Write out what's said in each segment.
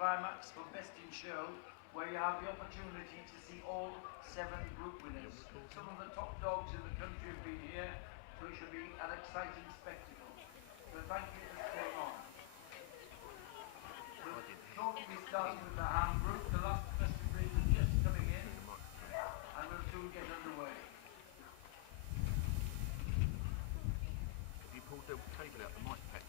climax for Best in Show, where you have the opportunity to see all 7 group winners. Some of the top dogs in the country have been here, so it should be an exciting spectacle. So thank you for staying on. We'll shortly be starting with the Hound group. The last festive breeds are just coming in, and we'll soon get underway. Have you pulled the cable out the mic pack?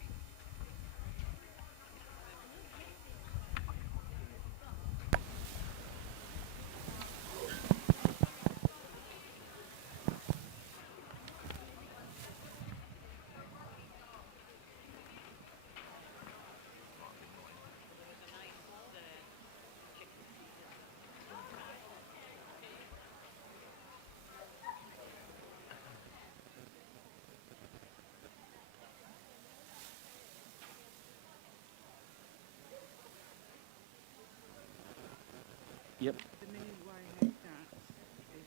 Yep. The mini Wirehead dance is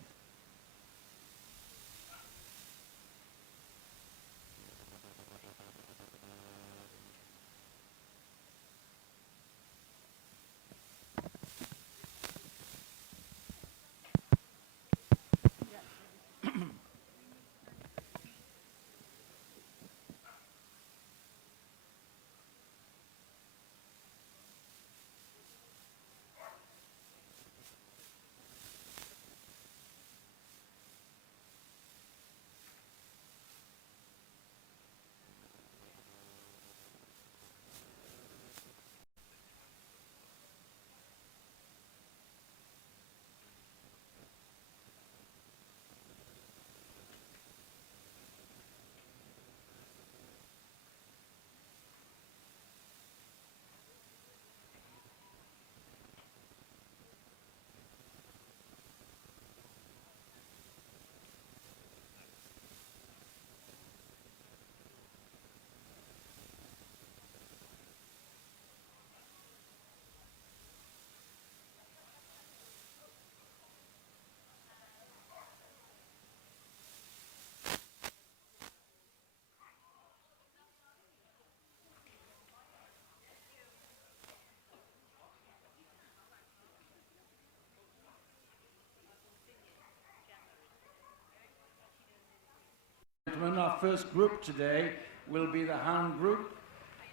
Our first group today will be the Hound group.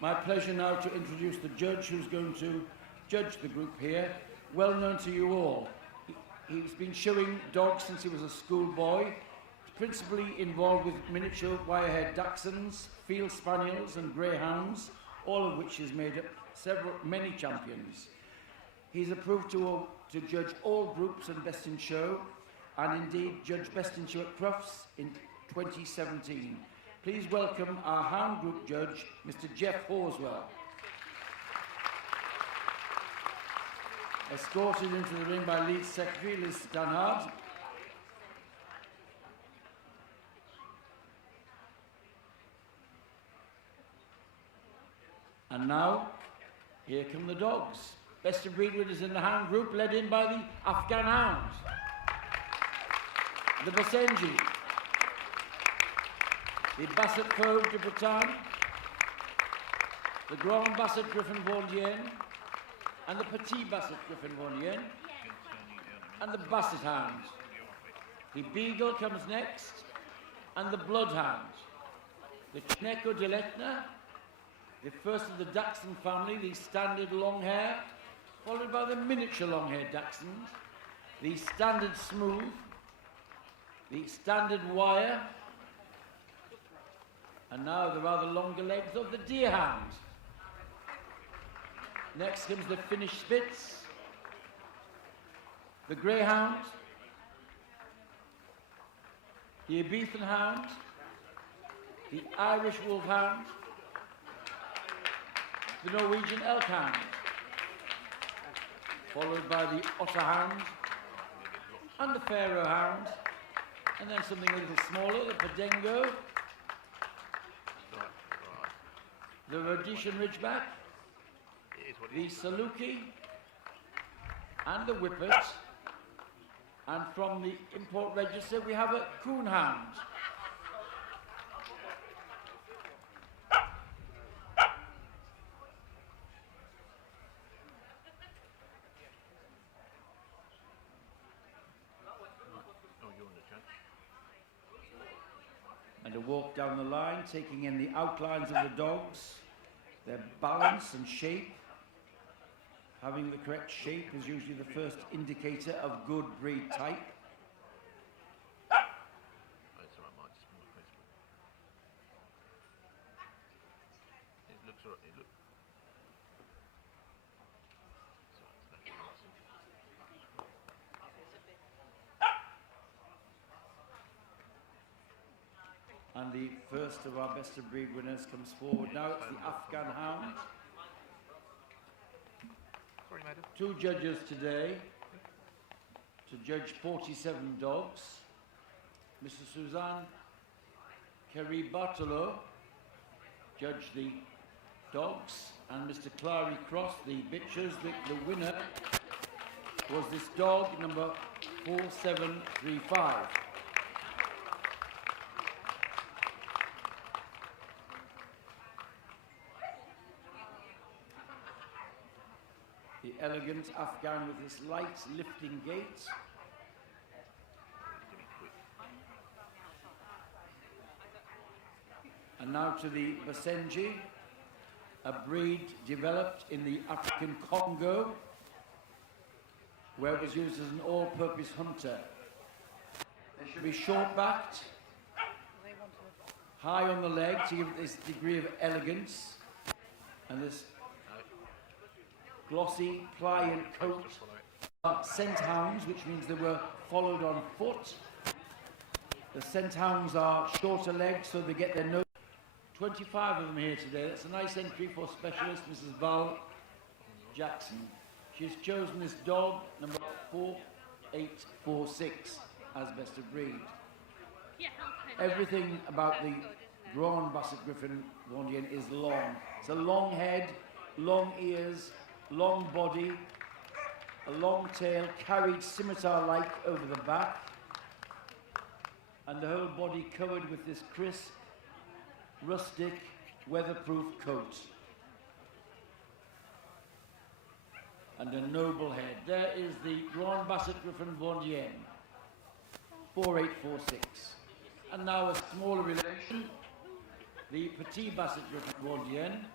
My pleasure now to introduce the judge who's going to judge the group here, well known to you all. He's been showing dogs since he was a schoolboy. He's principally involved with miniature wire-haired dachshunds, field spaniels and greyhounds, all of which has made up many champions. He's approved to judge all groups and Best in Show, and indeed judge Best in Show at Crufts in 2017. Please welcome our Hound Group judge, Mr. Jeff Horswell. Escorted into the ring by Leeds Secretary Liz Stanhard. And now, here come the dogs. Best of breed winners in the Hound Group, led in by the Afghan Hounds, the Basenji, the Basset Fauve de Bretagne, the Grand Basset Griffon Vendien, and the Petit Basset Griffon Vendien, and the Basset Hound. The Beagle comes next, and the Bloodhound, the Chineko de l'Etna, the first of the Dachshund family, the standard long hair, followed by the miniature long hair Dachshund, the standard smooth, the standard wire, and now the rather longer legs of the Deerhound. Next comes the Finnish Spitz, the Greyhound, the Ibethan Hound, the Irish Wolfhound, the Norwegian Elkhound, followed by the Otterhound and the Pharaoh Hound, and then something a little smaller, the Podengo, the Rhodesian Ridgeback, the Saluki, and the Whippet. And from the import register, we have a Coonhound. and a walk down the line, taking in the outlines of the dogs, their balance and shape. Having the correct shape is usually the first indicator of good breed type. Oh, it's all right, Mike. Just move my face. It looks all right. It looks. And the first of our best of breed winners comes forward now. It's the Afghan Hound. Sorry, madam. 2 judges today to judge 47 dogs. Mr. Suzanne Kerry Bartolo judge the dogs, and Mr. Clary Cross the bitches. The winner was this dog number 4735. The elegant Afghan with this light lifting gait. And now to the Basenji, a breed developed in the African Congo, where it was used as an all-purpose hunter. They should be short-backed, high on the leg to give it this degree of elegance, and this glossy, pliant coat. Scent hounds, which means they were followed on foot. The scent hounds are shorter legs, so they get their nose. 25 of them here today. That's a nice entry for specialist Mrs. Val Jackson. She's chosen this dog, number 4846, as best of breed. Everything about the Grand Basset Griffon Wandian is long. It's a long head, long ears, long body, a long tail carried scimitar-like over the back, and the whole body covered with this crisp, rustic, weatherproof coat. And a noble head. There is the Grand Basset Griffon Wandian, 4846. And now a smaller relation, the Petit Basset Griffon Wandian.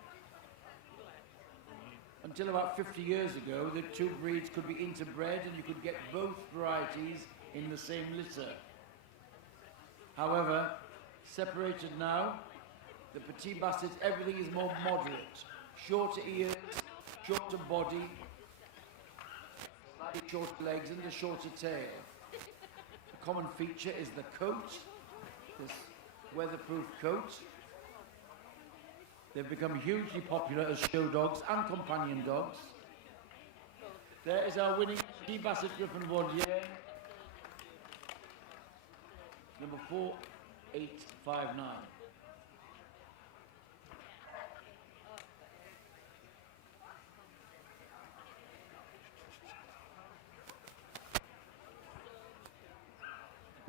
Until about 50 years ago, the 2 breeds could be interbred and you could get both varieties in the same litter. However, separated now, the Petit Basset, everything is more moderate. Shorter ears, shorter body, slightly shorter legs and a shorter tail. The common feature is the coat, this weatherproof coat. They've become hugely popular as show dogs and companion dogs. There is our winning Petit Basset Griffon Wandian, number 4859.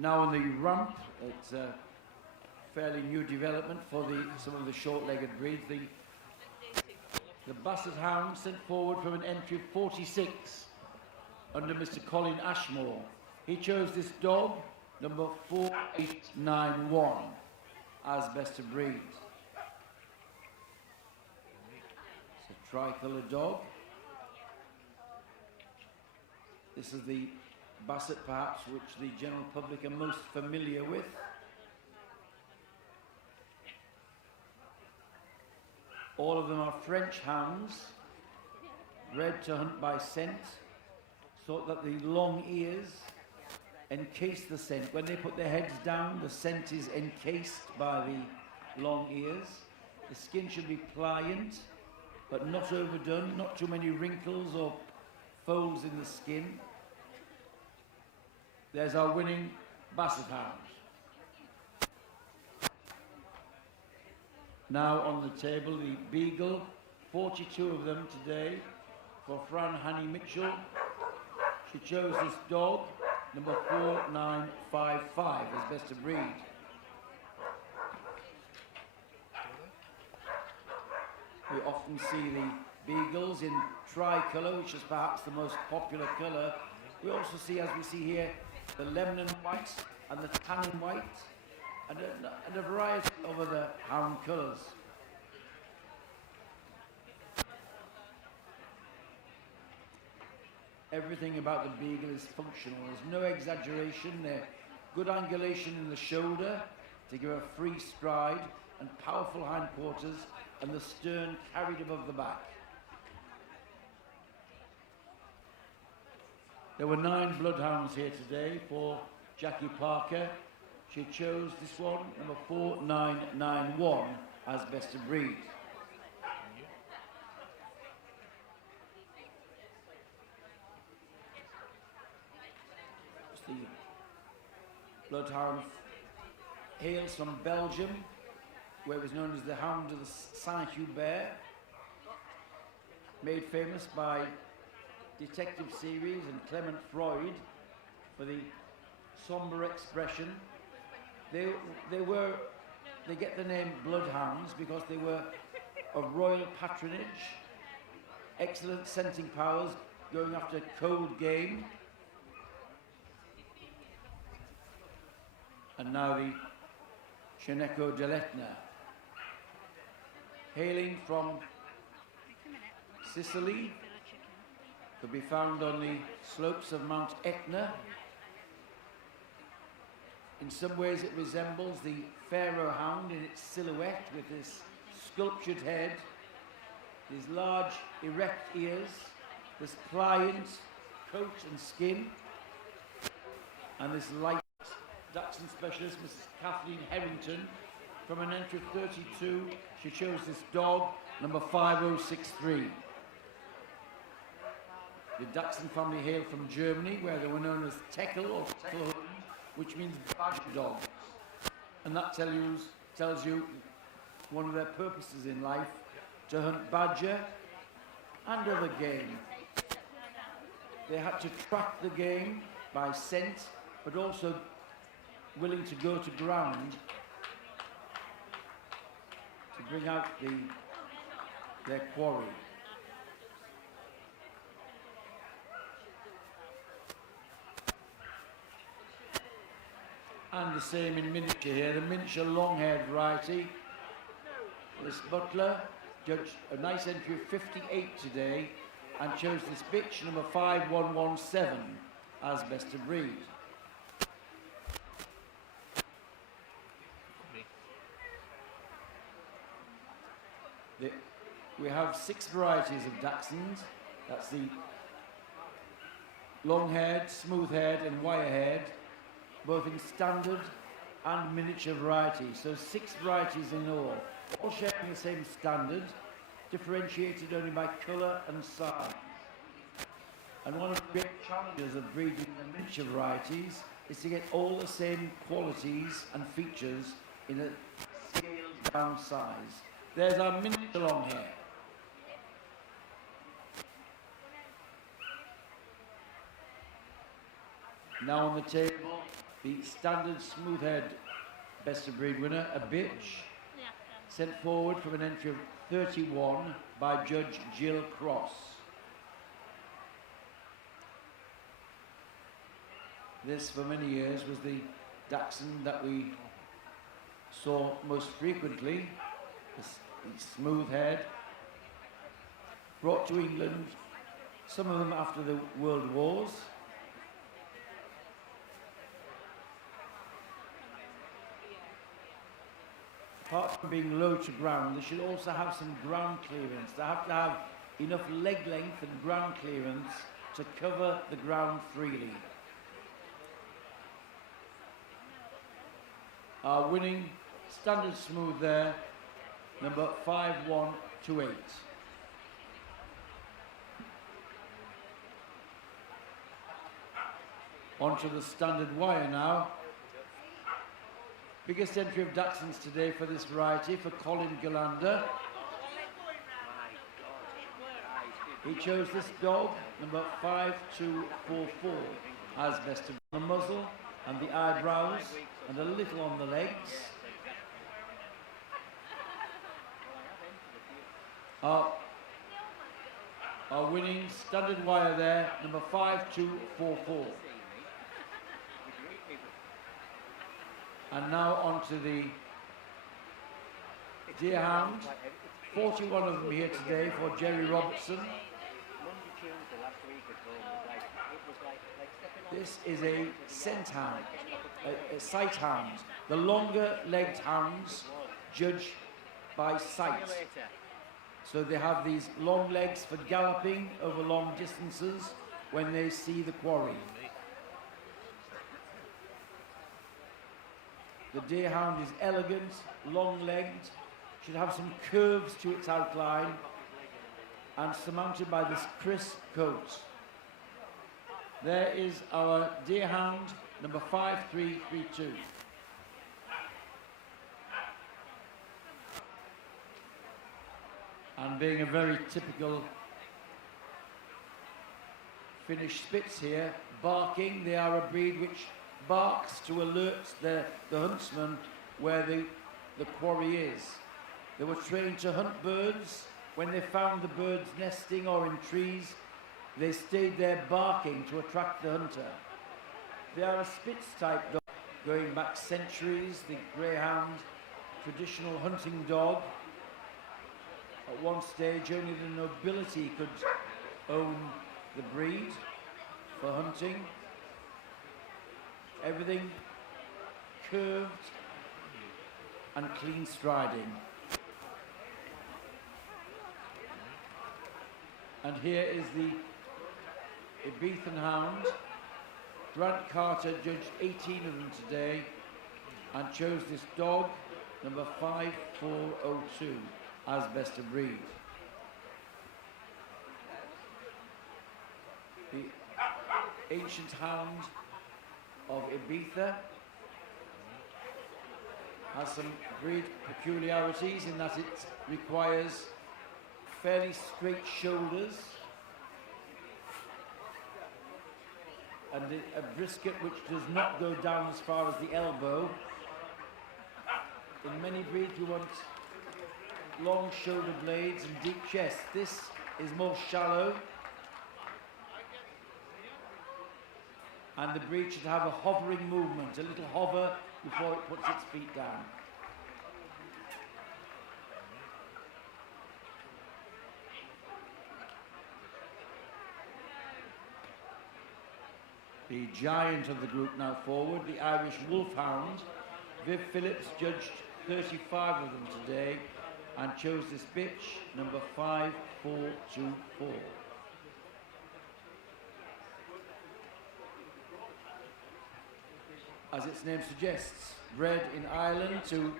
Now on the rump, it's a fairly new development for some of the short-legged breeds. The Basset Hound sent forward from an entry of 46 under Mr. Colin Ashmore. He chose this dog, number 4891, as best of breed. It's a tricolour dog. This is the Basset, perhaps, which the general public are most familiar with. All of them are French hounds, bred to hunt by scent, so that the long ears encase the scent. When they put their heads down, the scent is encased by the long ears. The skin should be pliant, but not overdone, not too many wrinkles or folds in the skin. There's our winning Basset Hound. Now on the table, the Beagle, 42 of them today, for Fran Hanny Mitchell. She chose this dog, number 4955, as best of breed. We often see the Beagles in tricolour, which is perhaps the most popular colour. We also see, as we see here, the lemon white and the tannin white. and a variety of other hound colours. Everything about the beagle is functional. There's no exaggeration there. Good angulation in the shoulder to give a free stride and powerful hindquarters and the stern carried above the back. There were 9 bloodhounds here today for Jackie Parker. She chose this one, number 4991, as best of breed. The bloodhound hails from Belgium, where it was known as the Hound of the Saint-Hubert, made famous by detective series and Clement Freud for the sombre expression. They get the name bloodhounds because they were of royal patronage, excellent scenting powers, going after cold game. And now the Cheneco dell'Etna, hailing from Sicily, could be found on the slopes of Mount Etna. In some ways it resembles the Pharaoh hound in its silhouette with this sculptured head, these large erect ears, this pliant coat and skin, and this light Dachshund specialist, Mrs. Kathleen Harrington, from an entry of 32, she chose this dog, number 5063. The Dachshund family hailed from Germany, where they were known as Teckel or Teckelhund, which means badger dogs. And that tells you one of their purposes in life, to hunt badger and other game. They had to track the game by scent, but also willing to go to ground to bring out their quarry. And the same in miniature here, the miniature long-haired variety. This butler judged a nice entry of 58 today and chose this bitch, number 5117, as best of breed. We have 6 varieties of Dachshunds. That's the long-haired, smooth-haired and wire-haired, both in standard and miniature varieties. So 6 varieties in all sharing the same standard, differentiated only by colour and size. And one of the great challenges of breeding the miniature varieties is to get all the same qualities and features in a scaled down size. There's our miniature long hair. Now on the table, the standard smooth-haired best of breed winner, a bitch, sent forward from an entry of 31 by Judge Jill Cross. This, for many years, was the Dachshund that we saw most frequently, the smooth-haired, brought to England, some of them after the World Wars. Apart from being low to ground, they should also have some ground clearance. They have to have enough leg length and ground clearance to cover the ground freely. Our winning standard smooth there, number 5128. Onto the standard wire now. Biggest entry of Dachshunds today for this variety for Colin Galander. He chose this dog, number 5244, as best of the muzzle and the eyebrows and a little on the legs. Our winning standard wire there, number 5244. And now on to the Deerhound. 41 of them here today for Jerry Robertson. This is a scent hound, a sight hound. The longer-legged hounds judge by sight. So they have these long legs for galloping over long distances when they see the quarry. The Deerhound is elegant, long-legged, should have some curves to its outline, and surmounted by this crisp coat. There is our Deerhound, number 5332. And being a very typical Finnish Spitz here, barking, they are a breed which barks to alert the huntsman where the quarry is. They were trained to hunt birds. When they found the birds nesting or in trees, they stayed there barking to attract the hunter. They are a Spitz type dog, going back centuries, the greyhound, traditional hunting dog. At one stage, only the nobility could own the breed for hunting. Everything curved and clean striding. And here is the Ibethan Hound. Grant Carter judged 18 of them today and chose this dog, number 5402, as best of breed. The ancient hound of Ibiza has some breed peculiarities in that it requires fairly straight shoulders and a brisket which does not go down as far as the elbow. In many breeds you want long shoulder blades and deep chest. This is more shallow, and the breed should have a hovering movement, a little hover before it puts its feet down. The giant of the group now forward, the Irish Wolfhound. Viv Phillips judged 35 of them today and chose this bitch, number 5424. As its name suggests, bred in Ireland to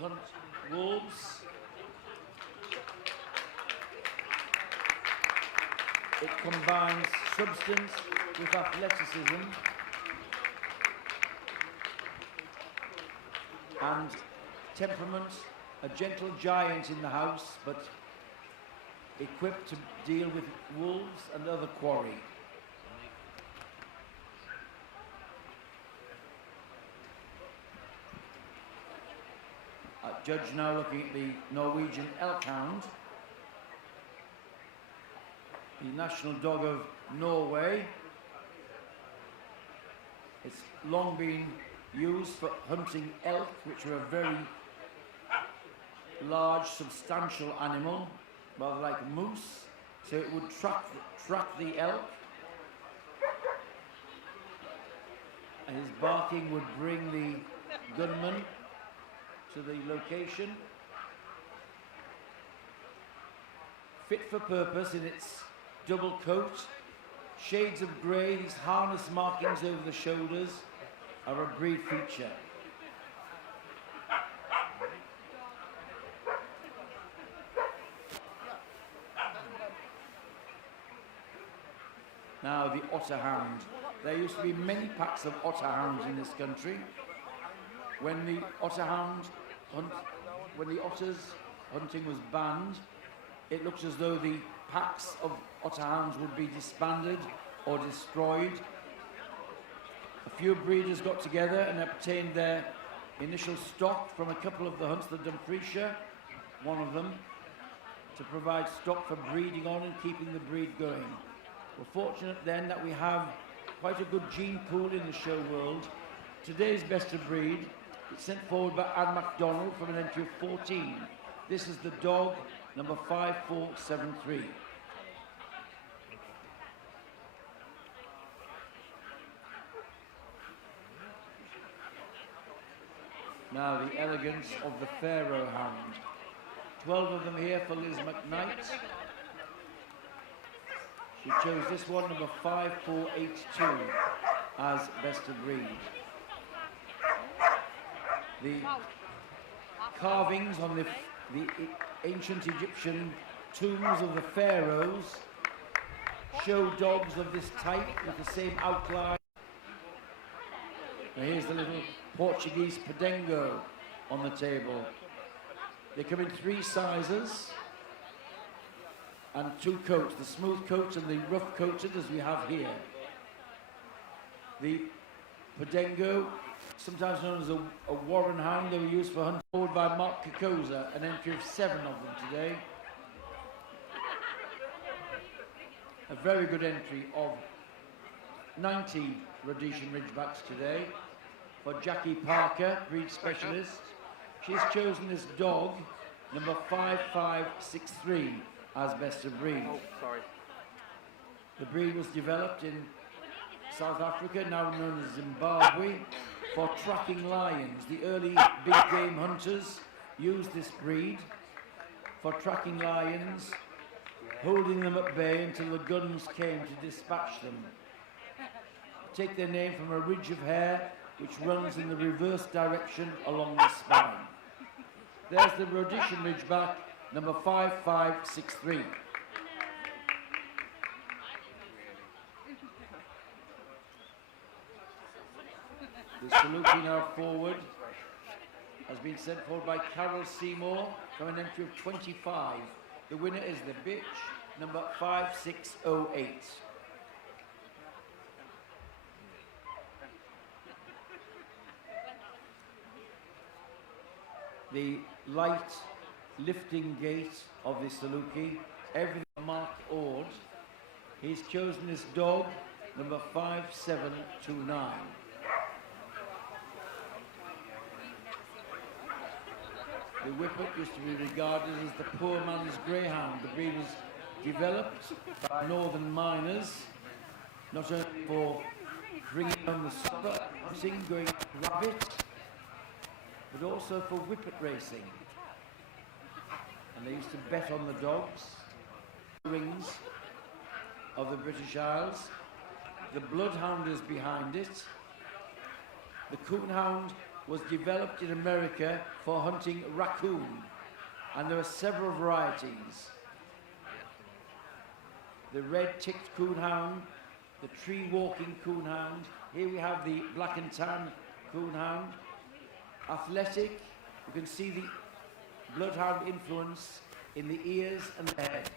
hunt wolves. It combines substance with athleticism and temperament, a gentle giant in the house, but equipped to deal with wolves and other quarry. Judge now looking at the Norwegian elk hound, the national dog of Norway. It's long been used for hunting elk, which are a very large, substantial animal, rather like a moose. So it would track the elk, and his barking would bring the gunman to the location. Fit for purpose in its double coat, shades of grey, these harness markings over the shoulders are a breed feature. Now the otter hound. There used to be many packs of otter hounds in this country. When the otter hound when the otters hunting was banned, it looks as though the packs of otter hounds would be disbanded or destroyed. A few breeders got together and obtained their initial stock from a couple of the hunts, the Dumfriesshire, one of them, to provide stock for breeding on and keeping the breed going. We're fortunate then that we have quite a good gene pool in the show world, Today's best of breed is sent forward by Anne MacDonald from an entry of 14. This is the dog, number 5473. Now the elegance of the Pharaoh Hound. 12 of them here for Liz McKnight. She chose this one, number 5482, as best of breed. The carvings on the ancient Egyptian tombs of the pharaohs show dogs of this type with the same outline. Now here's the little Portuguese Podengo on the table. They come in 3 sizes and 2 coats, the smooth coats and the rough coated as we have here. The Podengo, sometimes known as a Warren Hound, they were used for hunting, forward by Mark Kokoza, an entry of 7 of them today. A very good entry of 90 Rhodesian Ridgebacks today for Jackie Parker, breed specialist. She's chosen this dog, number 5563, as best of breed. Oh, sorry. The breed was developed in South Africa, now known as Zimbabwe, for tracking lions. The early big game hunters used this breed for tracking lions, holding them at bay until the guns came to dispatch them. Take their name from a ridge of hair which runs in the reverse direction along the spine. There's the Rhodesian Ridgeback, number 5563. The Saluki now forward has been sent forward by Carol Seymour from an entry of 25. The winner is the bitch, number 5608. The light lifting gait of the Saluki, everything marked Ord. He's chosen this dog, number 5729. The Whippet used to be regarded as the poor man's greyhound. The breed was developed by northern miners, not only for bringing down the supper, hunting, going rabbit, but also for whippet racing. And they used to bet on the dogs, rings of the British Isles. The Bloodhound is behind it. The Coonhound was developed in America for hunting raccoon, and there are several varieties. The red-ticked Coonhound, the tree-walking Coonhound. Here we have the black and tan Coonhound. Athletic, you can see the Bloodhound influence in the ears and the head.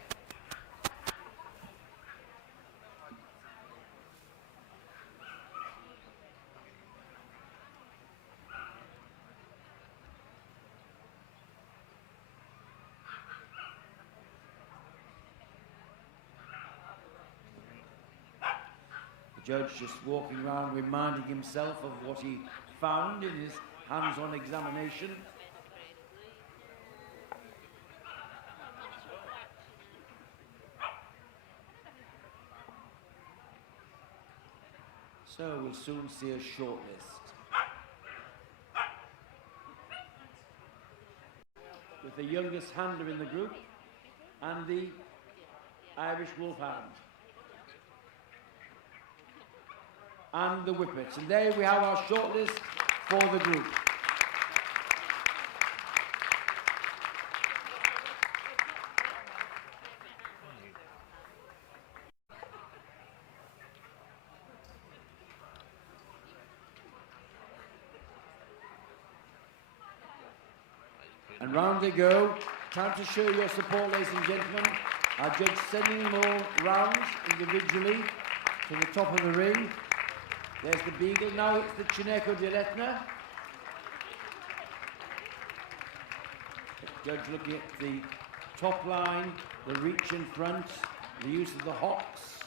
The judge just walking around reminding himself of what he found in his hands-on examination. So we'll soon see a short list. With the youngest handler in the group and the Irish Wolfhound. And the Whippets. And there we have our shortlist for the group. And round they go. Time to show your support, ladies and gentlemen. Our judge sending them all round individually to the top of the ring. There's the Beagle. Now it's the Chineco Diletna. Judge looking at the top line, the reach in front, the use of the hocks.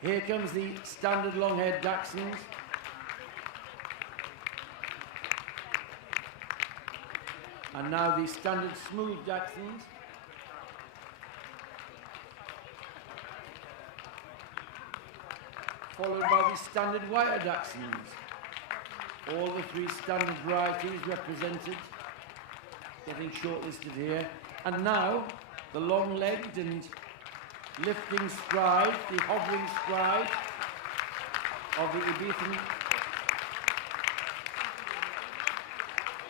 Here comes the standard long-haired Dachshund. And now the standard smooth Dachshunds. Followed by the standard wire Dachshunds. All the three standard varieties represented, getting shortlisted here. And now, the long-legged and lifting stride, the hovering stride of the Ibethan.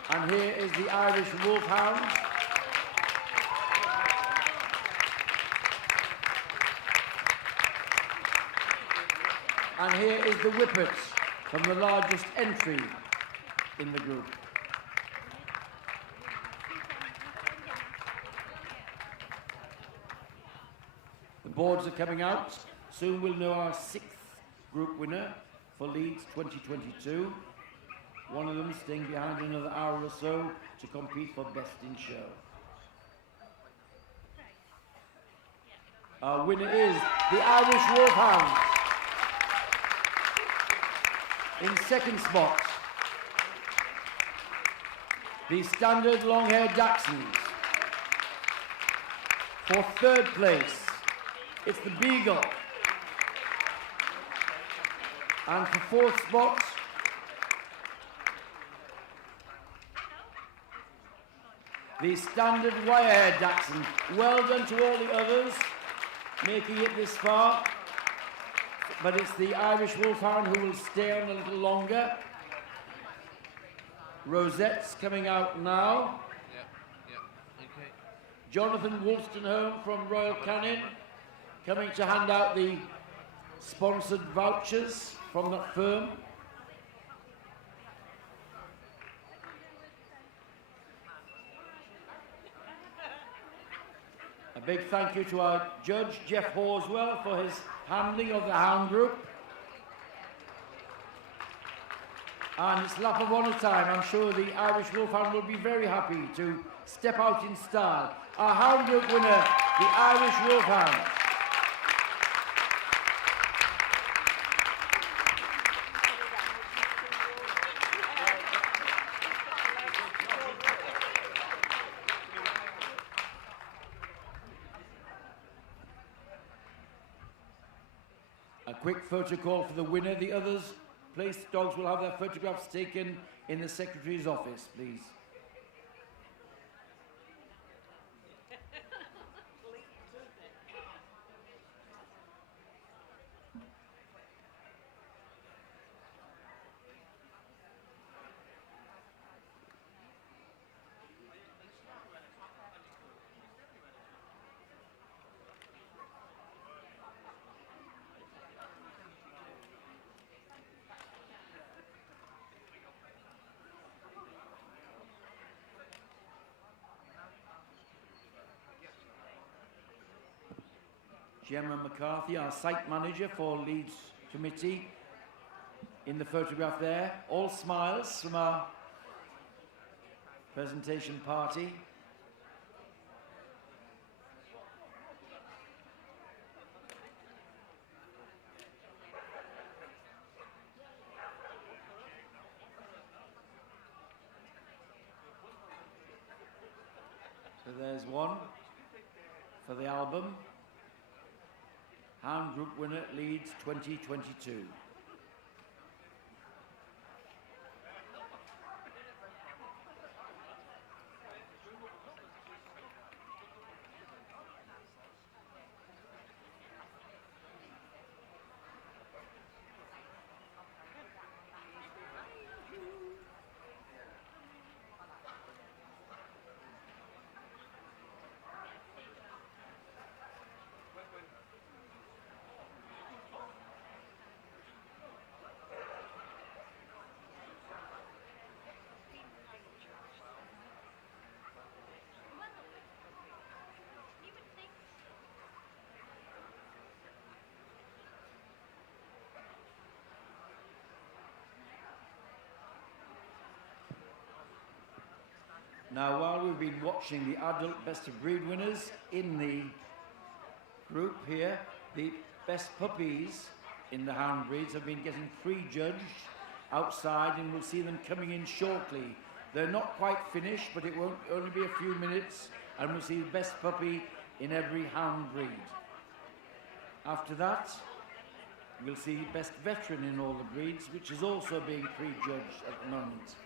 And here is the Irish Wolfhound. And here is the Whippet from the largest entry in the group. The boards are coming out. Soon we'll know our 6th group winner for Leeds 2022. One of them staying behind another hour or so to compete for Best in Show. Our winner is the Irish Wolfhound. In second spot, the standard long-haired Dachshunds. For third place, it's the Beagle. And for fourth spot, the standard wire-haired Dachshund. Well done to all the others making it this far. But it's the Irish Wolfhound who will stay on a little longer. Rosette's coming out now. Okay. Jonathan Wolstenholme from Royal Canin coming to hand out the sponsored vouchers from that firm. A big thank you to our judge, Jeff Horswell, for his handling of the Hound group. And it's lap of honour time. I'm sure the Irish Wolfhound will be very happy to step out in style. Our Hound group winner, the Irish Wolfhound. A quick photo call for the winner. The others placed dogs will have their photographs taken in the Secretary's office, please. Gemma McCarthy, our site manager for Leeds Committee, in the photograph there. All smiles from our presentation party. So there's one for the album. Hound Group winner, Leeds 2022. Now, while we've been watching the adult best of breed winners in the group here, the best puppies in the hound breeds have been getting pre-judged outside, and we'll see them coming in shortly They're not quite finished, but it won't only be a few minutes, and we'll see the best puppy in every hound breed. After that, we'll see best veteran in all the breeds, which is also being prejudged at the moment.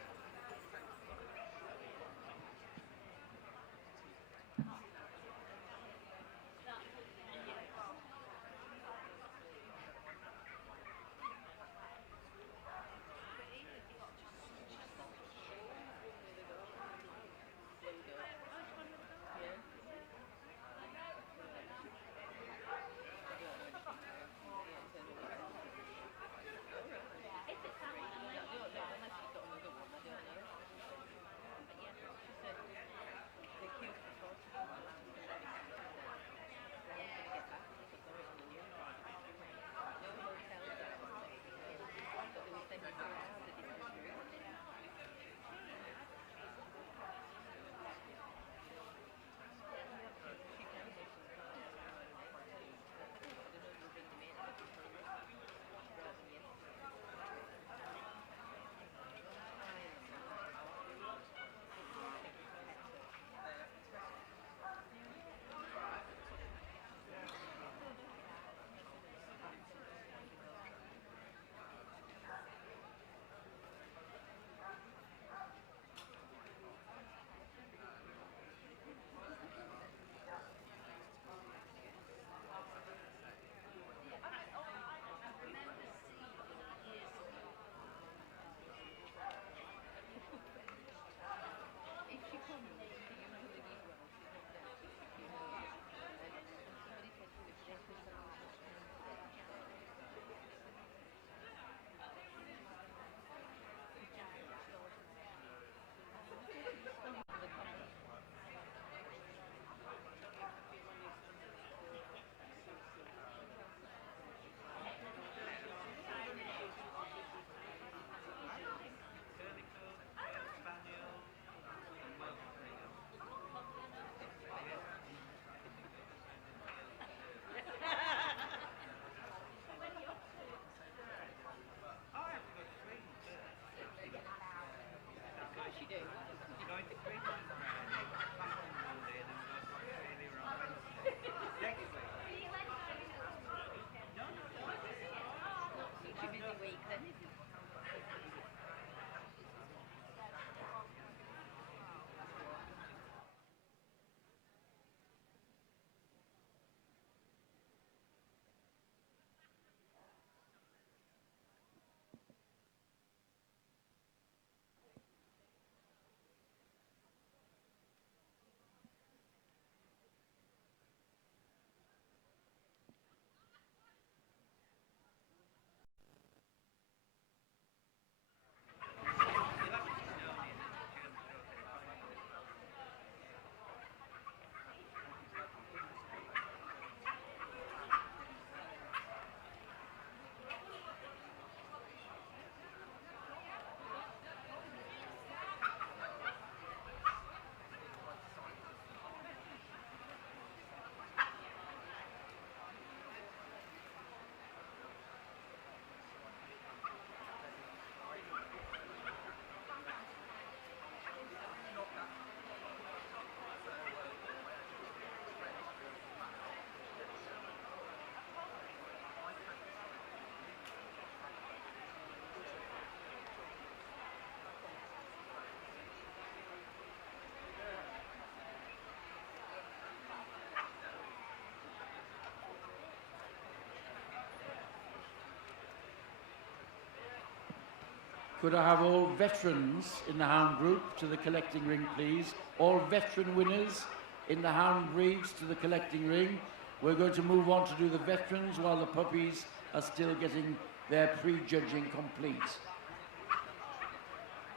Could I have all veterans in the hound group to the collecting ring, please? All veteran winners in the hound breeds to the collecting ring. We're going to move on to do the veterans while the puppies are still getting their prejudging complete.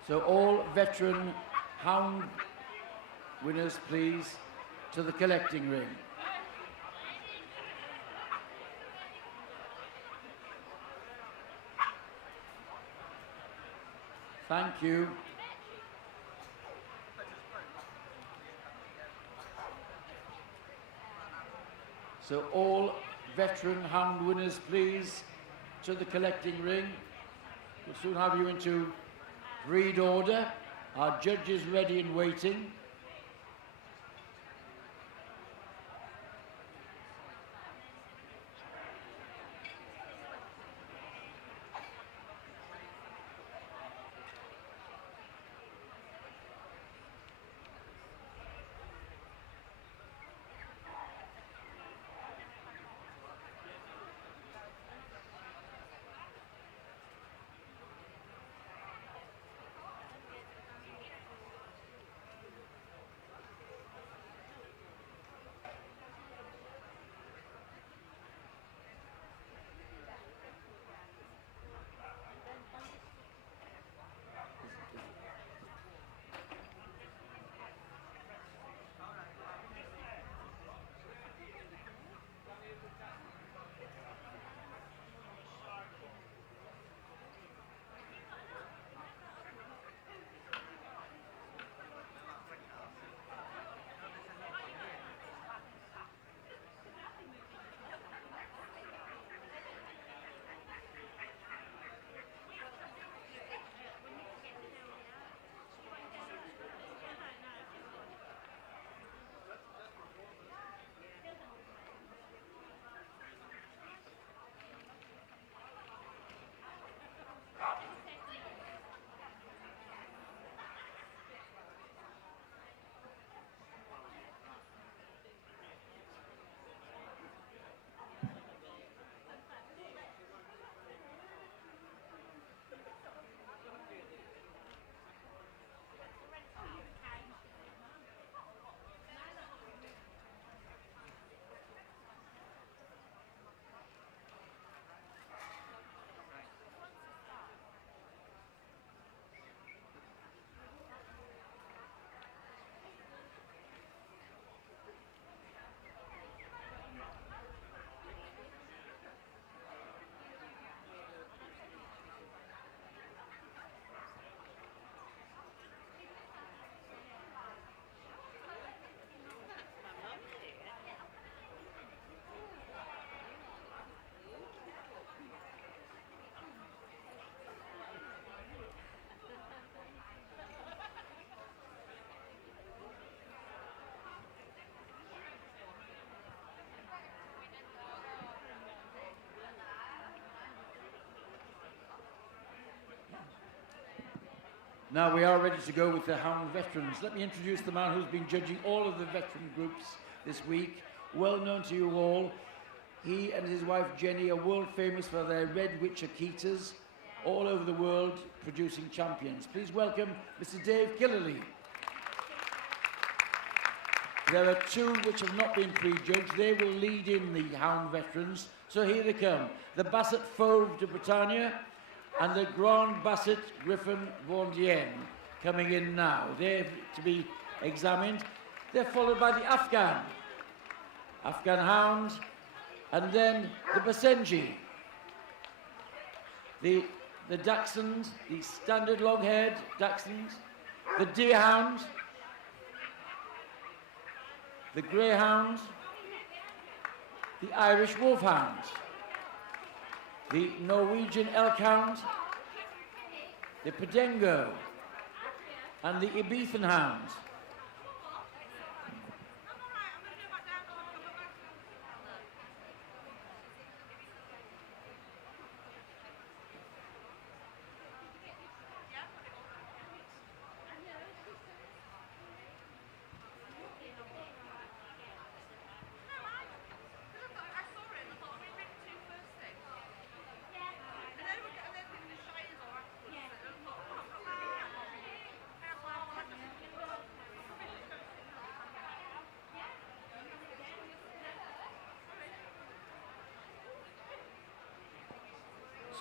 So all veteran hound winners, please, to the collecting ring. Thank you. So all veteran hound winners, please, to the collecting ring. We'll soon have you into breed order. Our judge is ready and waiting. Now we are ready to go with the Hound veterans. Let me introduce the man who's been judging all of the veteran groups this week. Well known to you all. He and his wife Jenny are world famous for their red witch Akitas, all over the world producing champions. Please welcome Mr. Dave Killerley. There are two which have not been prejudged. They will lead in the Hound veterans. So here they come. The Basset Fauve de Bretagne and the Grand Basset Griffon Vendienne coming in now. They're to be examined. They're followed by the Afghan Hound, and then the Basenji, the Dachshunds, the standard long-haired Dachshunds, the Deerhound, the Greyhound, the Irish Wolfhound, the Norwegian Elkhound, the Podengo, and the Ibethan Hound.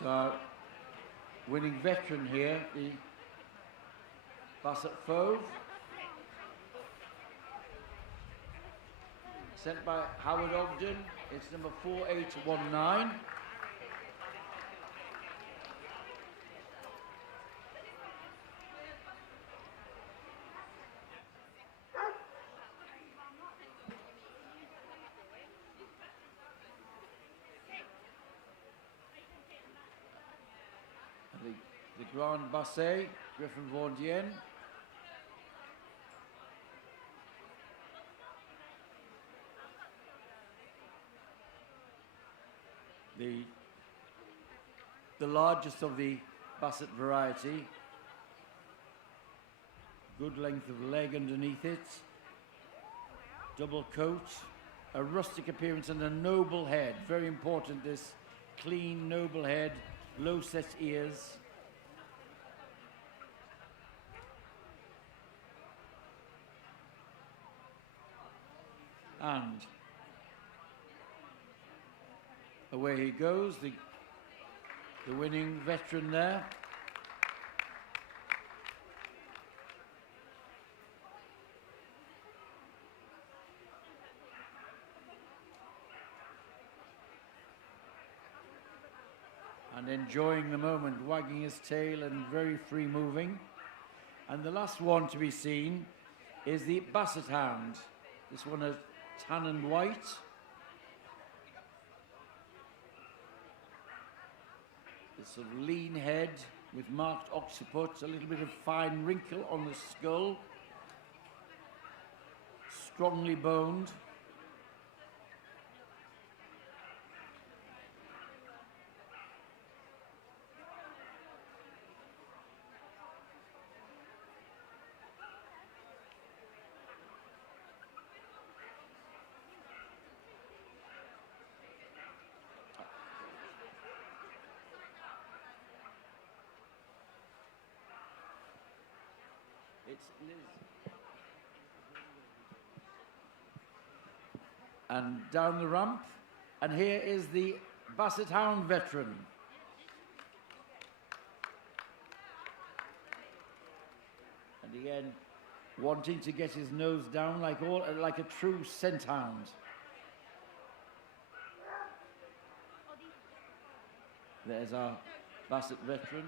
So our winning veteran here, the Basset Fauve, sent by Howard Ogden. It's number 4819. The Grand Basset, Griffon Vendienne, the largest of the Basset variety. Good length of leg underneath it. Double coat, a rustic appearance and a noble head. Very important, this clean, noble head, low set ears. And away he goes, the winning veteran there. And enjoying the moment, wagging his tail and very free moving. And the last one to be seen is the Basset Hound. This one is tan and white. This sort of lean head with marked occiput, a little bit of fine wrinkle on the skull. Strongly boned. It's Liz. And down the ramp, and here is the Basset Hound veteran. And again, wanting to get his nose down like a true scent hound. There's our Basset veteran.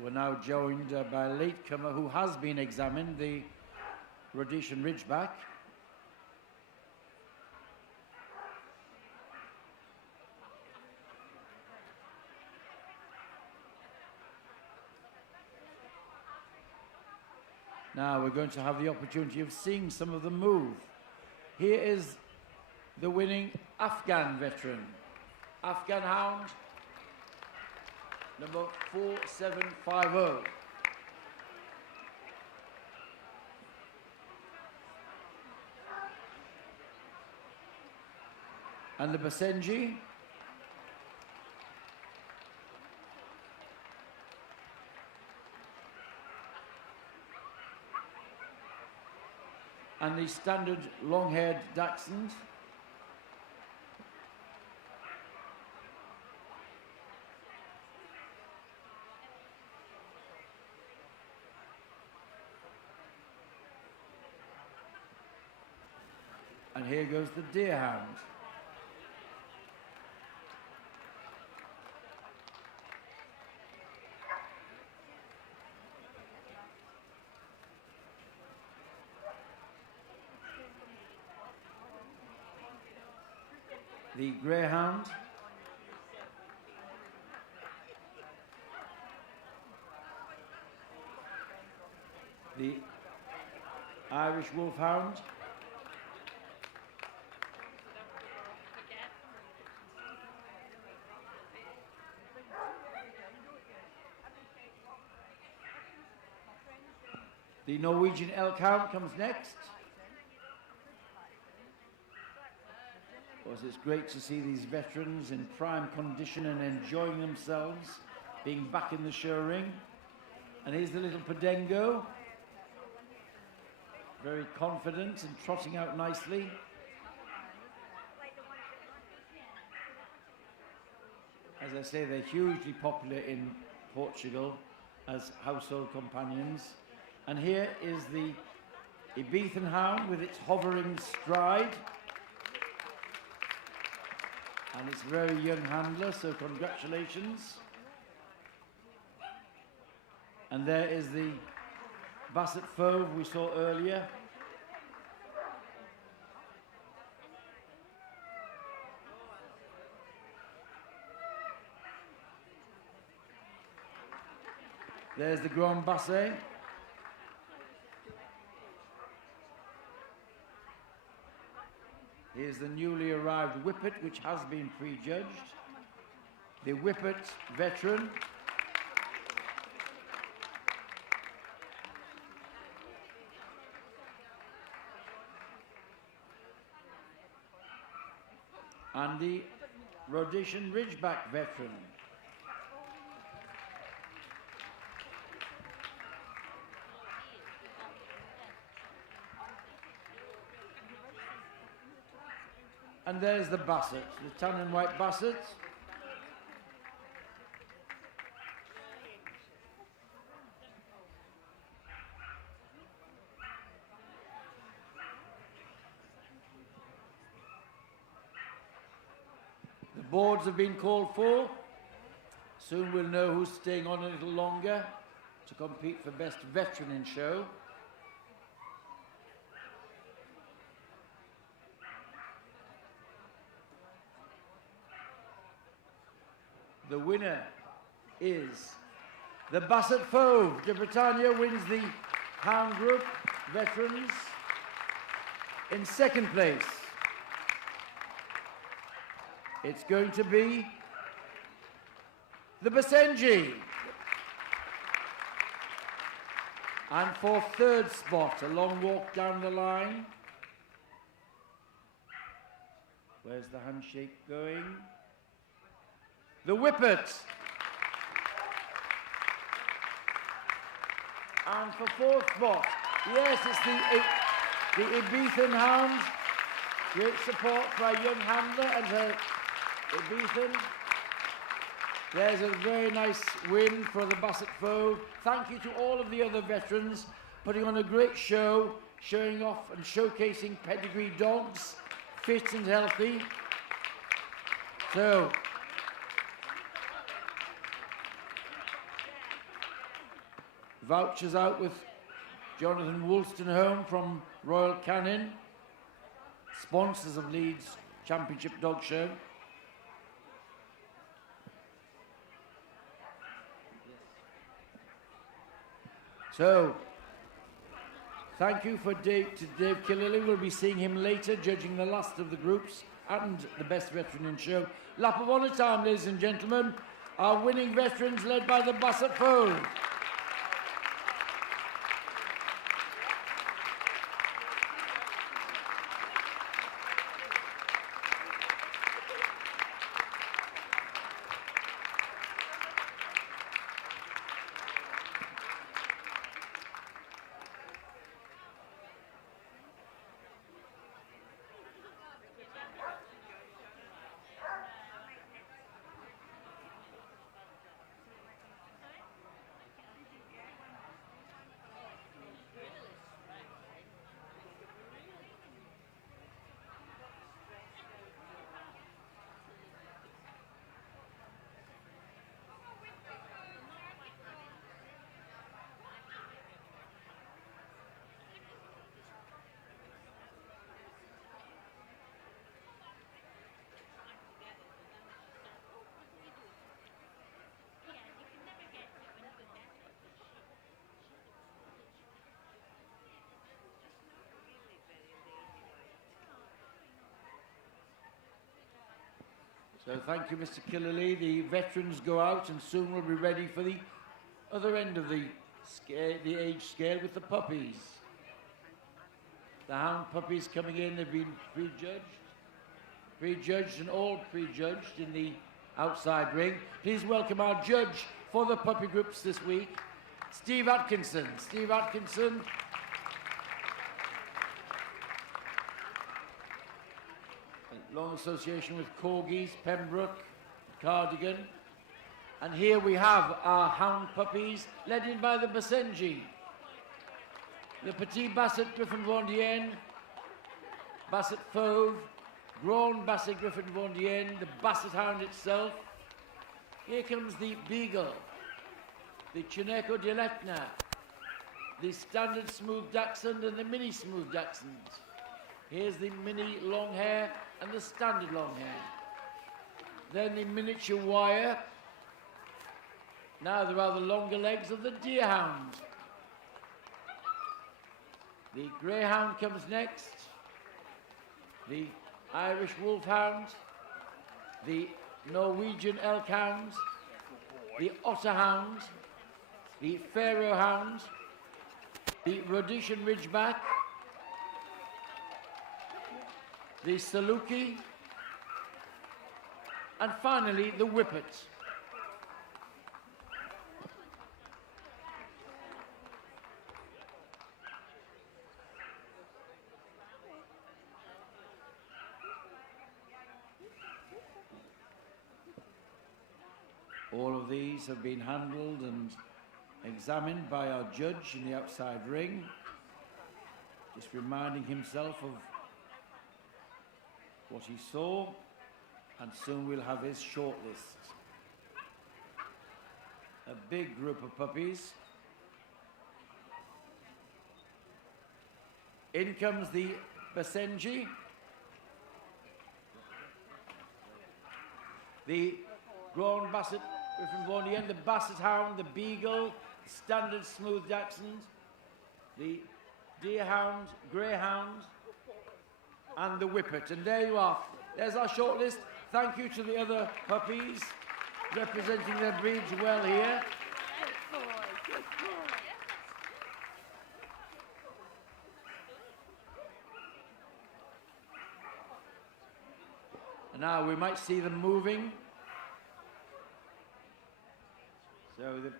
We're now joined by a latecomer who has been examined, the Rhodesian Ridgeback. Now we're going to have the opportunity of seeing some of them move. Here is the winning Afghan veteran, Afghan Hound, number 4750. And the Basenji. And the standard long-haired Dachshund. And here goes the Deerhound. The Greyhound. The Irish Wolfhound. The Norwegian Elkhound comes next. Of course, it's great to see these veterans in prime condition and enjoying themselves, being back in the show ring. And here's the little Podengo, very confident and trotting out nicely. As I say, they're hugely popular in Portugal as household companions. And here is the Ibethan Hound with its hovering stride. And its very young handler, so congratulations. And there is the Basset Fauve we saw earlier. There's the Grand Basset. Here's the newly arrived Whippet, which has been prejudged. The Whippet veteran. And the Rhodesian Ridgeback veteran. And there's the Basset, the tan and white Basset. The boards have been called for. Soon we'll know who's staying on a little longer to compete for Best Veteran in Show. The winner is the Basset Fauve. De Britannia wins the Hound Group Veterans. In second place, it's going to be the Basenji. And for third spot, a long walk down the line. Where's the handshake going? The Whippet. And for fourth spot, yes, it's the Ibethan Hound. Great support by young handler and her Ibethan. There's a very nice win for the Basset Fauve. Thank you to all of the other veterans putting on a great show, showing off and showcasing pedigree dogs, fit and healthy. So, vouchers out with Jonathan Woolston-Home from Royal Canin, sponsors of Leeds Championship Dog Show. So, thank you to Dave Killilly. We'll be seeing him later, judging the last of the groups and the Best Veteran in Show. Lap of honour time, ladies and gentlemen. Our winning veterans led by the Basset Fauve. So thank you, Mr. Killilly. The veterans go out and soon we'll be ready for the other end of the age scale with the puppies. The Hound puppies coming in, they've been prejudged and all prejudged in the outside ring. Please welcome our judge for the puppy groups this week, Steve Atkinson. Steve Atkinson. Long association with Corgis, Pembroke, Cardigan. And here we have our Hound puppies, led in by the Basenji. The Petit Basset Griffon Vendienne, Basset Fauve, Grand Basset Griffon Vendienne, the Basset Hound itself. Here comes the Beagle, the Chineco Diletna, the Standard Smooth Dachshund and the Mini Smooth Dachshund. Here's the Mini Long Hair and the Standard Long Hair. Then the Miniature Wire, Now there are the longer legs of the Deerhound. The Greyhound comes next. The Irish Wolfhound. The Norwegian Elkhound. The Otterhound. The Pharaoh Hound. The Rhodesian Ridgeback. The Saluki. And finally, the Whippet. All of these have been handled and examined by our judge in the outside ring, just reminding himself of what he saw, and soon we'll have his shortlist. A big group of puppies. In comes the Basenji, the Grand Basset Griffon, the Basset Hound, the Beagle, Standard Smooth Dachshund, the Deerhound, Greyhound, and the Whippet. And there you are. There's our shortlist. Thank you to the other puppies representing their breeds well here. And now we might see them moving. So the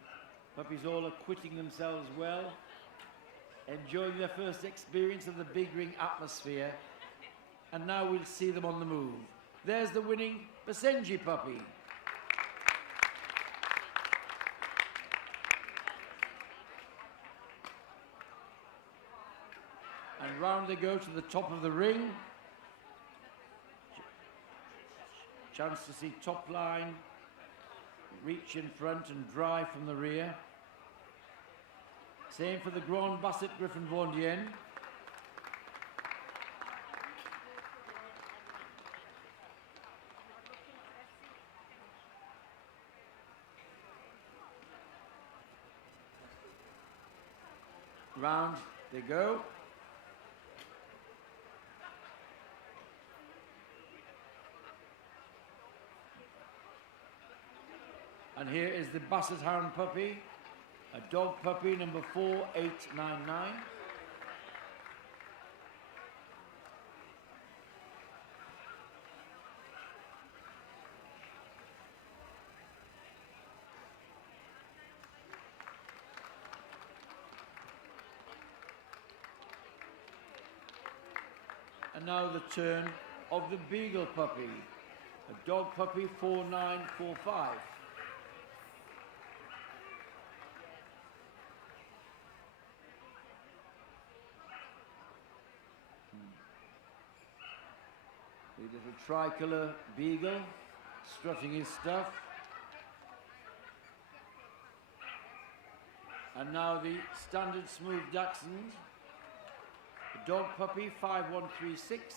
puppies all acquitting themselves well, enjoying their first experience of the big ring atmosphere. And now we'll see them on the move. There's the winning Basenji puppy. And round they go to the top of the ring. Chance to see top line, reach in front and drive from the rear. Same for the Grand Basset Griffon Vendien. Round they go. And here is the Basset Hound puppy, a dog puppy number 4899. And now the turn of the Beagle puppy, a dog puppy 4945. The little tricolour Beagle, strutting his stuff. And now the Standard Smooth Dachshund, the dog puppy 5136.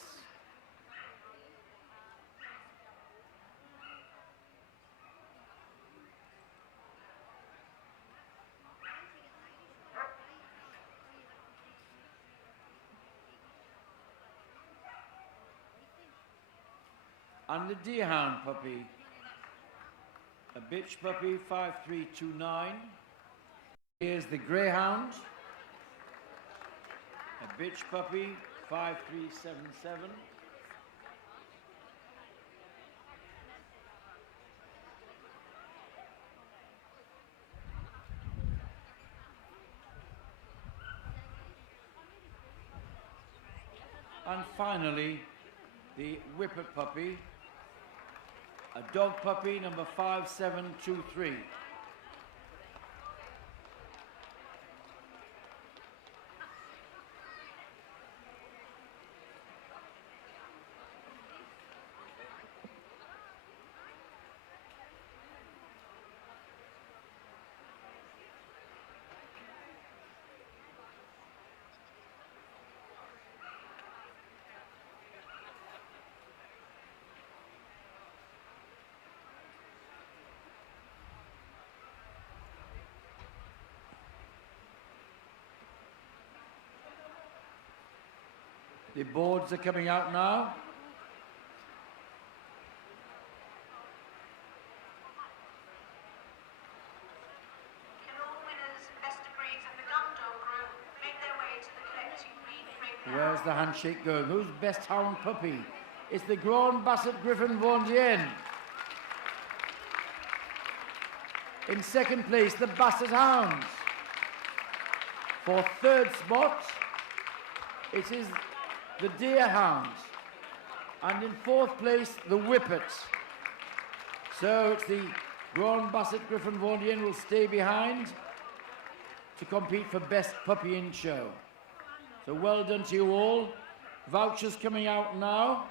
And the Deerhound puppy, a bitch puppy 5329. Here's the Greyhound, a bitch puppy 5377. And finally, the Whippet puppy, a dog puppy number 5723. The boards are coming out now. Can all winners, best of breeds of the Gundog group make their way to the collecting breed ring now? Where's the handshake going? Who's best hound puppy? It's the Grand Basset Griffon Vendien. In second place, the Basset Hounds. For third spot, it is the Deer Hounds. And in fourth place, the Whippets. So it's the Grand Basset Griffon Vendien will stay behind to compete for best puppy in show. So well done to you all. Vouchers coming out now.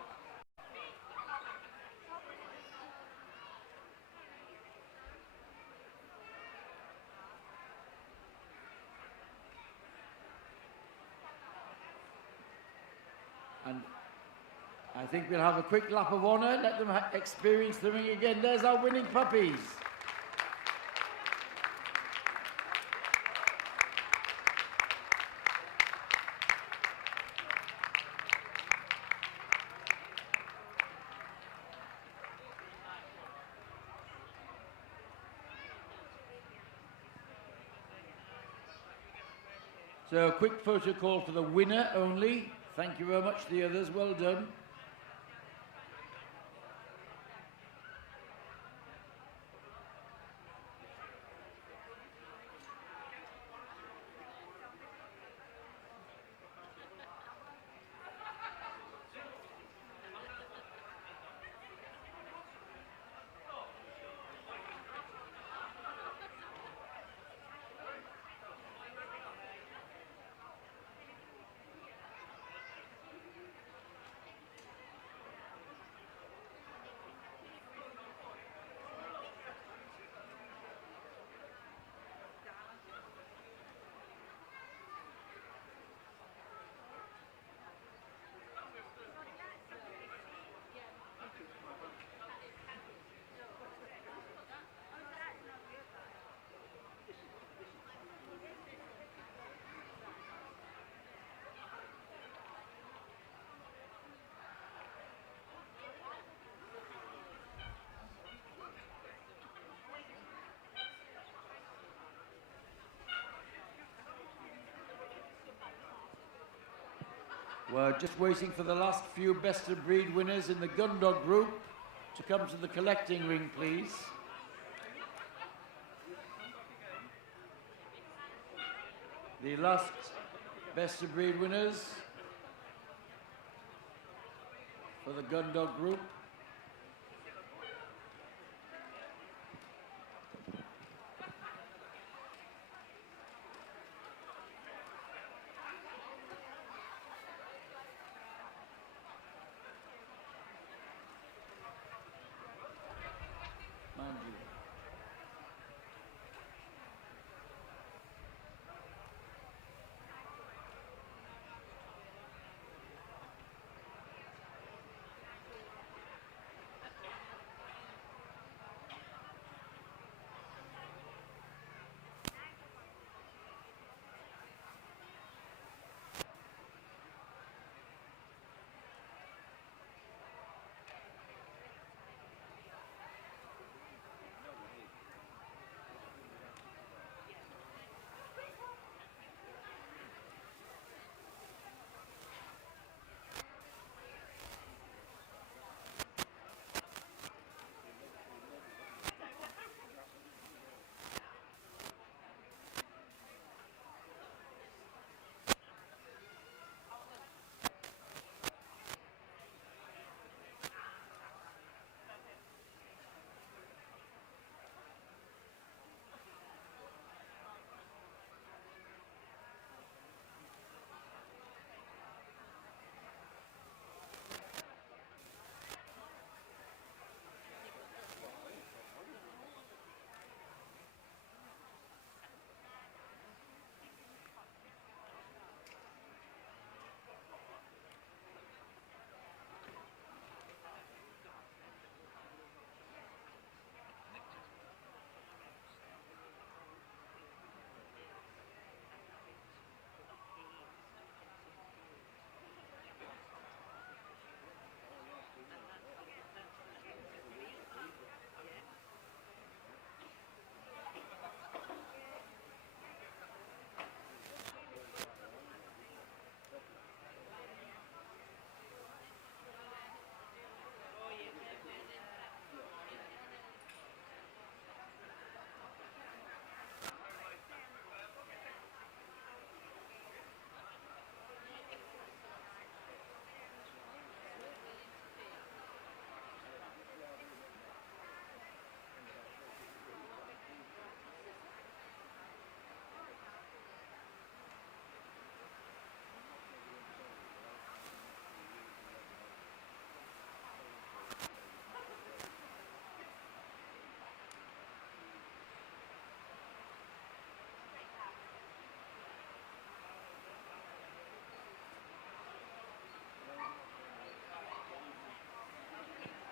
And I think we'll have a quick lap of honour, let them experience the ring again. There's our winning puppies. So a quick photo call for the winner only. Thank you very much to the others, well done. We're just waiting for the last few best of breed winners in the Gundog group to come to the collecting ring, please. The last best of breed winners for the Gundog group. Mind you.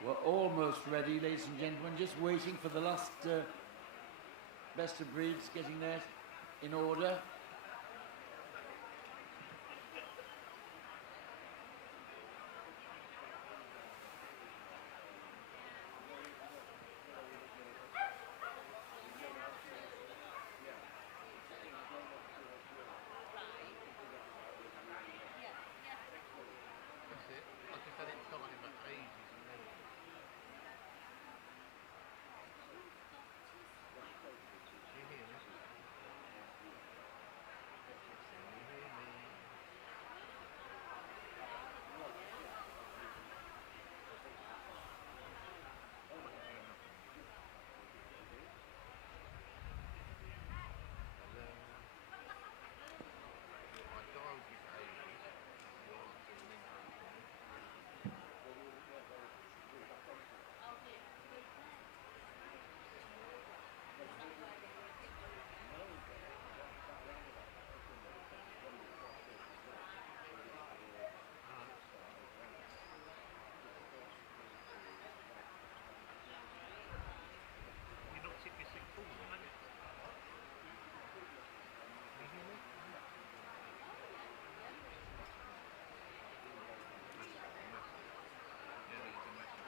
We're almost ready, ladies and gentlemen, just waiting for the last best of breeds getting there in order. That's it. I just had it started about ages and then. Do you hear me? Can you hear me? Hello? I dialed you for ages. You answered and then you knocked it your 6 forward, haven't you? Can you hear me? Yeah, there's a massive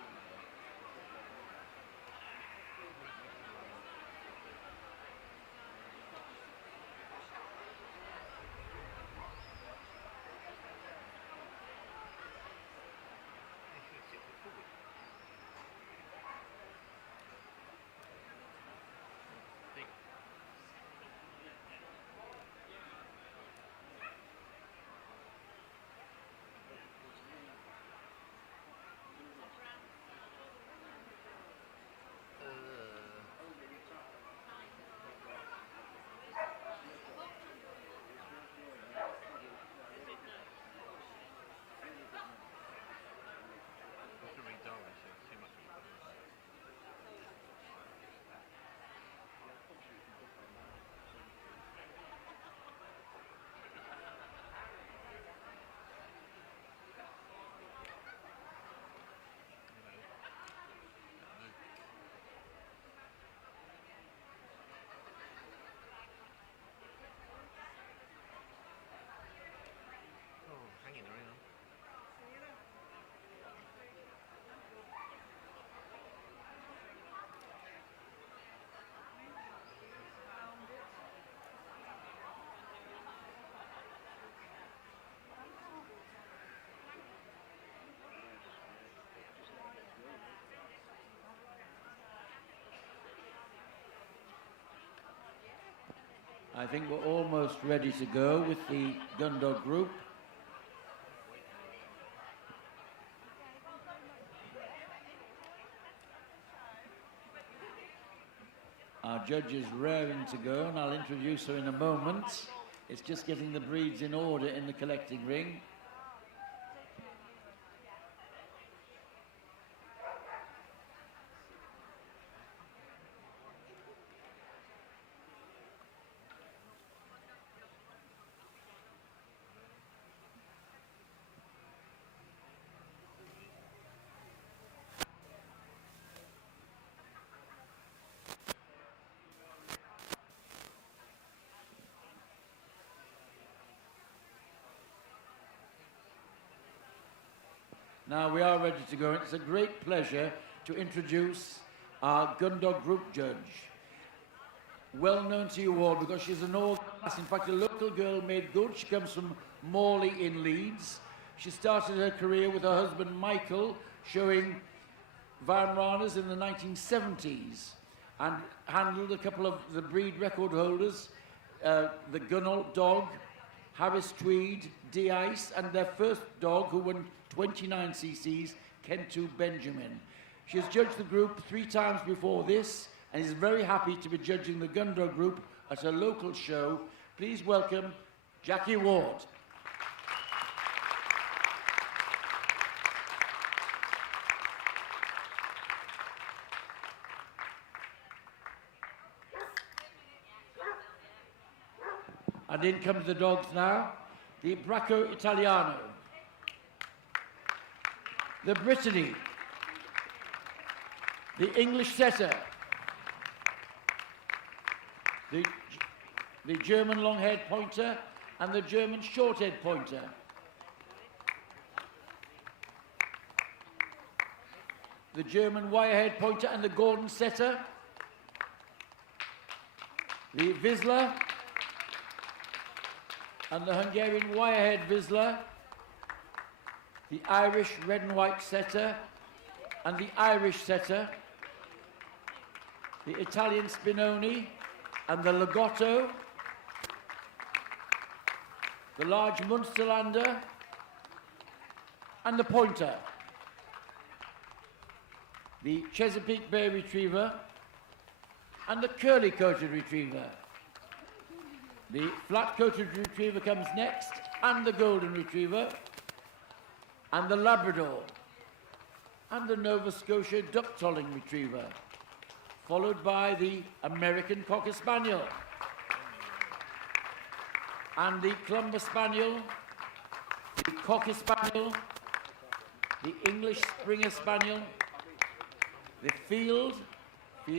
You should sit forward. Think. I have to redial this, it's too much. Oh, hanging around. I think we're almost ready to go with the Gundog group. Our judge is raring to go, and I'll introduce her in a moment. It's just getting the breeds in order in the collecting ring. Now we are ready to go. It's a great pleasure to introduce our Gundog group judge. Well known to you all because she's an old lass, in fact a local girl made good. She comes from Morley in Leeds. She started her career with her husband Michael showing Weimaranas in the 1970s and handled a couple of the breed record holders, the Gundog, Harris Tweed, D-Ice, and their first dog who won 29 cc's, Kentu Benjamin. She has judged the group 3 times before this and is very happy to be judging the Gundog group at a local show. Please welcome Jackie Ward. And in come the dogs now. The Bracco Italiano, the Brittany, The English setter. The German long-haired pointer and the German short-haired pointer. The German wire-haired pointer and the Gordon setter. The Vizsla and the Hungarian wire-haired Vizsla. The Irish red and white setter and the Irish setter. The Italian Spinoni and the Lagotto. The large Munsterlander and the pointer. The Chesapeake Bay Retriever and the curly-coated Retriever. The flat-coated Retriever comes next, and the Golden Retriever, and the Labrador, and the Nova Scotia Duck-Tolling Retriever, followed by the American Cocker Spaniel, and the Clumber Spaniel, the Cocker Spaniel, the English Springer Spaniel, the Field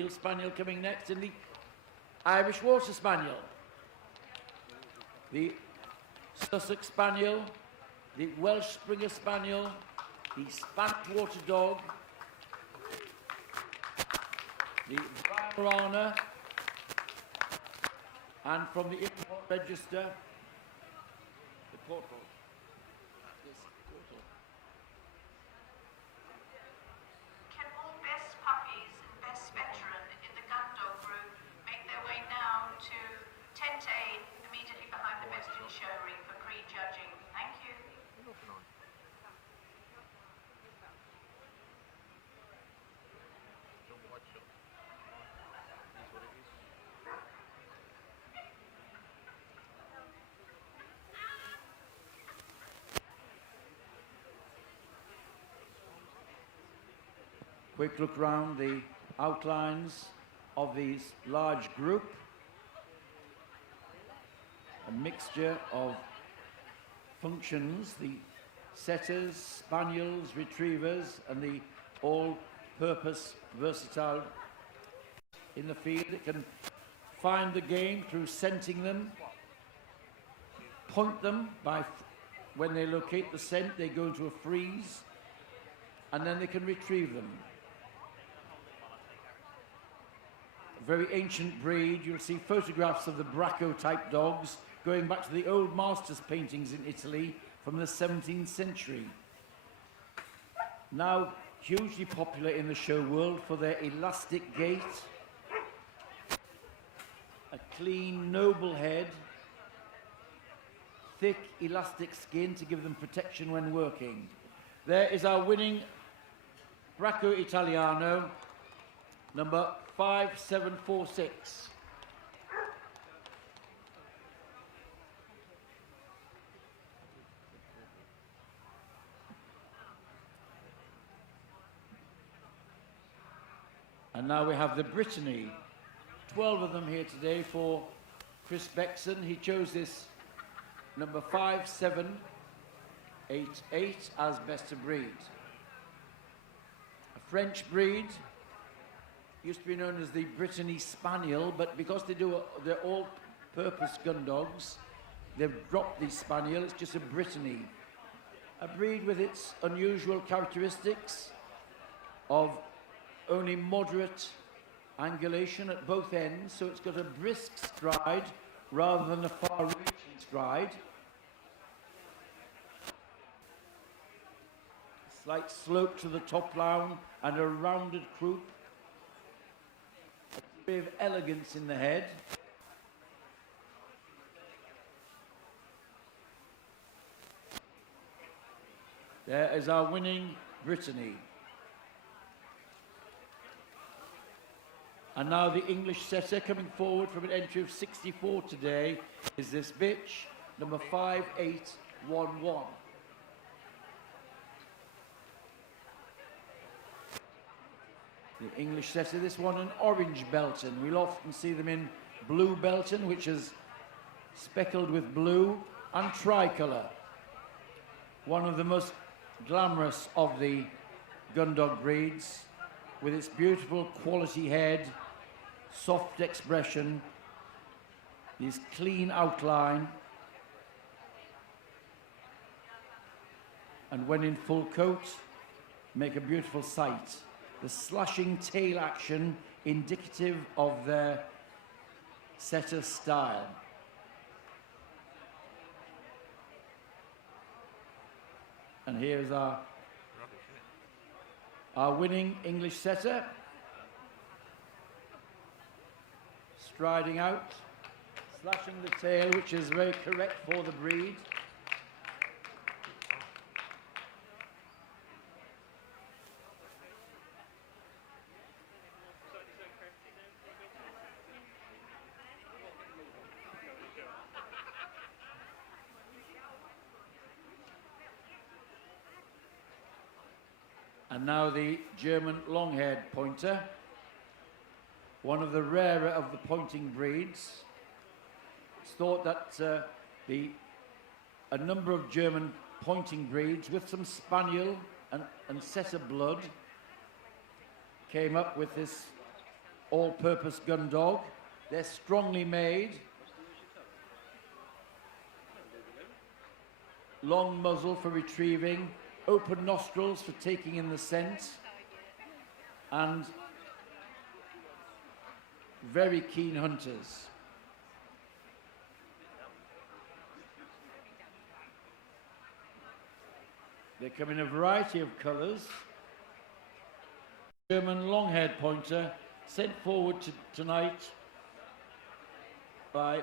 Spaniel coming next, and the Irish Water Spaniel, the Sussex Spaniel, the Welsh Springer Spaniel, the Spanish Water Dog, the Weimaraner, and from the import register, the portal. Can all best puppies and best veteran in the Gundog group make their way now to tent A immediately behind the best in show ring for prejudging? Thank you. Quick look round the outlines of these large group. A mixture of functions, the setters, spaniels, retrievers, and the all-purpose versatile in the field. It can find the game through scenting them, point them by when they locate the scent, they go into a freeze, and then they can retrieve them. A very ancient breed. You'll see photographs of the Bracco-type dogs going back to the old masters' paintings in Italy from the 17th century. Now hugely popular in the show world for their elastic gait, a clean, noble head, thick, elastic skin to give them protection when working. There is our winning Bracco Italiano, number 5746. And now we have the Brittany. 12 of them here today for Chris Bexon. He chose this number 5788 as best of breed. A French breed, used to be known as the Brittany Spaniel, but because they're all-purpose gun dogs, they've dropped the Spaniel. It's just a Brittany. A breed with its unusual characteristics of only moderate angulation at both ends, so it's got a brisk stride rather than a far-reaching stride. Slight slope to the top lound and a rounded croup. A degree of elegance in the head. There is our winning Brittany. And now the English setter coming forward from an entry of 64 today is this bitch, number 5811. The English setter, this one an orange Belton. We'll often see them in blue Belton, which is speckled with blue, and tricolour. One of the most glamorous of the Gundog breeds. with its beautiful quality head, soft expression, this clean outline, and when in full coat, make a beautiful sight. The slashing tail action indicative of their setter style. And here's our winning English setter, striding out, slashing the tail, which is very correct for the breed. And now the German long-haired pointer, one of the rarer of the pointing breeds. It's thought that a number of German pointing breeds with some spaniel and setter blood came up with this all-purpose Gundog. They're strongly made, long muzzle for retrieving, open nostrils for taking in the scent, and very keen hunters. They come in a variety of colours. German long-haired pointer sent forward tonight by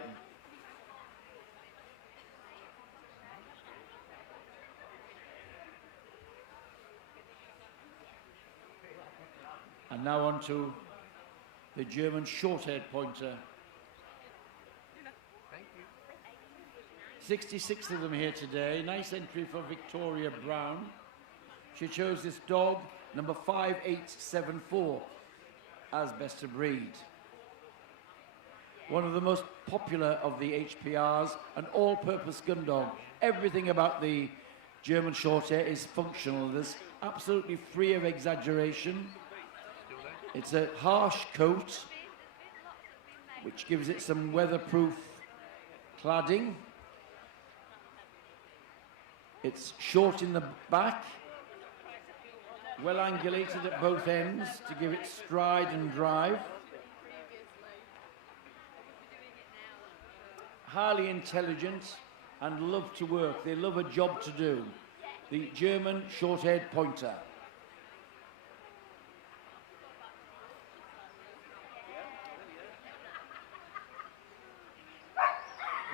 and now on to the German short-haired pointer. 66 of them here today. Nice entry for Victoria Brown. She chose this dog, number 5874, as best of breed. One of the most popular of the HPRs, an all-purpose Gundog. Everything about the German Shorthair is functional. There's absolutely free of exaggeration. It's a harsh coat, which gives it some weatherproof cladding. It's short in the back, well angulated at both ends to give it stride and drive. Highly intelligent and love to work. They love a job to do. The German short-haired pointer.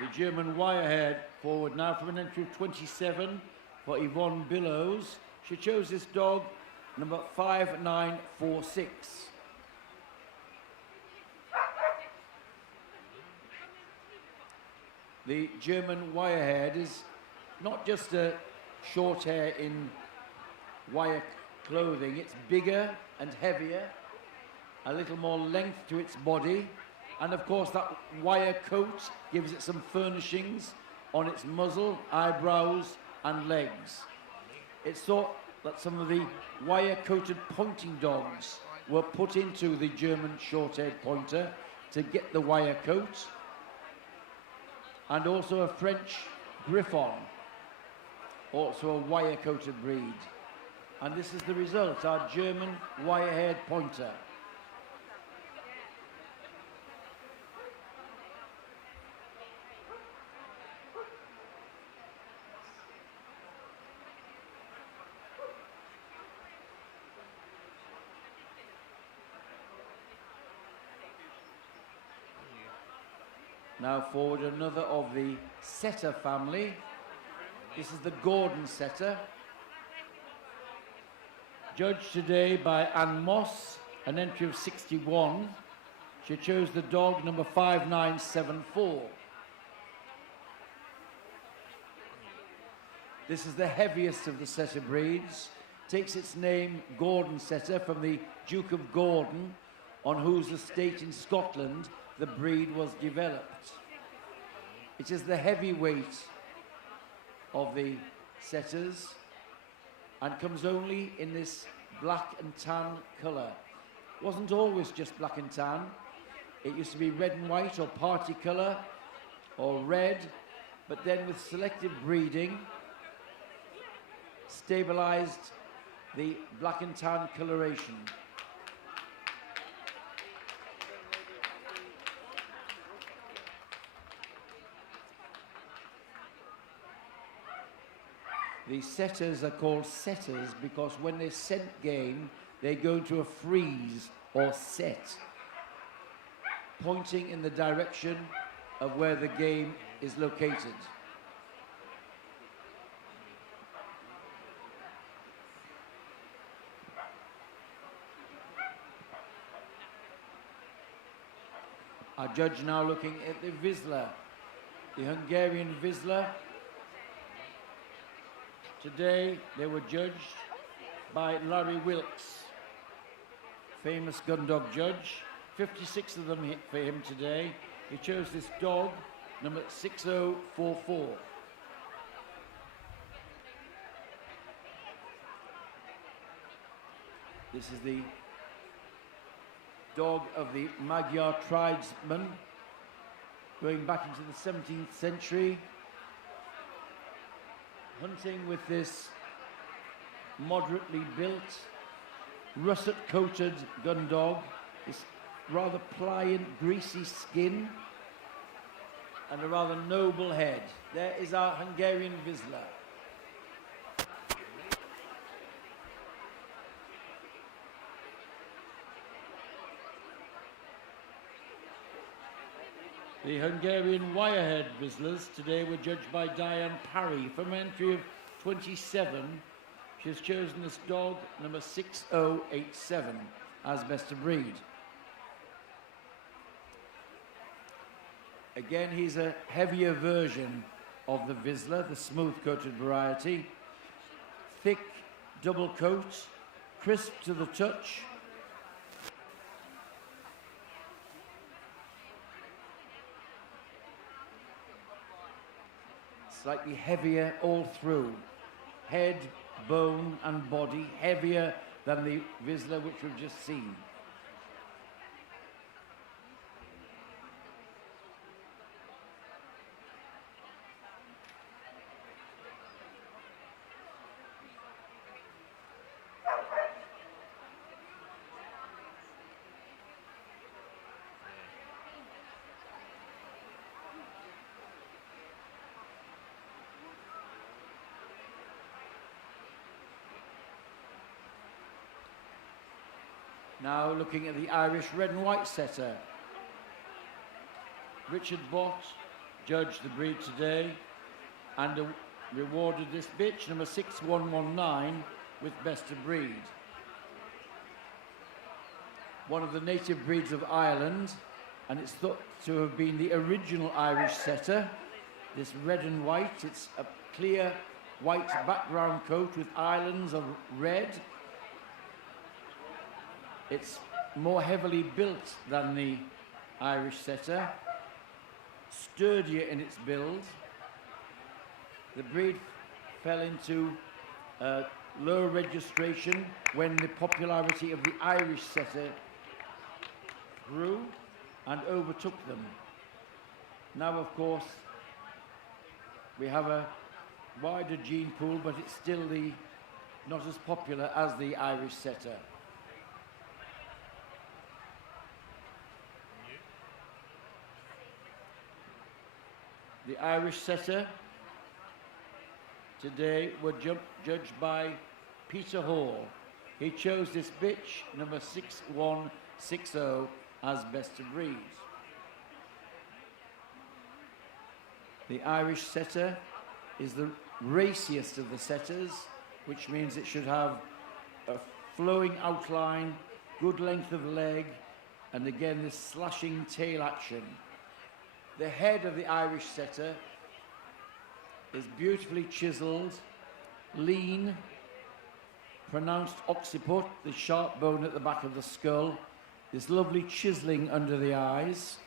The German wire-haired forward now from an entry of 27 for Yvonne Billows. She chose this dog, number 5946. The German wire-haired is not just a short hair in wire clothing, it's bigger and heavier, a little more length to its body. And of course that wire coat gives it some furnishings on its muzzle, eyebrows and legs. It's thought that some of the wire-coated pointing dogs were put into the German short-haired pointer to get the wire coat. And also a French Griffon, also a wire-coated breed. And this is the result, our German wire-haired pointer. Now forward another of the setter family. This is the Gordon setter. Judged today by Anne Moss, an entry of 61. She chose the dog number 5974. This is the heaviest of the setter breeds. Takes its name, Gordon setter, from the Duke of Gordon, on whose estate in Scotland the breed was developed. It is the heavyweight of the setters and comes only in this black and tan colour. wasn't always just black and tan. It used to be red and white or party colour or red, but then with selective breeding, stabilised the black and tan coloration. The setters are called setters because when they scent game, they go into a freeze or set, pointing in the direction of where the game is located. Our judge now looking at the Vizsla, the Hungarian Vizsla. Today they were judged by Larry Wilkes, famous Gundog judge. 56 of them for him today. He chose this dog, number 6044. This is the dog of the Magyar tribesmen, going back into the 17th century, hunting with this moderately built, russet-coated Gundog, this rather pliant, greasy skin, and a rather noble head. There is our Hungarian Vizsla. The Hungarian Wirehead Vizslas today were judged by Diane Parry. From an entry of 27, she has chosen this dog, number 6087, as best of breed. Again, he's a heavier version of the Vizsla, the smooth-coated variety. Thick double coat, crisp to the touch. Slightly heavier all through. Head, bone and body heavier than the Vizsla which we've just seen. Now looking at the Irish red and white setter. Richard Bott judged the breed today and rewarded this bitch, number 6119, with best of breed. One of the native breeds of Ireland, and it's thought to have been the original Irish setter. This red and white, it's a clear white background coat with islands of red. It's more heavily built than the Irish setter, sturdier in its build. The breed fell into low registration when the popularity of the Irish setter grew and overtook them. Now, of course, we have a wider gene pool, but it's still not as popular as the Irish setter. The Irish setter today were judged by Peter Hall. He chose this bitch, number 6160, as best of breed. The Irish setter is the raciest of the setters, which means it should have a flowing outline, good length of leg, and again this slashing tail action. The head of the Irish setter is beautifully chiseled, lean, pronounced occiput, the sharp bone at the back of the skull, this lovely chiseling under the eyes.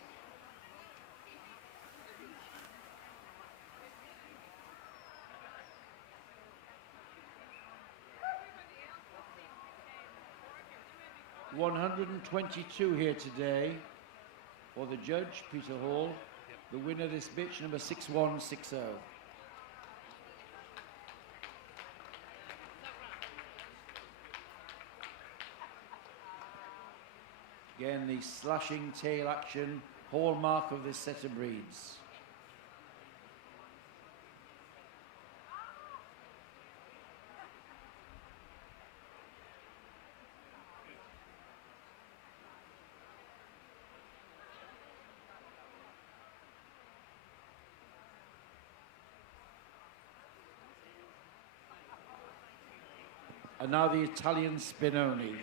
122 here today for the judge, Peter Hall. The winner of this bitch, number 6160. Again, the slashing tail action, hallmark of this set of breeds. And now the Italian Spinoni.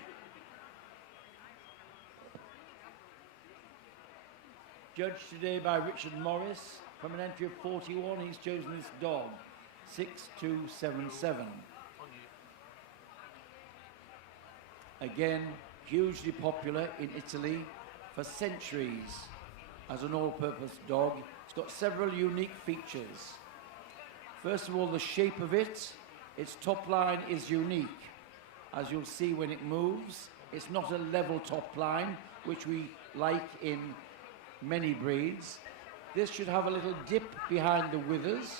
Judged today by Richard Morris. From an entry of 41, he's chosen this dog, 6277. Again, hugely popular in Italy for centuries as an all-purpose dog. It's got several unique features. First of all, the shape of it. Its top line is unique. As you'll see when it moves, it's not a level top line, which we like in many breeds. This should have a little dip behind the withers.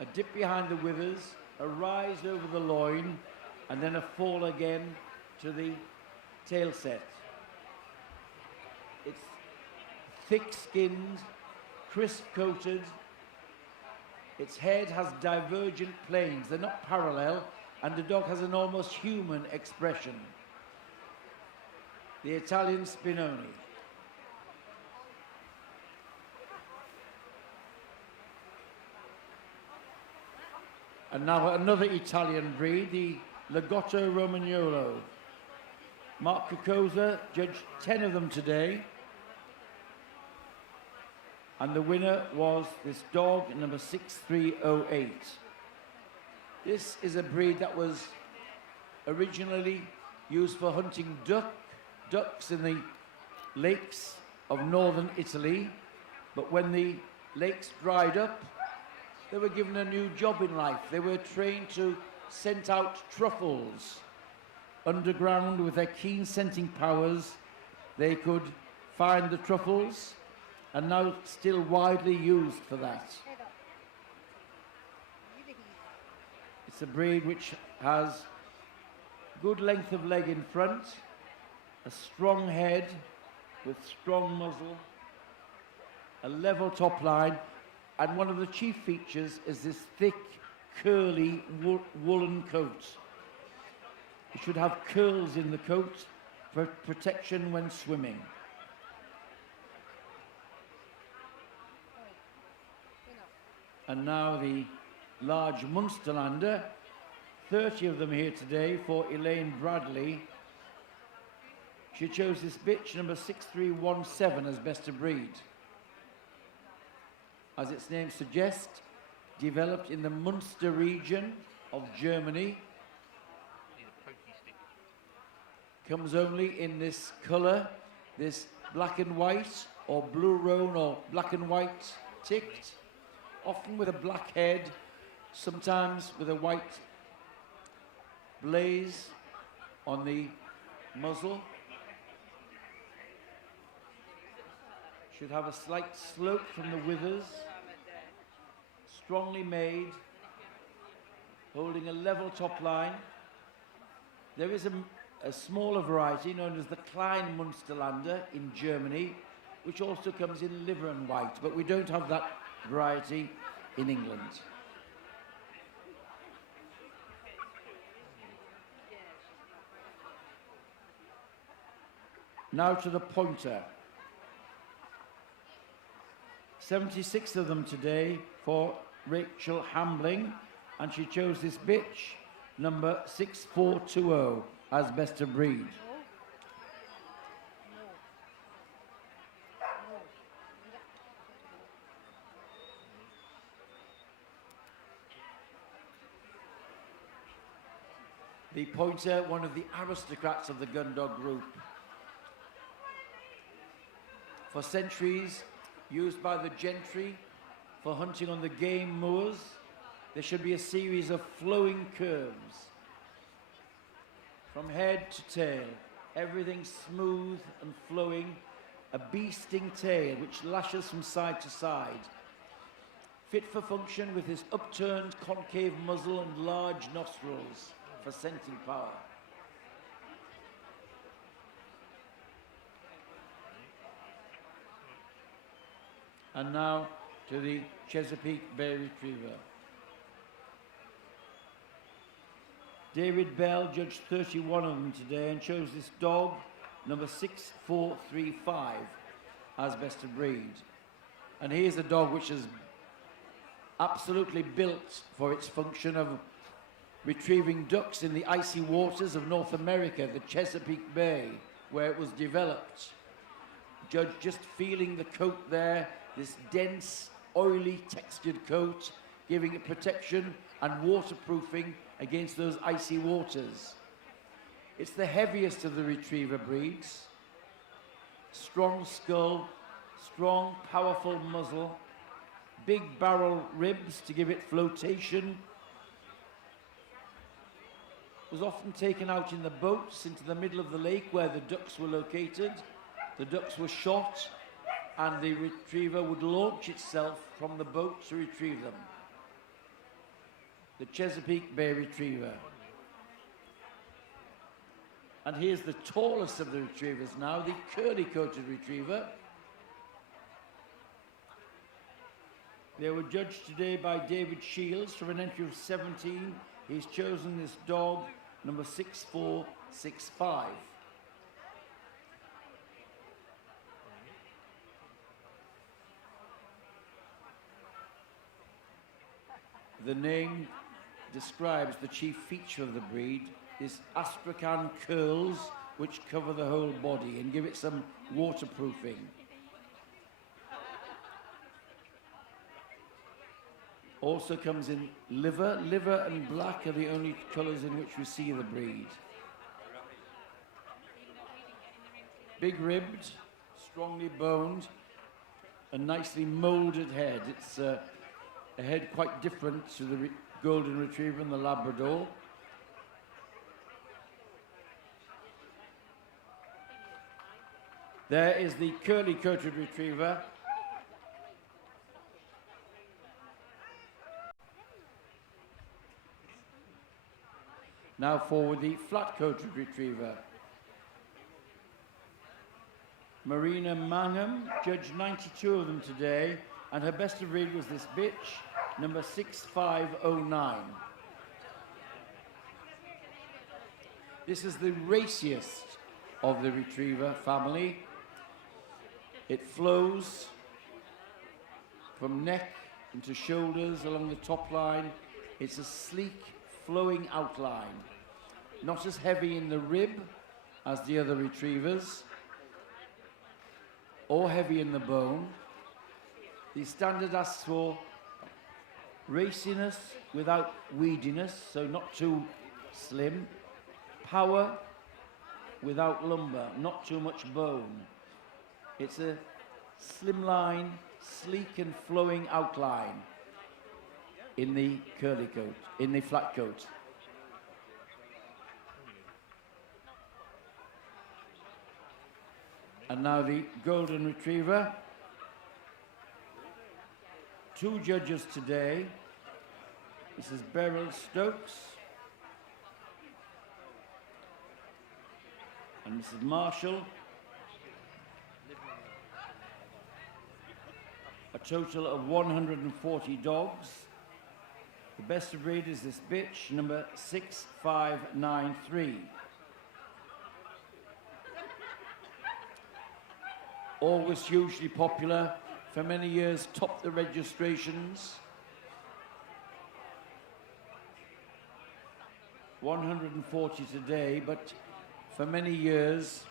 A dip behind the withers, a rise over the loin, and then a fall again to the tail set. It's thick-skinned, crisp-coated. Its head has divergent planes. They're not parallel, and the dog has an almost human expression. The Italian Spinoni. And now another Italian breed, the Lagotto Romagnolo. Mark Cucozza judged 10 of them today. And the winner was this dog, number 6308. This is a breed that was originally used for hunting ducks in the lakes of northern Italy. But when the lakes dried up, they were given a new job in life. They were trained to scent out truffles. Underground, with their keen scenting powers, they could find the truffles, and now still widely used for that. It's a breed which has good length of leg in front, a strong head with strong muzzle, a level top line, and one of the chief features is this thick, curly woolen coat. It should have curls in the coat for protection when swimming. And now the large Munsterlander, 30 of them here today for Elaine Bradley. She chose this bitch, number 6317, as best of breed. As its name suggests, developed in the Munster region of Germany. Comes only in this colour, this black and white, or blue roan, or black and white ticked. Often with a black head, sometimes with a white blaze on the muzzle. Should have a slight slope from the withers. Strongly made, holding a level top line. There is a smaller variety known as the Klein Munsterlander in Germany, which also comes in liver and white, but we don't have that variety in England. Now to the pointer. 76 of them today for Rachel Hambling, and she chose this bitch, number 6420, as best of breed. The pointer, one of the aristocrats of the Gundog group. For centuries, used by the gentry for hunting on the game moors. There should be a series of flowing curves. From head to tail, everything smooth and flowing, a bee-sting tail which lashes from side to side. Fit for function with his upturned concave muzzle and large nostrils for scenting power. And now to the Chesapeake Bay Retriever. David Bell judged 31 of them today and chose this dog, number 6435, as best of breed. And here's a dog which is absolutely built for its function of retrieving ducks in the icy waters of North America, the Chesapeake Bay, where it was developed. Judge just feeling the coat there, this dense, oily, textured coat, giving it protection and waterproofing against those icy waters. It's the heaviest of the retriever breeds. Strong skull, strong, powerful muzzle, big barrel ribs to give it flotation. Was often taken out in the boats into the middle of the lake where the ducks were located. The ducks were shot and the retriever would launch itself from the boat to retrieve them. The Chesapeake Bay Retriever. And here's the tallest of the retrievers now, the curly-coated retriever. They were judged today by David Shields from an entry of 17. He's chosen this dog, number 6465. The name describes the chief feature of the breed, is astrakhan curls which cover the whole body and give it some waterproofing. Also comes in liver. Liver and black are the only colours in which we see the breed. Big ribbed, strongly boned, a nicely moulded head. It's a head quite different to the golden retriever and the Labrador. There is the curly-coated retriever. Now forward the flat-coated retriever. Marina Mangham judged 92 of them today, and her best of breed was this bitch, number 6509. This is the raciest of the retriever family. It flows from neck into shoulders along the top line. It's a sleek, flowing outline. Not as heavy in the rib as the other retrievers, or heavy in the bone. The standard asks for raciness without weediness, so not too slim. Power without lumber, not too much bone. It's a slimline, sleek and flowing outline in the curly coat, in the flat coat. And now the golden retriever. Two judges today. This is Beryl Stokes and Mrs. Marshall. A total of 140 dogs. The best of breed is this bitch, number 6593. Always hugely popular, for many years topped the registrations. 140 today, but for many years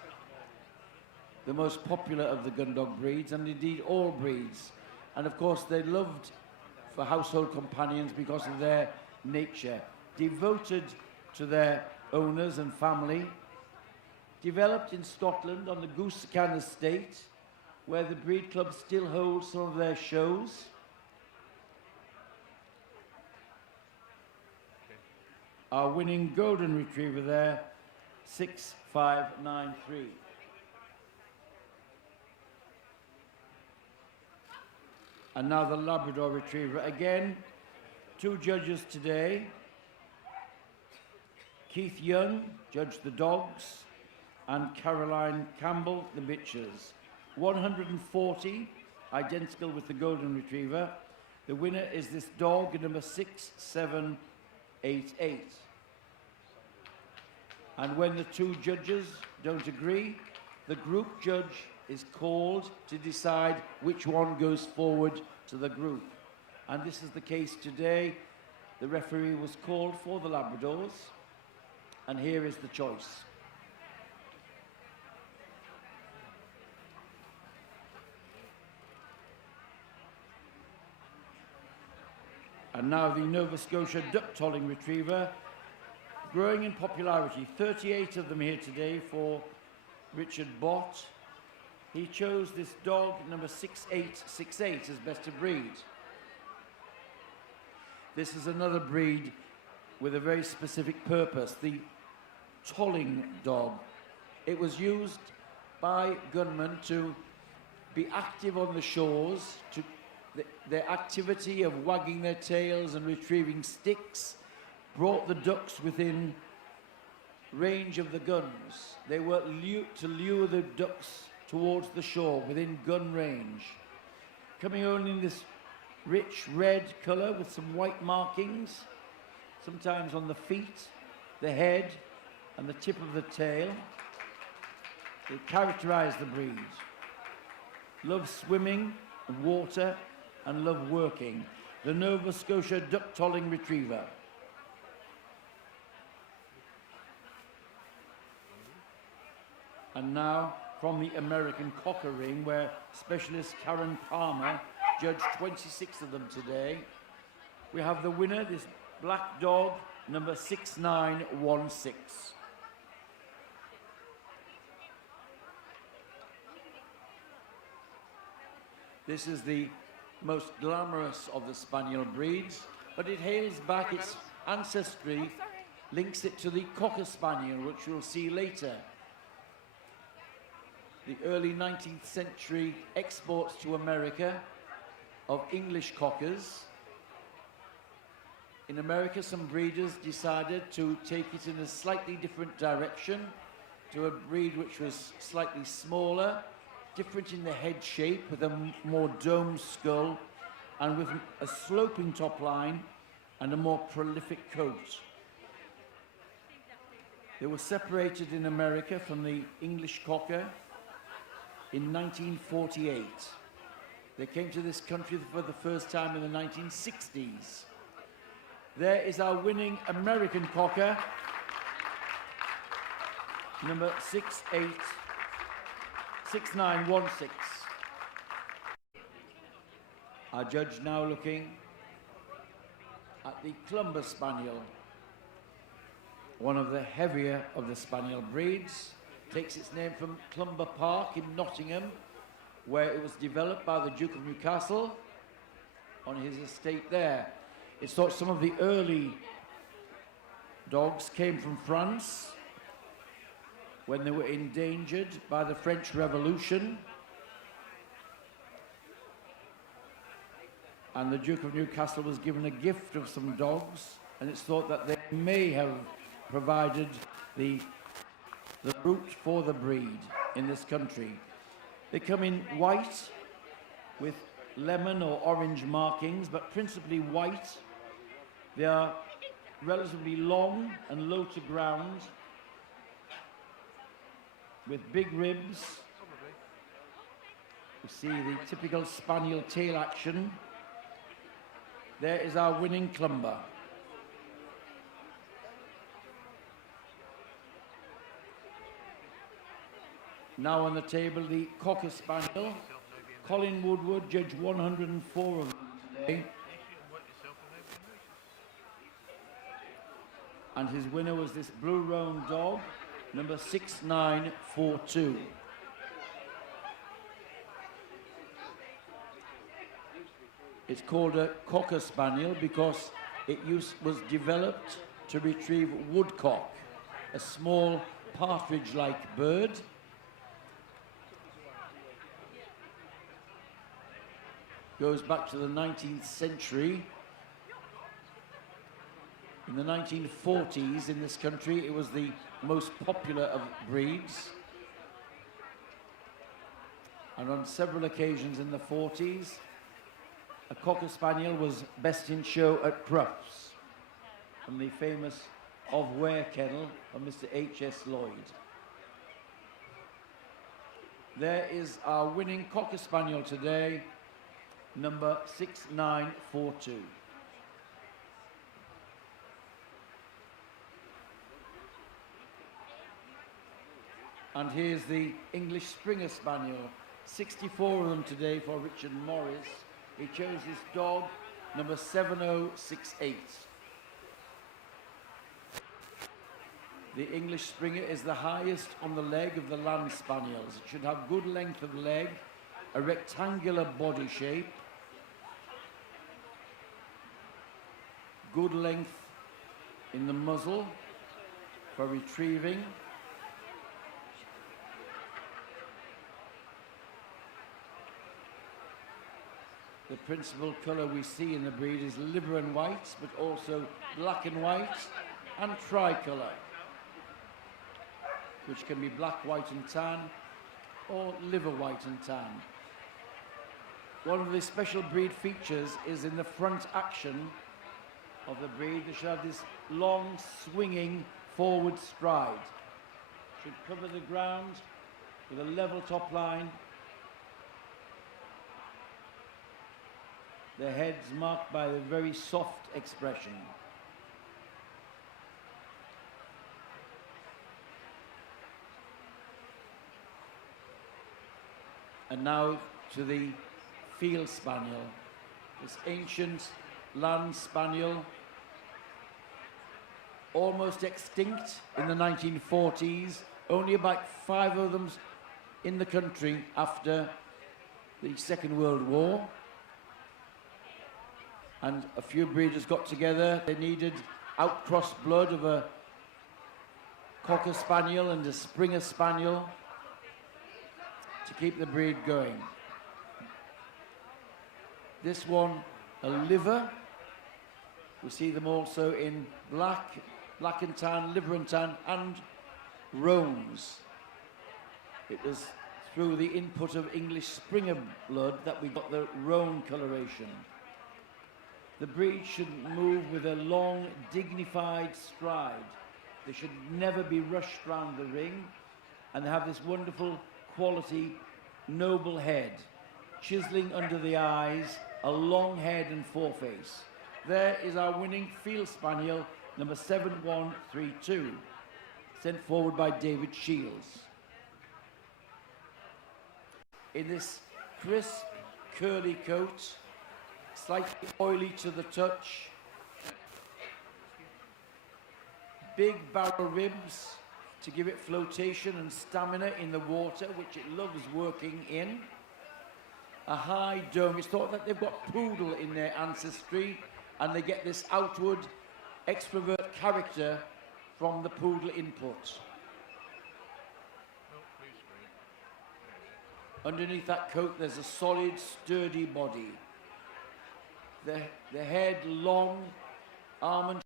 the most popular of the Gundog breeds, and indeed all breeds. And of course they're loved for household companions because of their nature. Devoted to their owners and family. Developed in Scotland on the Goosecan estate, where the breed club still holds some of their shows. Our winning golden retriever there 6593. And now the Labrador Retriever. Again, 2 judges today. Keith Young judged the dogs, and Caroline Campbell the bitches. 140, identical with the Golden Retriever. The winner is this dog, number 6788. And when the 2 judges don't agree, the group judge is called to decide which one goes forward to the group. And this is the case today. The referee was called for the Labradors, and here is the choice. And now the Nova Scotia duck-tolling retriever, growing in popularity. 38 of them here today for Richard Bott. He chose this dog, number 6868, as best of breed. This is another breed with a very specific purpose, the tolling dog. It was used by gunmen to be active on the shores, to their activity of wagging their tails and retrieving sticks brought the ducks within range of the guns. They were to lure the ducks towards the shore within gun range. Coming only in this rich red colour with some white markings, sometimes on the feet, the head and the tip of the tail. They characterise the breed. Love swimming and water and love working. The Nova Scotia duck-tolling retriever. And now from the American Cocker Ring, where specialist Karen Palmer judged 26 of them today, we have the winner, this black dog, number 6916. This is the most glamorous of the Spaniel breeds, but it hails back its ancestry, links it to the Cocker Spaniel, which we'll see later. The early 19th century exports to America of English Cockers. In America, some breeders decided to take it in a slightly different direction, to a breed which was slightly smaller, different in the head shape, with a more domed skull, and with a sloping top line and a more prolific coat. They were separated in America from the English Cocker in 1948. They came to this country for the first time in the 1960s. There is our winning American Cocker, number 6916. Our judge now looking at the Clumber Spaniel, one of the heavier of the Spaniel breeds. Takes its name from Clumber Park in Nottingham, where it was developed by the Duke of Newcastle on his estate there. It's thought some of the early dogs came from France when they were endangered by the French Revolution. And the Duke of Newcastle was given a gift of some dogs, and it's thought that they may have provided the route for the breed in this country. They come in white with lemon or orange markings, but principally white. They are relatively long and low to ground, with big ribs. You see the typical Spaniel tail action. There is our winning Clumber. Now on the table, the Cocker Spaniel. Colin Woodward judged 104 of them today. And his winner was this blue roan dog, number 6942. It's called a Cocker Spaniel because it was developed to retrieve woodcock, a small partridge-like bird. Goes back to the 19th century. In the 1940s in this country, it was the most popular of breeds. And on several occasions in the 40s, a Cocker Spaniel was best in show at Crufts, from the famous Of Ware kennel of Mr. H.S. Lloyd. There is our winning Cocker Spaniel today, number 6942. And here's the English Springer Spaniel, 64 of them today for Richard Morris. He chose his dog, number 7068. The English Springer is the highest on the leg of the land spaniels. It should have good length of leg, a rectangular body shape, good length in the muzzle for retrieving, the principal colour we see in the breed is liver and white, but also black and white and tricolour, which can be black, white and tan, or liver white and tan. One of the special breed features is in the front action of the breed. They should have this long, swinging forward stride. Should cover the ground with a level top line. Their heads marked by a very soft expression. And now to the Field Spaniel, this ancient land spaniel, almost extinct in the 1940s, only about 5 of them in the country after the Second World War. And a few breeders got together. They needed outcross blood of a Cocker Spaniel and a Springer Spaniel to keep the breed going. This one, a liver. We see them also in black and tan, liver and tan, and roans. It was through the input of English Springer blood that we got the roan coloration. The breed should move with a long, dignified stride. They should never be rushed round the ring, and they have this wonderful quality, noble head, chiseling under the eyes, a long head and foreface. There is our winning Field Spaniel, number 7132, sent forward by David Shields. In this crisp, curly coat, slightly oily to the touch, big barrel ribs to give it flotation and stamina in the water, which it loves working in. A high dome. It's thought that they've got poodle in their ancestry, and they get this outward extrovert character from the poodle input. Underneath that coat, there's a solid, sturdy body. The head long, almond.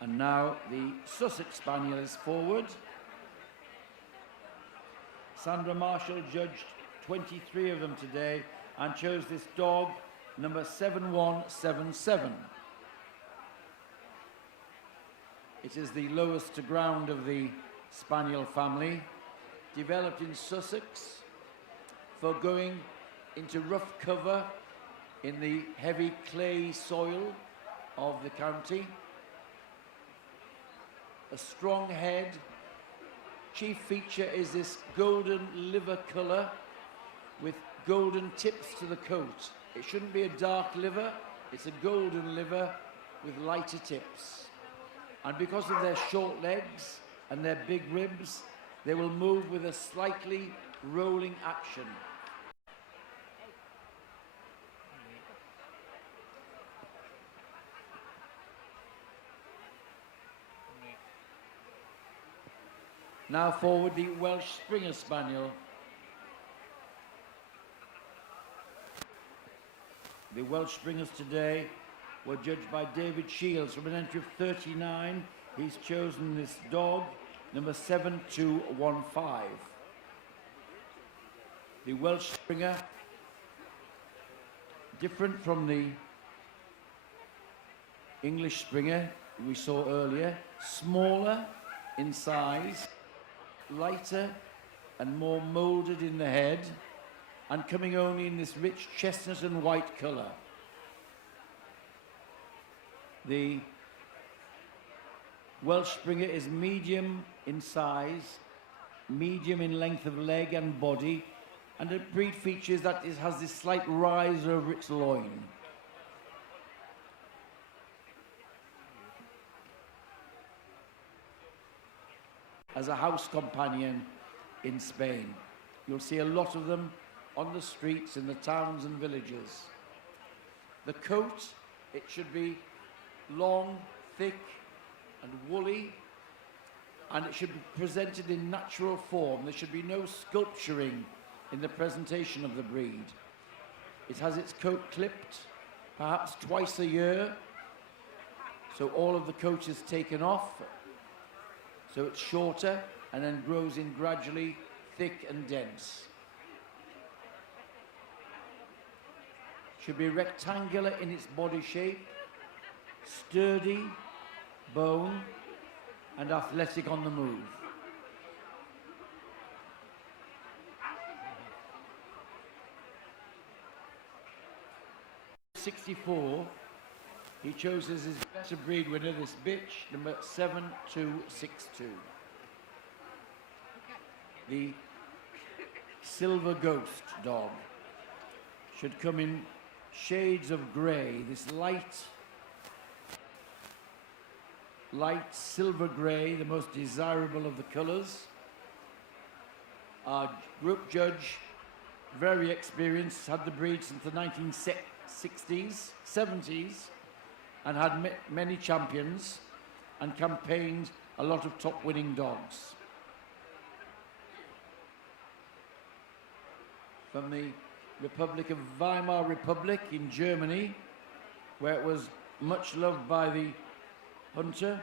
And now the Sussex Spaniel is forward. Sandra Marshall judged 23 of them today and chose this dog, number 7177. It is the lowest to ground of the Spaniel family, developed in Sussex for going into rough cover in the heavy clay soil of the county. A strong head. Chief feature is this golden liver colour with golden tips to the coat. It shouldn't be a dark liver, it's a golden liver with lighter tips. And because of their short legs and their big ribs, they will move with a slightly rolling action. Now forward the Welsh Springer Spaniel. The Welsh Springers today were judged by David Shields. From an entry of 39, he's chosen this dog, number 7215. The Welsh Springer, different from the English Springer we saw earlier, smaller in size, lighter and more moulded in the head, and coming only in this rich chestnut and white colour. The Welsh Springer is medium in size, medium in length of leg and body, and the breed features that it has this slight rise over its loin. As a house companion in Spain. You'll see a lot of them on the streets in the towns and villages. The coat, it should be long, thick and woolly, and it should be presented in natural form. There should be no sculpturing in the presentation of the breed. It has its coat clipped perhaps twice a year, so all of the coat is taken off, so it's shorter and then grows in gradually thick and dense. Should be rectangular in its body shape, sturdy, bone, and athletic on the move. '64, he chose as his better breed winner this bitch, number 7262. The Silver Ghost dog should come in shades of grey, this light silver grey, the most desirable of the colours. Our group judge, very experienced, had the breed since the 1960s, 70s, and had many champions and campaigned a lot of top winning dogs. From the Republic of Weimar Republic in Germany, where it was much loved by the hunter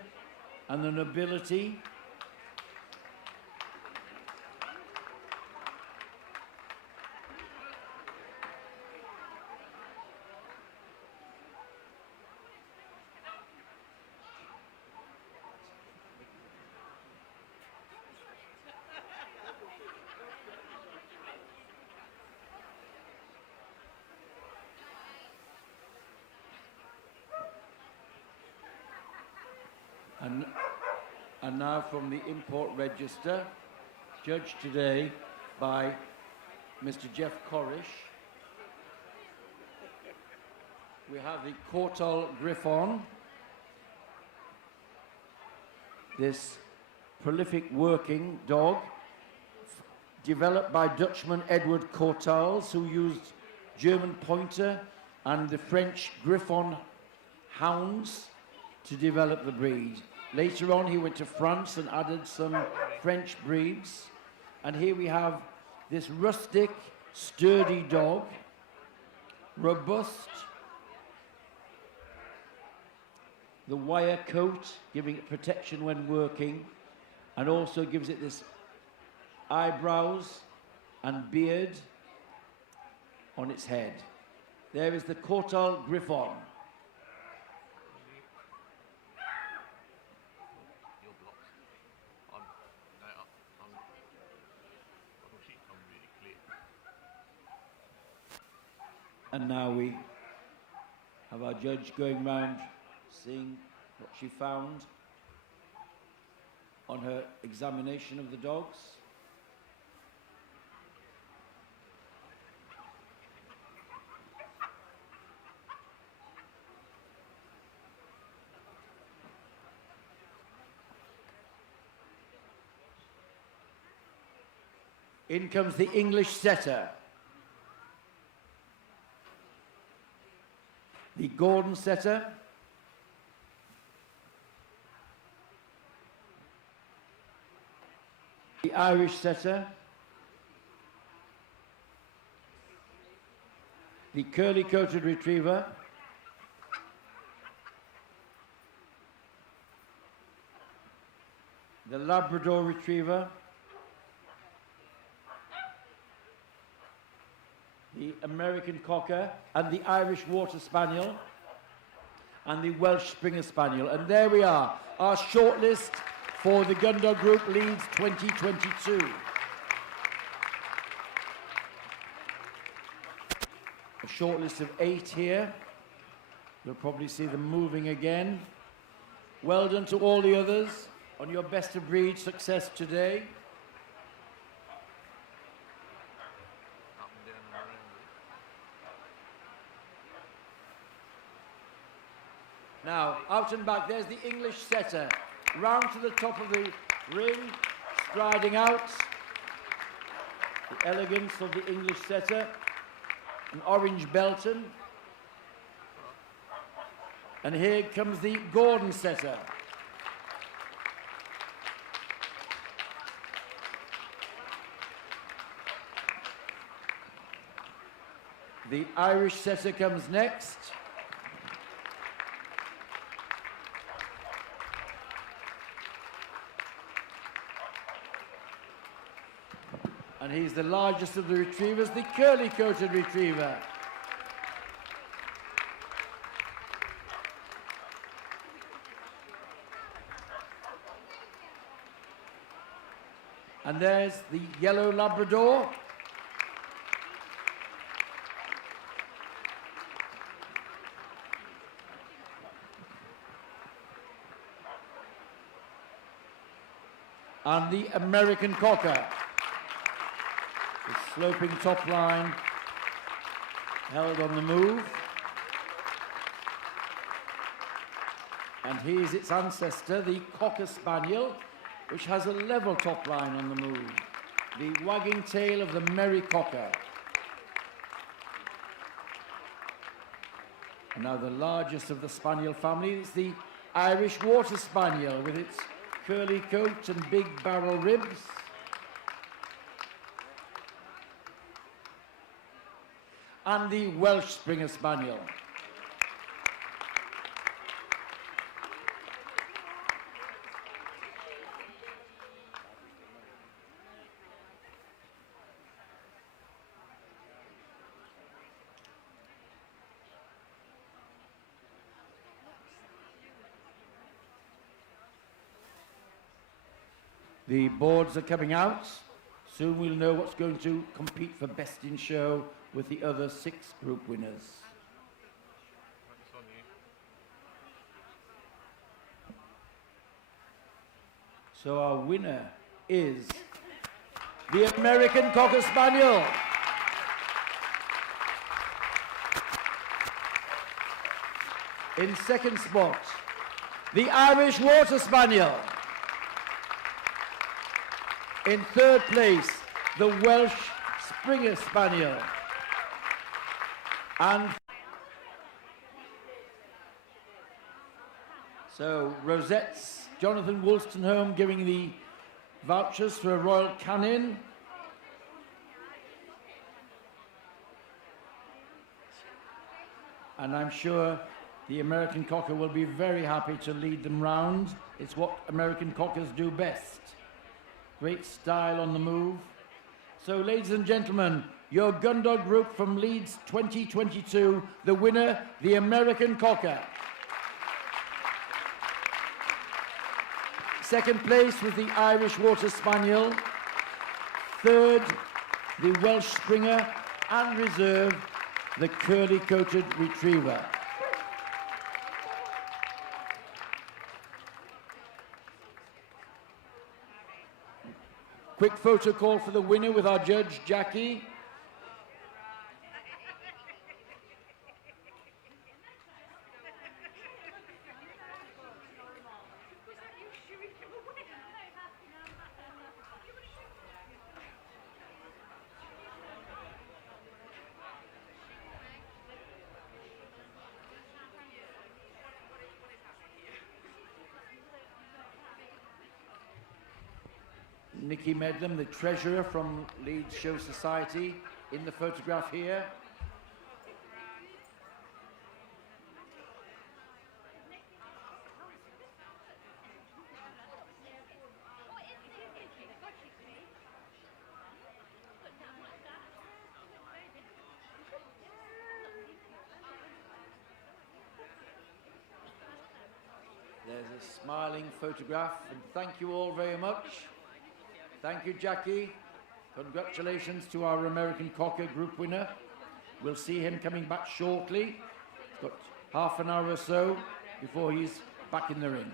and the nobility. And now from the import register, judged today by Mr. Jeff Corish, we have the Courtauld Griffon, this prolific working dog, developed by Dutchman Edward Courtauld, who used German Pointer and the French Griffon hounds to develop the breed. Later on, he went to France and added some French breeds. And here we have this rustic, sturdy dog, robust, the wire coat giving it protection when working, and also gives it this eyebrows and beard on its head. There is the Courtauld Griffon. And now we have our judge going round seeing what she found on her examination of the dogs. In comes the English setter. The Gordon setter. the Irish setter, the curly-coated retriever, the Labrador retriever, the American cocker, and the Irish water spaniel, and the Welsh Springer Spaniel. And there we are, our shortlist for the Gundog Group Leeds 2022. A shortlist of 8 here. You'll probably see them moving again. Well done to all the others on your best of breed success today. Up and down and around. Now, out and back, there's the English setter. Round to the top of the ring, striding out. The elegance of the English setter. An orange Belton. And here comes the Gordon setter. The Irish setter comes next. And he's the largest of the retrievers, the curly-coated retriever. And there's the yellow Labrador. And the American cocker. The sloping top line held on the move. And here's its ancestor, the Cocker Spaniel, which has a level top line on the move. The wagging tail of the merry cocker. And now the largest of the Spaniel family is the Irish Water Spaniel with its curly coat and big barrel ribs. And the Welsh Springer Spaniel. The boards are coming out. Soon we'll know what's going to compete for Best in Show with the other 6 group winners. That's on you. So our winner is the American Cocker Spaniel. In second spot, the Irish Water Spaniel. In third place, the Welsh Springer Spaniel. And so Rosette's Jonathan Wolstenholme giving the vouchers for a Royal Canin. And I'm sure the American cocker will be very happy to lead them round. It's what American cockers do best. Great style on the move. So, ladies and gentlemen, your Gundog group from Leeds 2022, the winner, the American cocker. Second place was the Irish Water Spaniel. Third, the Welsh Springer. And reserve, the curly-coated retriever. Quick photo call for the winner with our judge, Jackie. Nicky Medlam, the treasurer from Leeds Show Society, in the photograph here. There's a smiling photograph, and thank you all very much. Thank you, Jackie. Congratulations to our American Cocker group winner. We'll see him coming back shortly. He's got half an hour or so before he's back in the ring.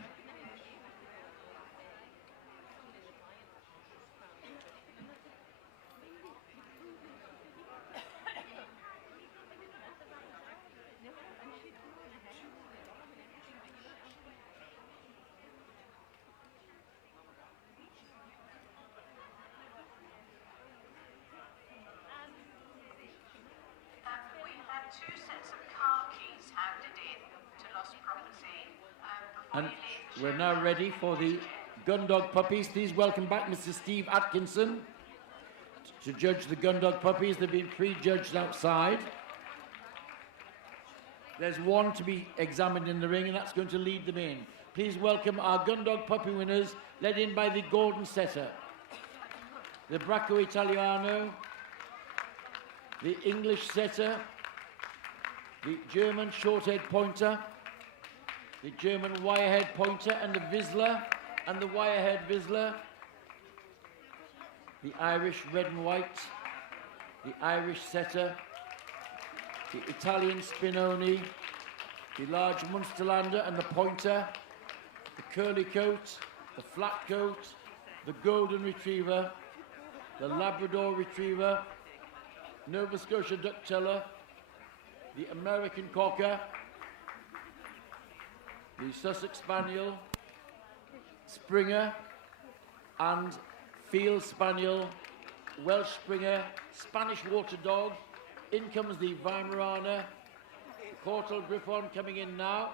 We've had 2 sets of car keys handed in to lost property. And we're now ready for the Gundog puppies. Please welcome back Mr. Steve Atkinson to judge the Gundog puppies. They've been pre-judged outside. There's one to be examined in the ring, and that's going to lead them in. Please welcome our Gundog puppy winners, led in by the Golden Setter, the Bracco Italiano, the English Setter, the German Short-Haired Pointer, the German Wire-Haired Pointer, and the Vizsla, and the Wire-Haired Vizsla, the Irish Red and White, the Irish Setter, the Italian Spinoni, the large Munsterlander and the Pointer, the Curly Coat, the Flat Coat, the Golden Retriever, the Labrador Retriever, Nova Scotia Duckteller, the American Cocker, the Sussex Spaniel, Springer, and Field Spaniel, Welsh Springer, Spanish Water Dog. In comes the Weimaraner, Cortal Griffon coming in now.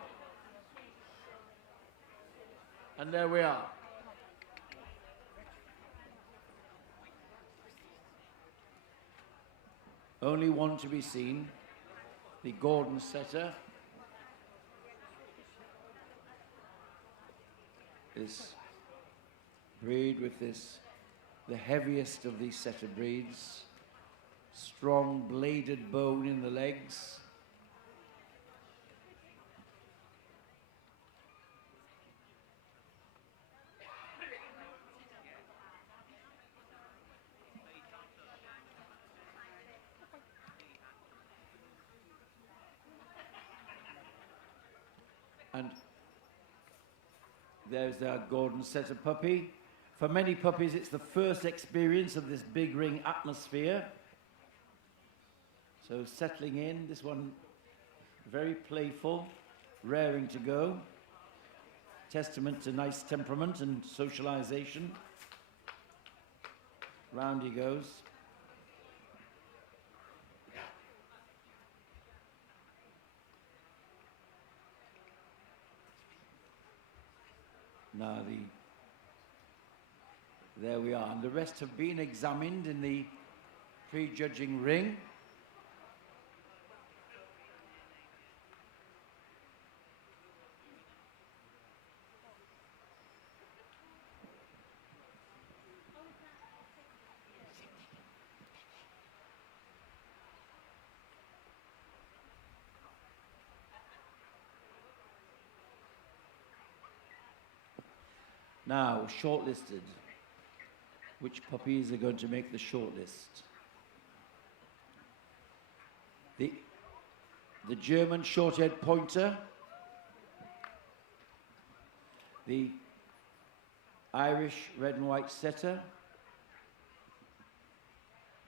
And there we are. Only one to be seen, the Gordon Setter. This breed with this, the heaviest of these setter breeds. Strong bladed bone in the legs. And there's our Gordon Setter puppy. For many puppies, it's the first experience of this big ring atmosphere. So settling in, this one very playful, raring to go. Testament to nice temperament and socialization. Round he goes. Now there we are, and the rest have been examined in the pre-judging ring. Now, shortlisted. Which puppies are going to make the shortlist? The German Short-Haired Pointer, the Irish Red and White Setter,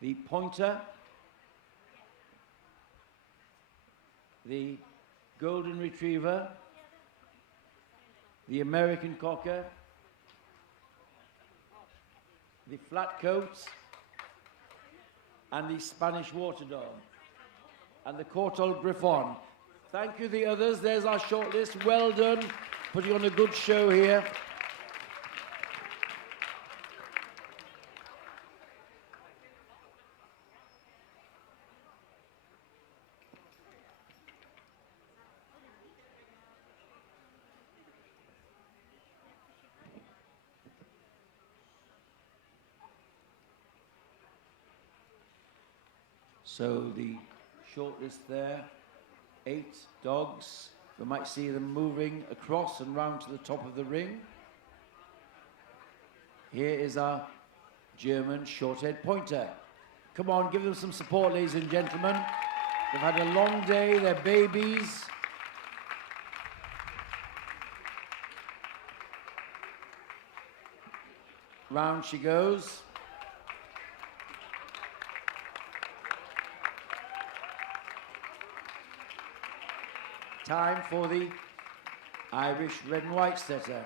the Pointer, the Golden Retriever, the American Cocker, the Flat Coat, and the Spanish Water Dog, and the Cortal Griffon. Thank you, the others. There's our shortlist. Well done, putting on a good show here. So the shortlist there, 8 dogs. We might see them moving across and round to the top of the ring. Here is our German short-haired pointer. Come on, give them some support, ladies and gentlemen. They've had a long day, they're babies. Round she goes. Time for the Irish red and white setter.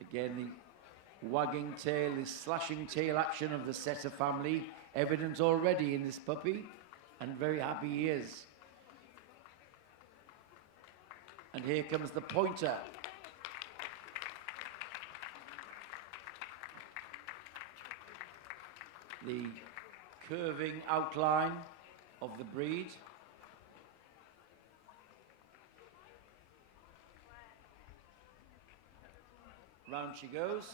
Again, the wagging tail, the slashing tail action of the setter family, evident already in this puppy, and very happy he is. And here comes the pointer. The curving outline of the breed. Round she goes.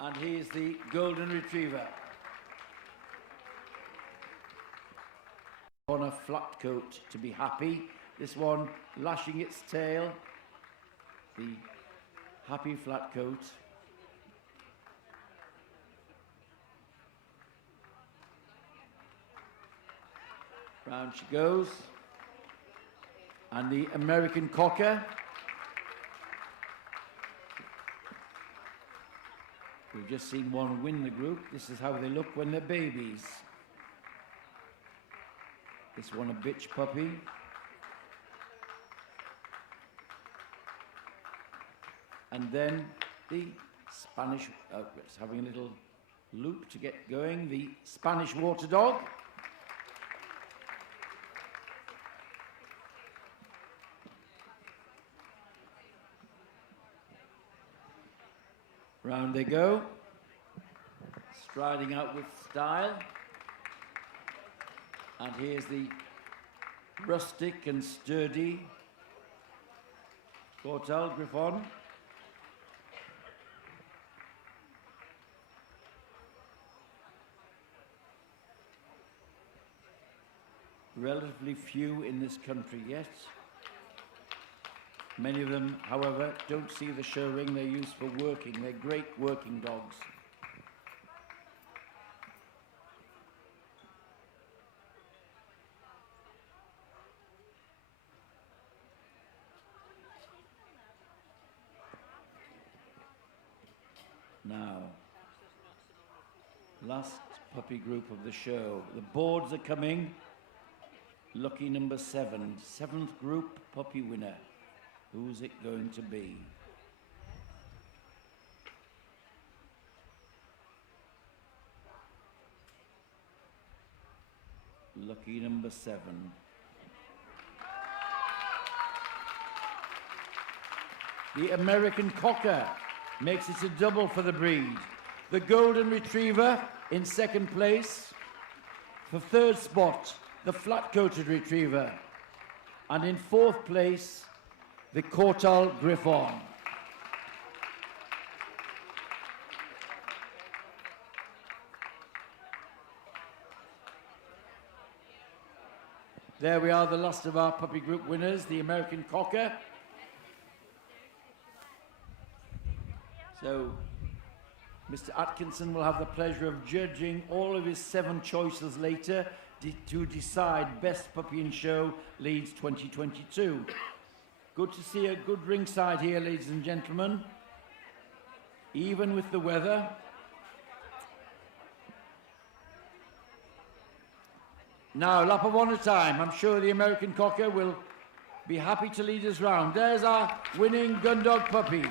And here's the golden retriever. On a flat coat to be happy. This one lashing its tail. The happy flat coat. Round she goes. And the American cocker. We've just seen one win the group. This is how they look when they're babies. This one a bitch puppy. And then the Spanish, it's having a little loop to get going, the Spanish water dog. Round they go, striding out with style. And here's the rustic and sturdy Cortal Griffon. Relatively few in this country yet. Many of them, however, don't see the show ring. They're used for working. They're great working dogs. Now, last puppy group of the show. The boards are coming. Lucky number 7, 7th group puppy winner. Who's it going to be? Lucky number 7. The American cocker makes it a double for the breed. The golden retriever in 2nd place. For 3rd spot, the flat-coated retriever. And in 4th place, the Cortal Griffon. There we are, the last of our puppy group winners, the American cocker. So, Mr. Atkinson will have the pleasure of judging all of his 7 choices later to decide Best Puppy in Show Leeds 2022. Good to see a good ringside here, ladies and gentlemen. Even with the weather. Now, lap of honour time. I'm sure the American cocker will be happy to lead us round. There's our winning Gundog puppy.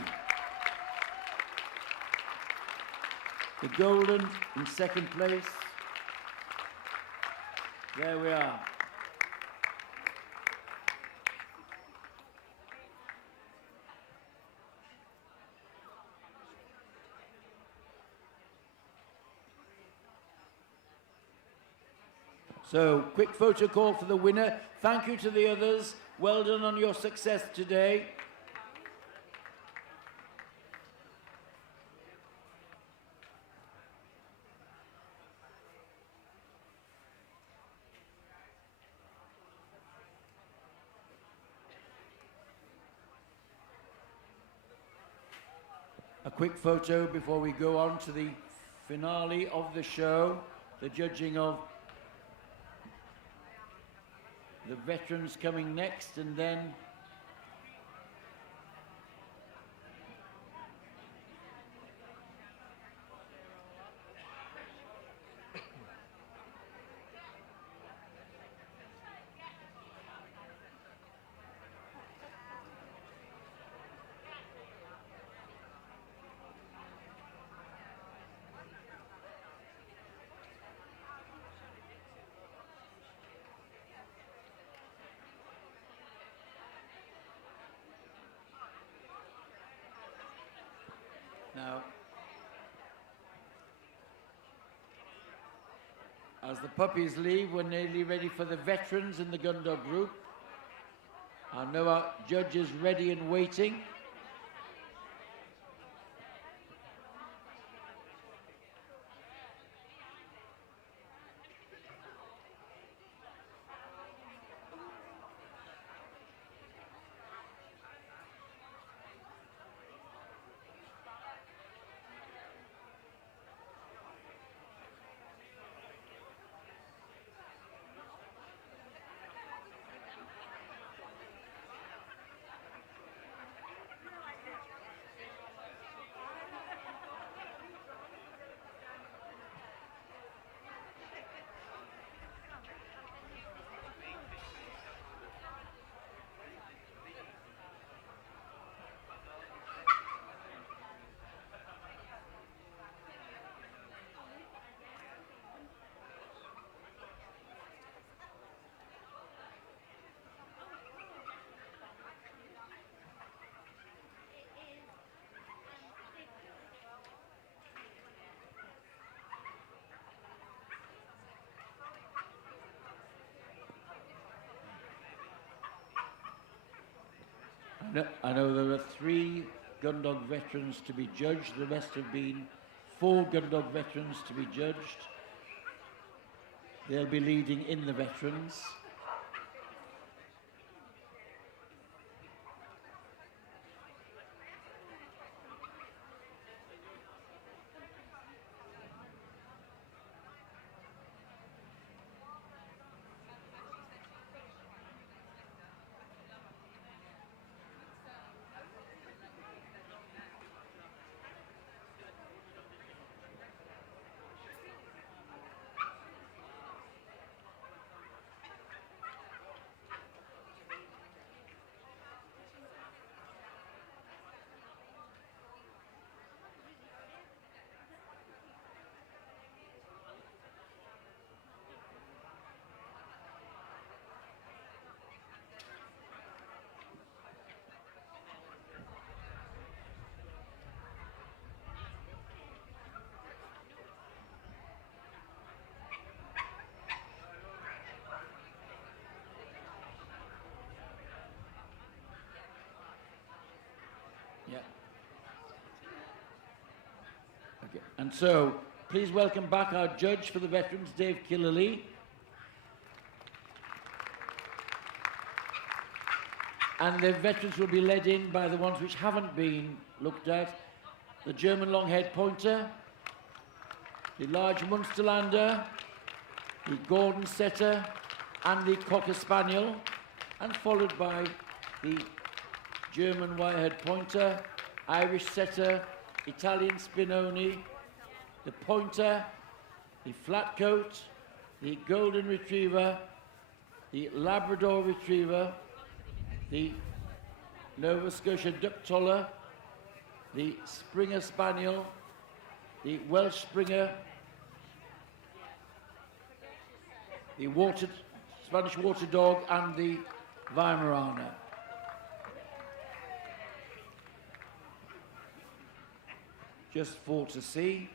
The golden in 2nd place. There we are. So, quick photo call for the winner. Thank you to the others. Well done on your success today. A quick photo before we go on to the finale of the show, the judging of the veterans coming next, and then now, as the puppies leave, we're nearly ready for the veterans in the Gundog group. I know our judge is ready and waiting. I know there are 3 Gundog veterans to be judged. The rest have been 4 Gundog veterans to be judged. They'll be leading in the veterans. Yeah. Okay. And so, please welcome back our judge for the veterans, Dave Killerley. And the veterans will be led in by the ones which haven't been looked at. The German long-haired pointer, the large Munsterlander, the Gordon setter, and the Cocker Spaniel, and followed by the German wire-haired pointer, Irish setter, Italian Spinoni, the pointer, the flatcoat, the golden retriever, the Labrador retriever, the Nova Scotia duck toller, the Springer Spaniel, the Welsh Springer, the Spanish Water Dog, and the Weimaraner. Just 4 to see.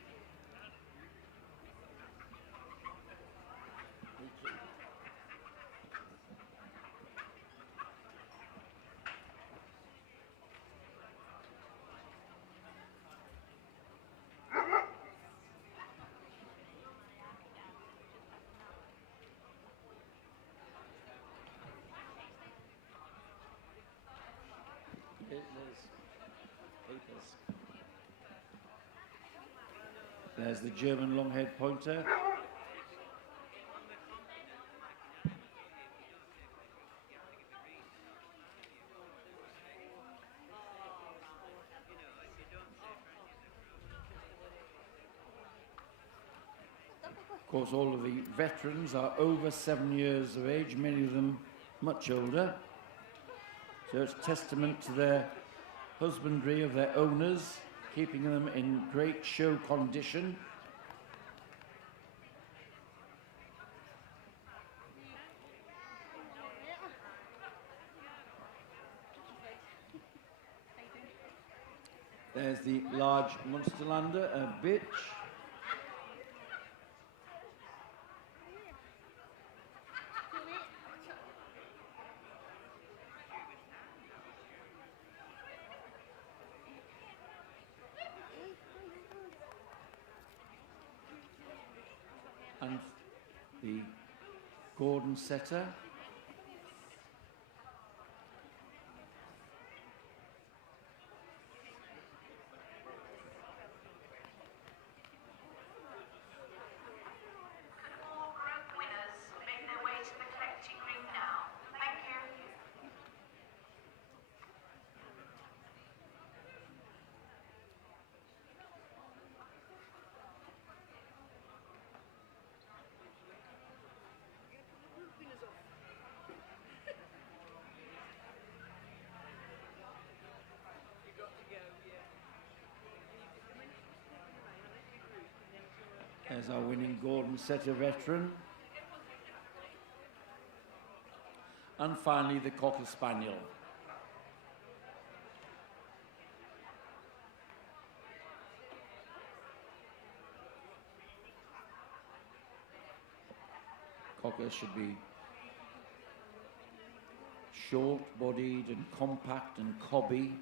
There's the German long-haired pointer. Of course, all of the veterans are over 7 years of age, many of them much older. So it's testament to their husbandry of their owners, keeping them in great show condition. There's the large Munsterlander, a bitch. And the Gordon setter. All group winners make their way to the collecting ring now. Thank you. There's our winning Gordon setter veteran. And finally, the Cocker Spaniel. Cocker should be short-bodied and compact and cobby.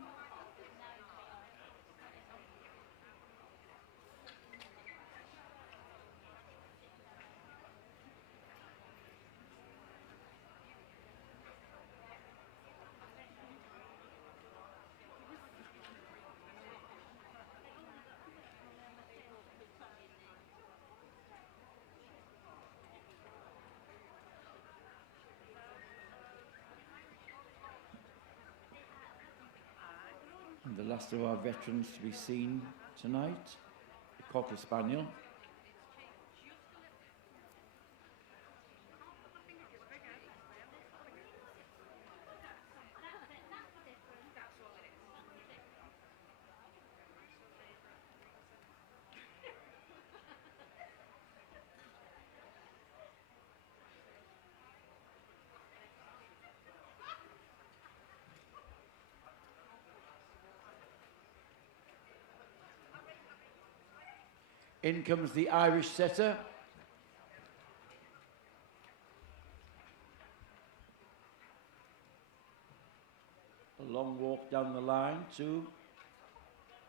And the last of our veterans to be seen tonight, the Cocker Spaniel. In comes the Irish setter. A long walk down the line to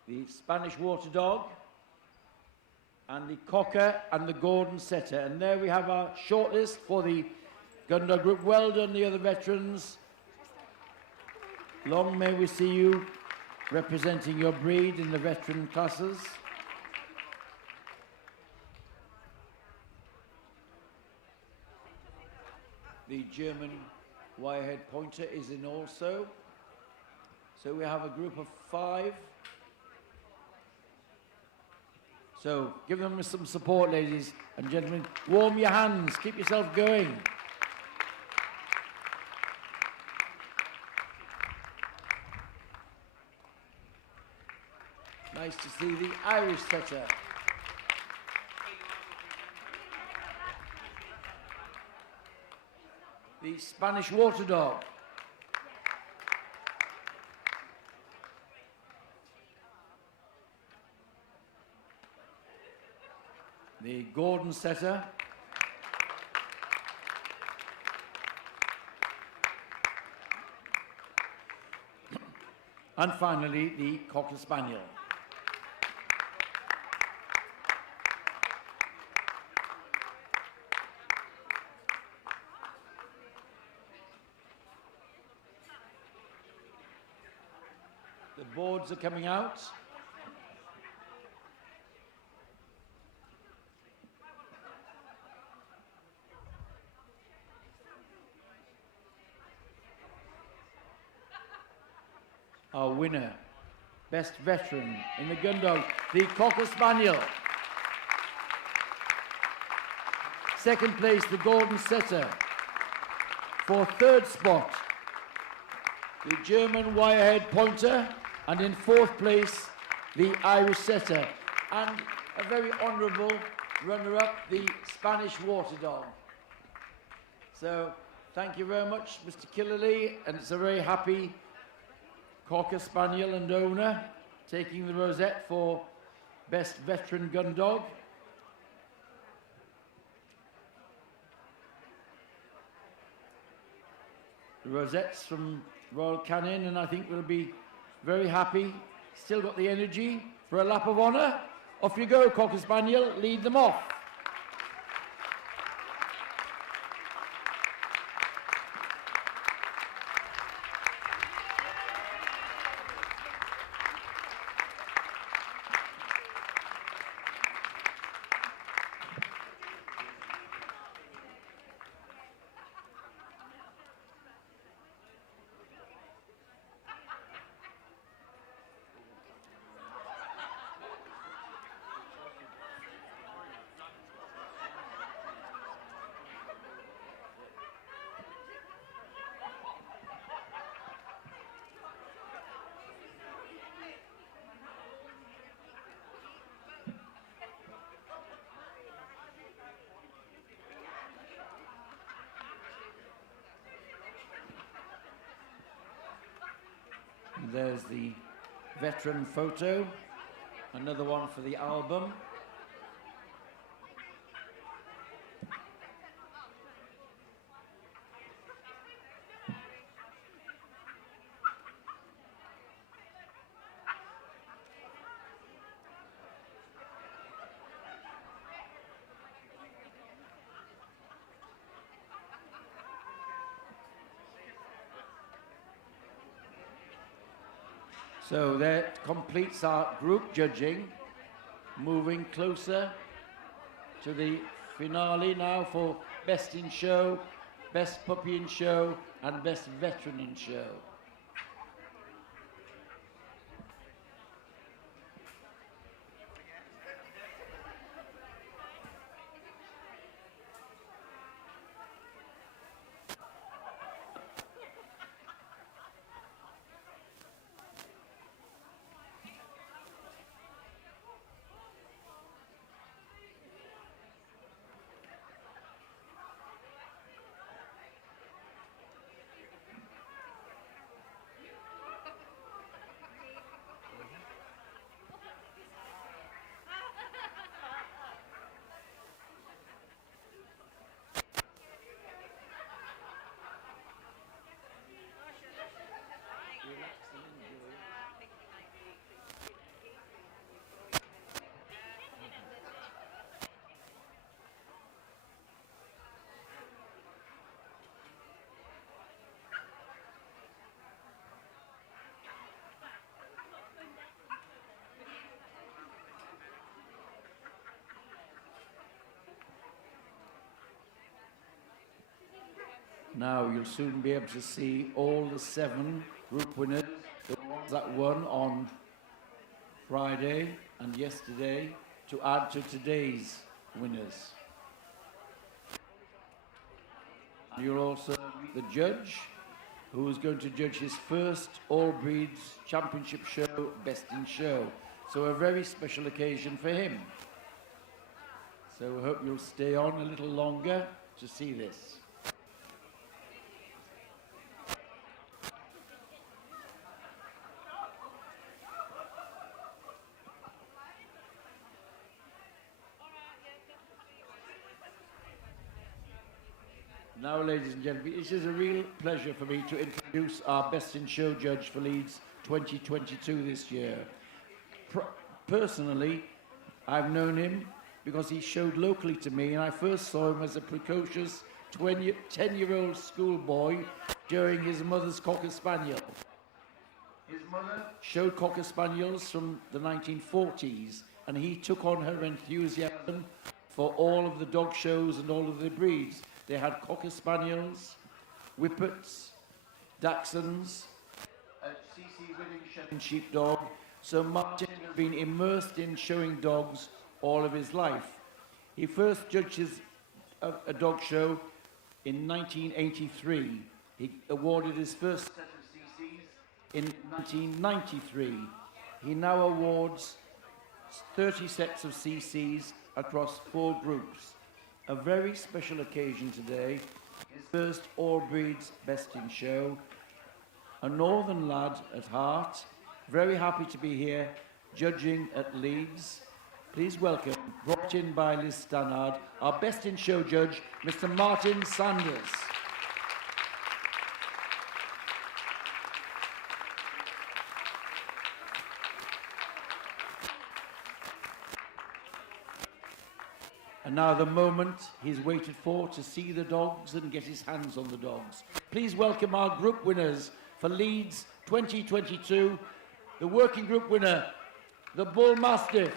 the Spanish water dog and the Cocker and the Gordon setter. And there we have our shortlist for the Gundog group. Well done, the other veterans. Long may we see you representing your breed in the veteran classes. The German wirehead pointer is in also. So we have a group of 5. So give them some support, ladies and gentlemen. Warm your hands, keep yourself going. Nice to see the Irish setter. The Spanish water dog. The Gordon setter. And finally, the Cocker Spaniel. The boards are coming out. our winner, best veteran in the Gundog, the Cocker Spaniel. Second place, the Golden Setter. For third spot, the German Wirehead Pointer. And in fourth place, the Irish Setter. And a very honourable runner-up, the Spanish Water Dog. So, thank you very much, Mr. Killerley, and it's a very happy Cocker Spaniel and owner taking the rosette for Best Veteran Gun Dog. The rosettes from Royal Canin, and I think we'll be very happy. Still got the energy for a lap of honour. Off you go, Cocker Spaniel, lead them off. There's the veteran photo, another one for the album. So that completes our group judging, moving closer to the finale now for Best in Show, Best Puppy in Show, and Best Veteran in Show. Now you'll soon be able to see all the 7 group winners, the ones that won on Friday and yesterday, to add to today's winners. And you'll also meet the judge, who is going to judge his first All Breeds Championship show, Best in Show. So a very special occasion for him. So we hope you'll stay on a little longer to see this. Now, ladies and gentlemen, it is a real pleasure for me to introduce our Best in Show judge for Leeds 2022 this year. Personally, I've known him because he showed locally to me, and I first saw him as a precocious 10-year-old schoolboy during his mother's Cocker Spaniel. His mother showed Cocker Spaniels from the 1940s, and he took on her enthusiasm for all of the dog shows and all of the breeds. They had Cocker Spaniels, Whippets, Dachshunds, CC winning sheepdog, so Martin has been immersed in showing dogs all of his life. He first judged a dog show in 1983. He awarded his first set of CCs in 1993. He now awards 30 sets of CCs across 4 groups. A very special occasion today, his first All Breeds Best in Show. A northern lad at heart, very happy to be here, judging at Leeds. Please welcome, brought in by Liz Stannard, our Best in Show judge, Mr. Martin Sanders. And now the moment he's waited for to see the dogs and get his hands on the dogs. Please welcome our group winners for Leeds 2022. The working group winner, the Bull Mastiff.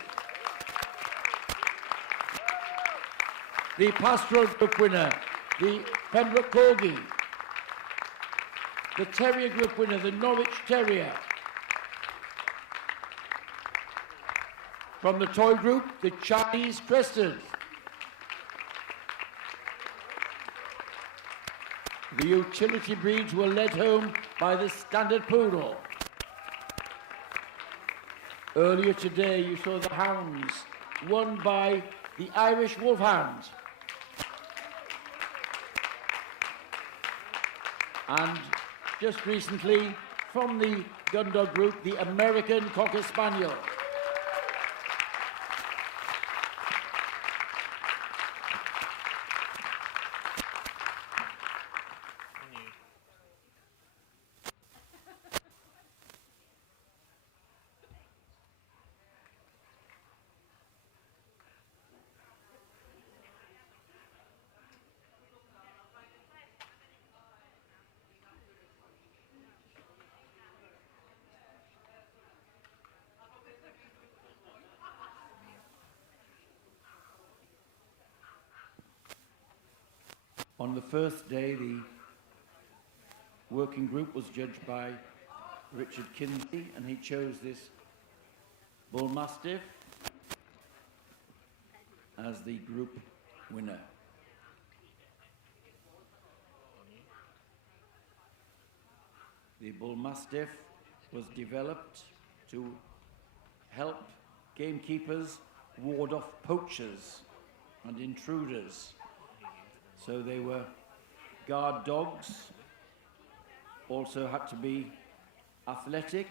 The pastoral group winner, the Pembroke Corgi. The terrier group winner, the Norwich Terrier. From the toy group, the Chinese Crested. The utility breeds were led home by the Standard Poodle. Earlier today, you saw the Hounds, won by the Irish Wolfhound. And just recently, from the Gundog group, the American Cocker Spaniel. On the first day, the working group was judged by Richard Kinsey, and he chose this Bull Mastiff as the group winner. The Bull Mastiff was developed to help gamekeepers ward off poachers and intruders. So they were guard dogs, also had to be athletic.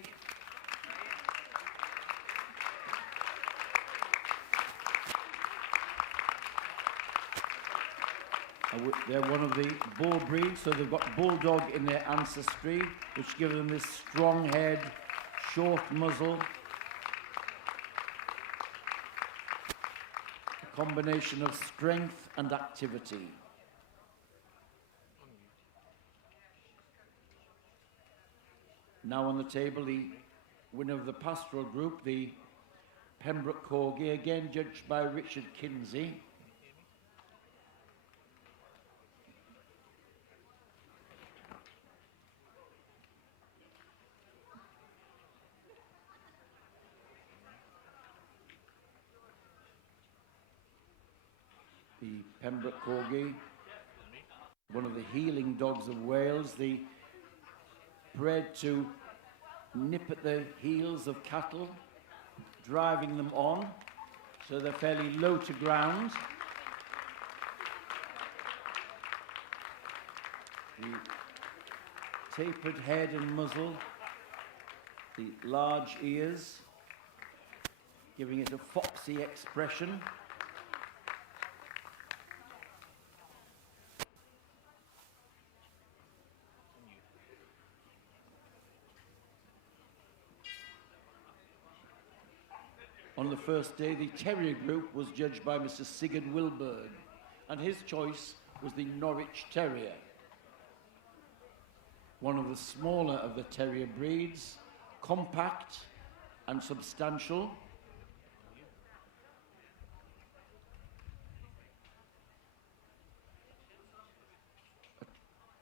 They're one of the bull breeds, so they've got bulldog in their ancestry, which gives them this strong head, short muzzle, a combination of strength and activity. Now on the table, the winner of the pastoral group, the Pembroke Corgi, again judged by Richard Kinsey. The Pembroke Corgi, one of the healing dogs of Wales, the bred to nip at the heels of cattle, driving them on, so they're fairly low to ground. The tapered head and muzzle, the large ears, giving it a foxy expression. On the first day, the terrier group was judged by Mr. Sigurd Wilberg, and his choice was the Norwich Terrier. One of the smaller of the terrier breeds, compact and substantial.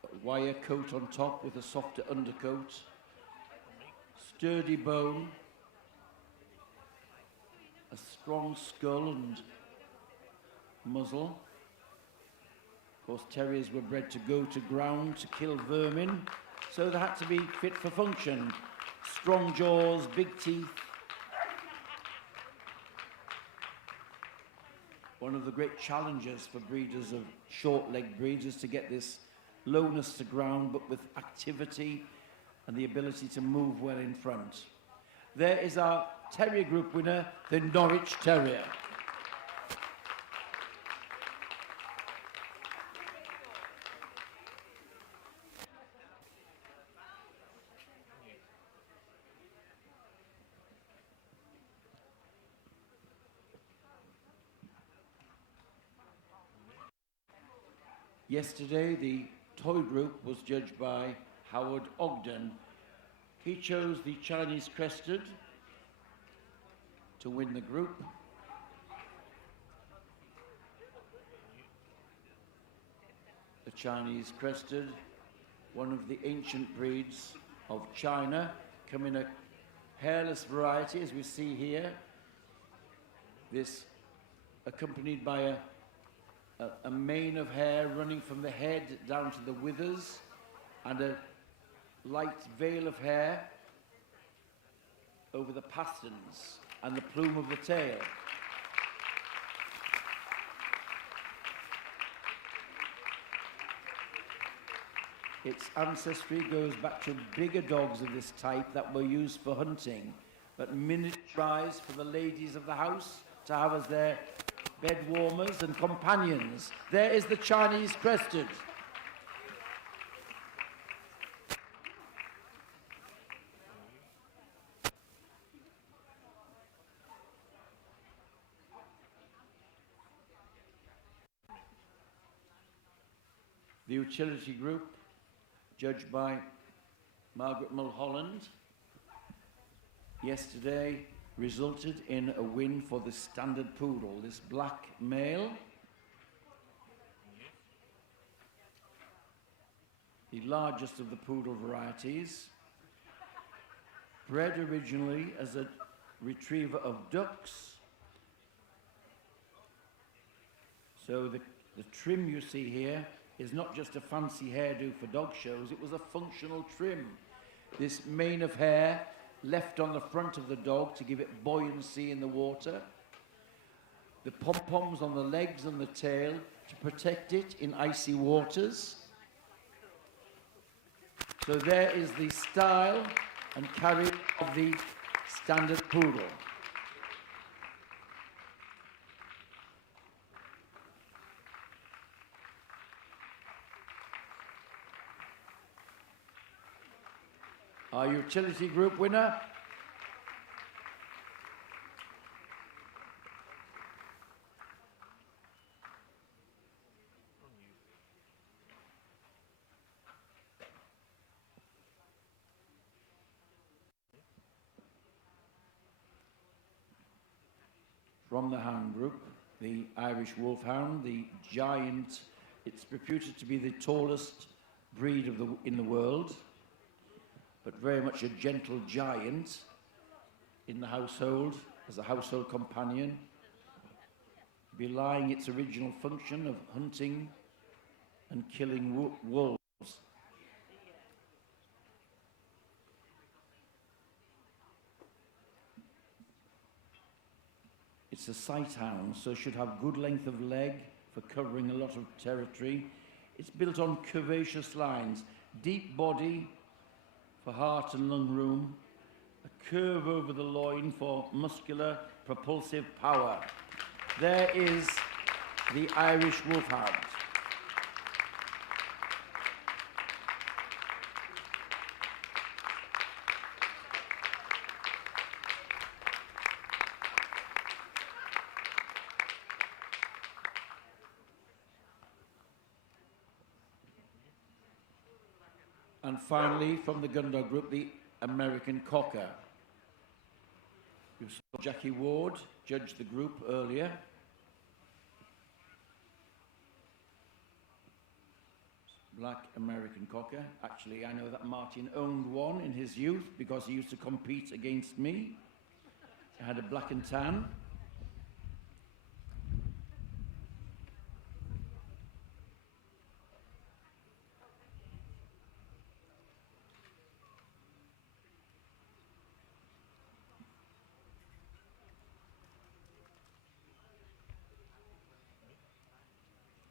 A wire coat on top with a softer undercoat. sturdy bone, a strong skull and muzzle. Of course, terriers were bred to go to ground to kill vermin, so they had to be fit for function. Strong jaws, big teeth. One of the great challenges for breeders of short-legged breeds is to get this lowness to ground, but with activity and the ability to move well in front. There is our Terrier Group winner, the Norwich Terrier. Yesterday, the toy group was judged by Howard Ogden. He chose the Chinese Crested to win the group. The Chinese Crested, one of the ancient breeds of China, come in a hairless variety, as we see here. This accompanied by a mane of hair running from the head down to the withers, and a light veil of hair over the pasterns and the plume of the tail. Its ancestry goes back to bigger dogs of this type that were used for hunting, but miniaturized for the ladies of the house to have as their bed warmers and companions. There is the Chinese Crested. The utility group, judged by Margaret Mulholland, yesterday resulted in a win for the standard poodle, this black male. The largest of the poodle varieties, bred originally as a retriever of ducks. So the trim you see here is not just a fancy hairdo for dog shows, it was a functional trim. This mane of hair left on the front of the dog to give it buoyancy in the water. The pom-poms on the legs and the tail to protect it in icy waters. So there is the style and carriage of the standard poodle. Our utility group winner, from the Hound group, the Irish Wolfhound, the giant. It's reputed to be the tallest breed of in the world, but very much a gentle giant in the household, as a household companion, belying its original function of hunting and killing wolves. It's a sight hound, so should have good length of leg for covering a lot of territory. It's built on curvaceous lines, deep body for heart and lung room, a curve over the loin for muscular, propulsive power. There is the Irish Wolfhound. And finally, from the Gundog group, the American Cocker. You saw Jackie Ward judge the group earlier. black American Cocker. Actually, I know that Martin owned one in his youth because he used to compete against me. I had a black and tan.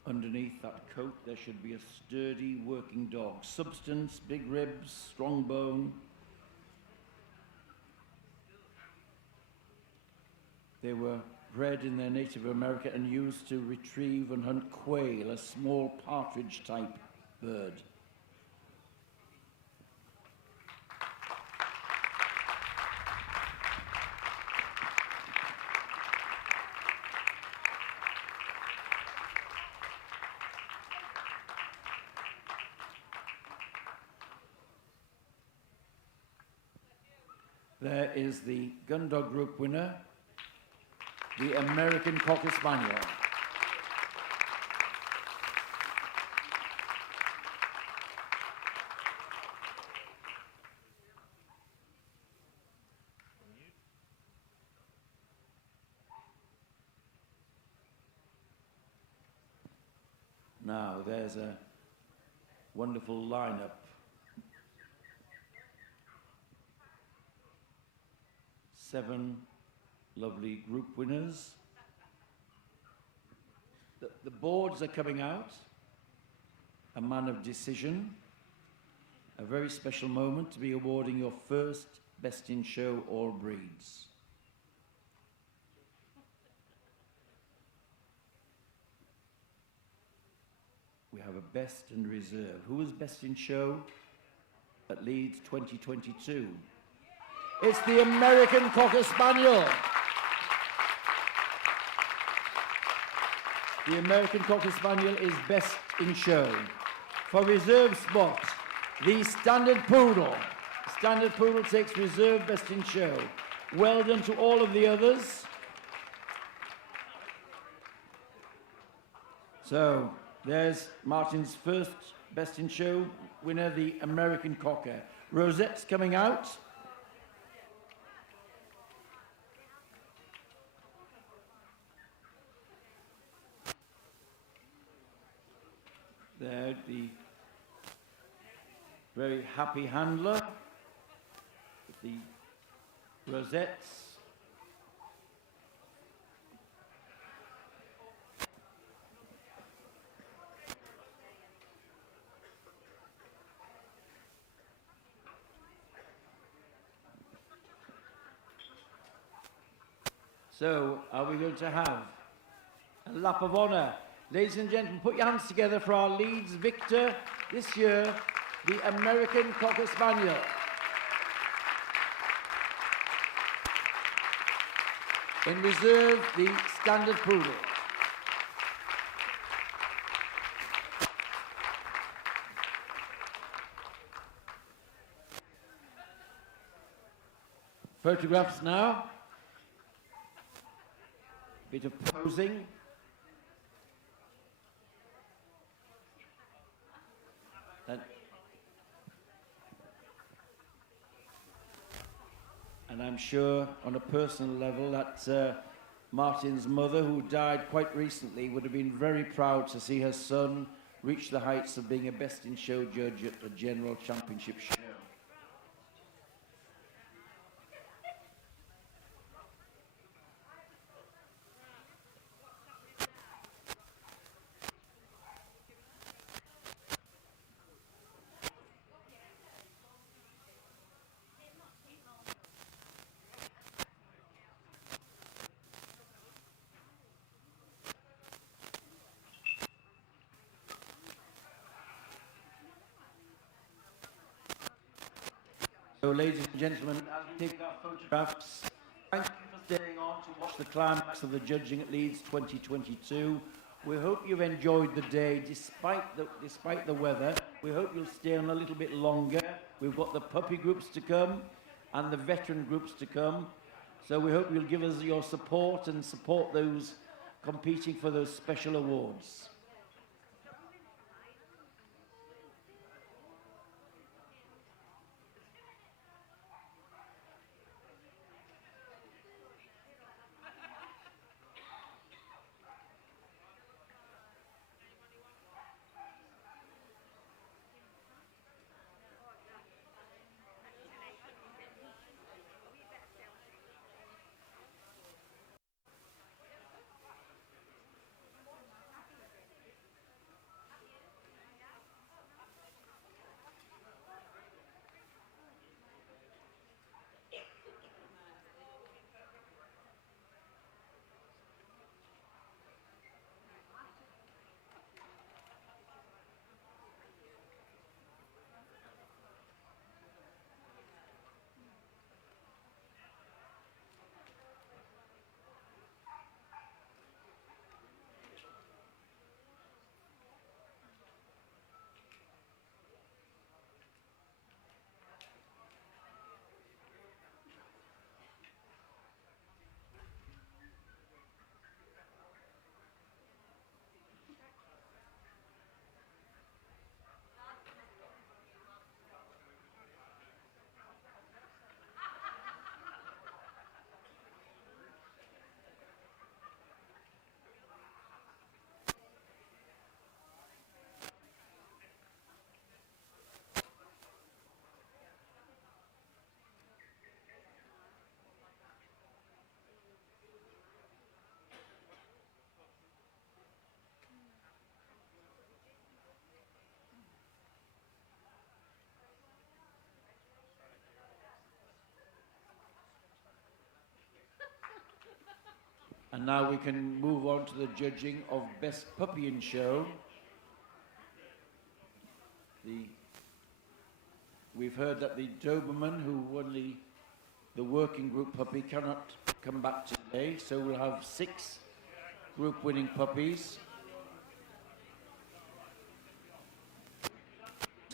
Underneath that coat, there should be a sturdy working dog. Substance, big ribs, strong bone. They were bred in their native America and used to retrieve and hunt quail, a small partridge-type bird. There is the Gundog Group winner, the American Cocker Spaniel. Now, there's a wonderful lineup. Seven lovely group winners. The boards are coming out. A man of decision. A very special moment to be awarding your first Best in Show All Breeds. We have a Best and Reserve. Who was Best in Show at Leeds 2022? It's the American Cocker Spaniel. The American Cocker Spaniel is Best in Show. For reserve spot, the Standard Poodle. Standard Poodle takes reserve Best in Show. Well done to all of the others. So, there's Martin's first Best in Show winner, the American Cocker. Rosette's coming out. There, the very happy handler with the rosettes. So, are we going to have a lap of honour? Ladies and gentlemen, put your hands together for our Leeds victor this year, the American Cocker Spaniel. In reserve, the Standard Poodle. Photographs now. Bit of posing. And I'm sure on a personal level that Martin's mother, who died quite recently, would have been very proud to see her son reach the heights of being a Best in Show judge at the General Championship show. So, ladies and gentlemen, as we take our photographs, thank you for staying on to watch the climax of the judging at Leeds 2022. We hope you've enjoyed the day despite the weather. We hope you'll stay on a little bit longer. We've got the puppy groups to come and the veteran groups to come. So we hope you'll give us your support and support those competing for those special awards. And now we can move on to the judging of Best Puppy in Show. We've heard that the Doberman, who won the working group puppy, cannot come back today, so we'll have 6 group winning puppies.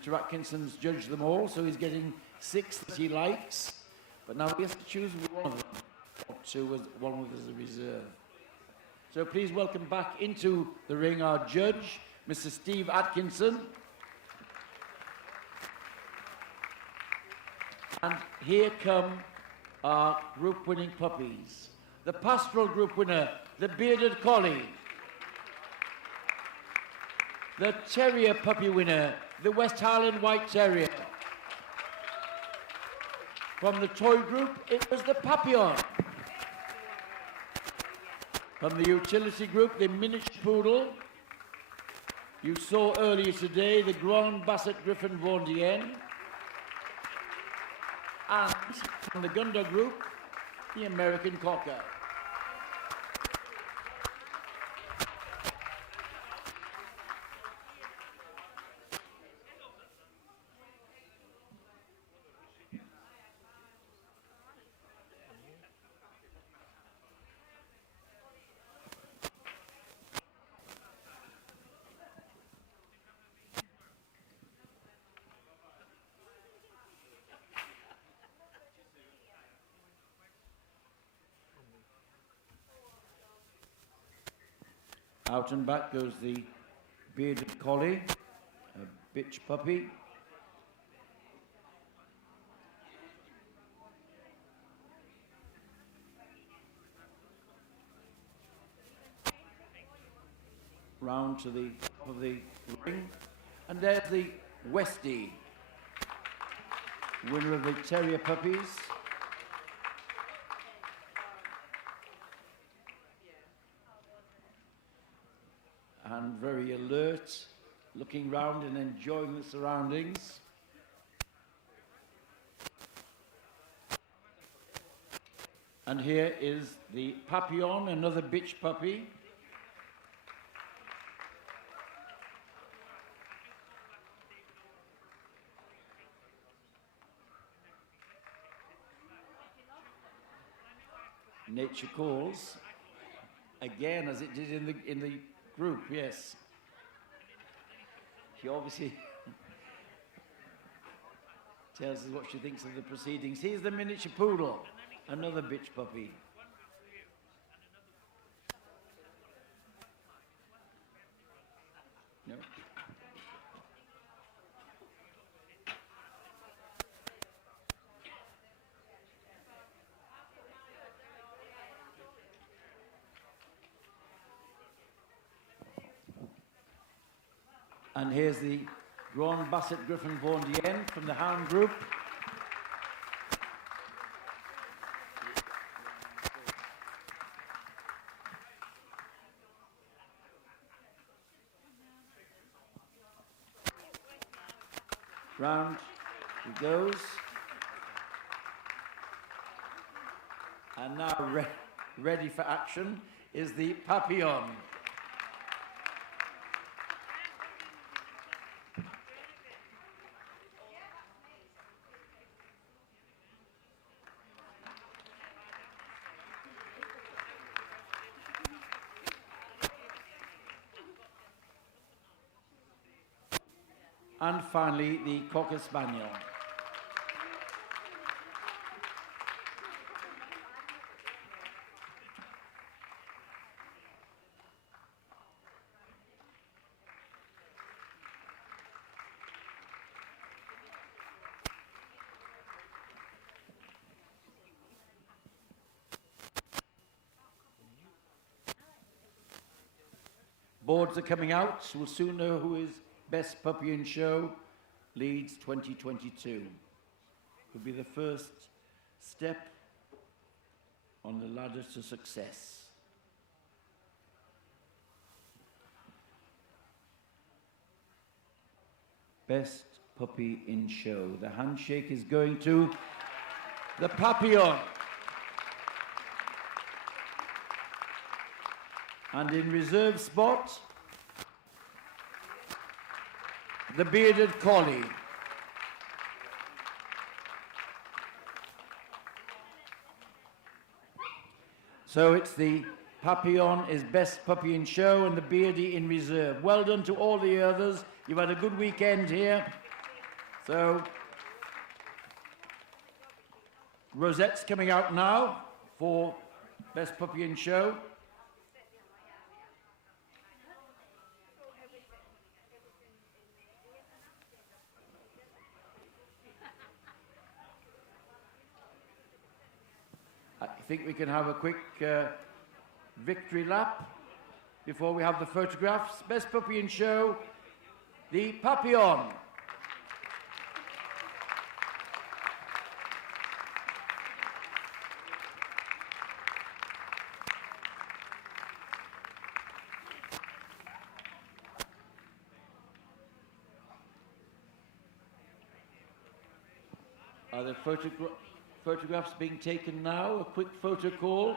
Mr. Atkinson's judged them all, so he's getting 6 that he likes, but now he has to choose one of them, or 2 as one with as a reserve. So please welcome back into the ring our judge, Mr. Steve Atkinson. And here come our group winning puppies. The pastoral group winner, the bearded collie. The terrier puppy winner, the West Highland White Terrier. From the toy group, it was the Papillon. From the utility group, the miniature poodle. You saw earlier today the Grand Basset Griffon Vendéenne. And from the Gundog group, the American Cocker. Out and back goes the bearded collie, a bitch puppy. Round to the top of the ring. And there's the Westie, winner of the terrier puppies. And very alert, looking round and enjoying the surroundings. And here is the Papillon, another bitch puppy. Nature calls, again as it did in the group, yes. She obviously tells us what she thinks of the proceedings. Here's the miniature poodle, another bitch puppy. No. And here's the Grand Basset Griffon Vendéenne from the Hound group. Round he goes. And now ready for action is the Papillon. And finally, the Cocker Spaniel. Boards are coming out. We'll soon know who is Best Puppy in Show, Leeds 2022. Could be the first step on the ladder to success. Best Puppy in Show. The handshake is going to the Papillon. And in reserve spot, the bearded collie. So it's the Papillon is best puppy in show and the Beardy in reserve. Well done to all the others. You've had a good weekend here. So Rosette's coming out now for best puppy in show. I think we can have a quick victory lap before we have the photographs. Best puppy in show, the Papillon. Are the photographs being taken now? A quick photo call.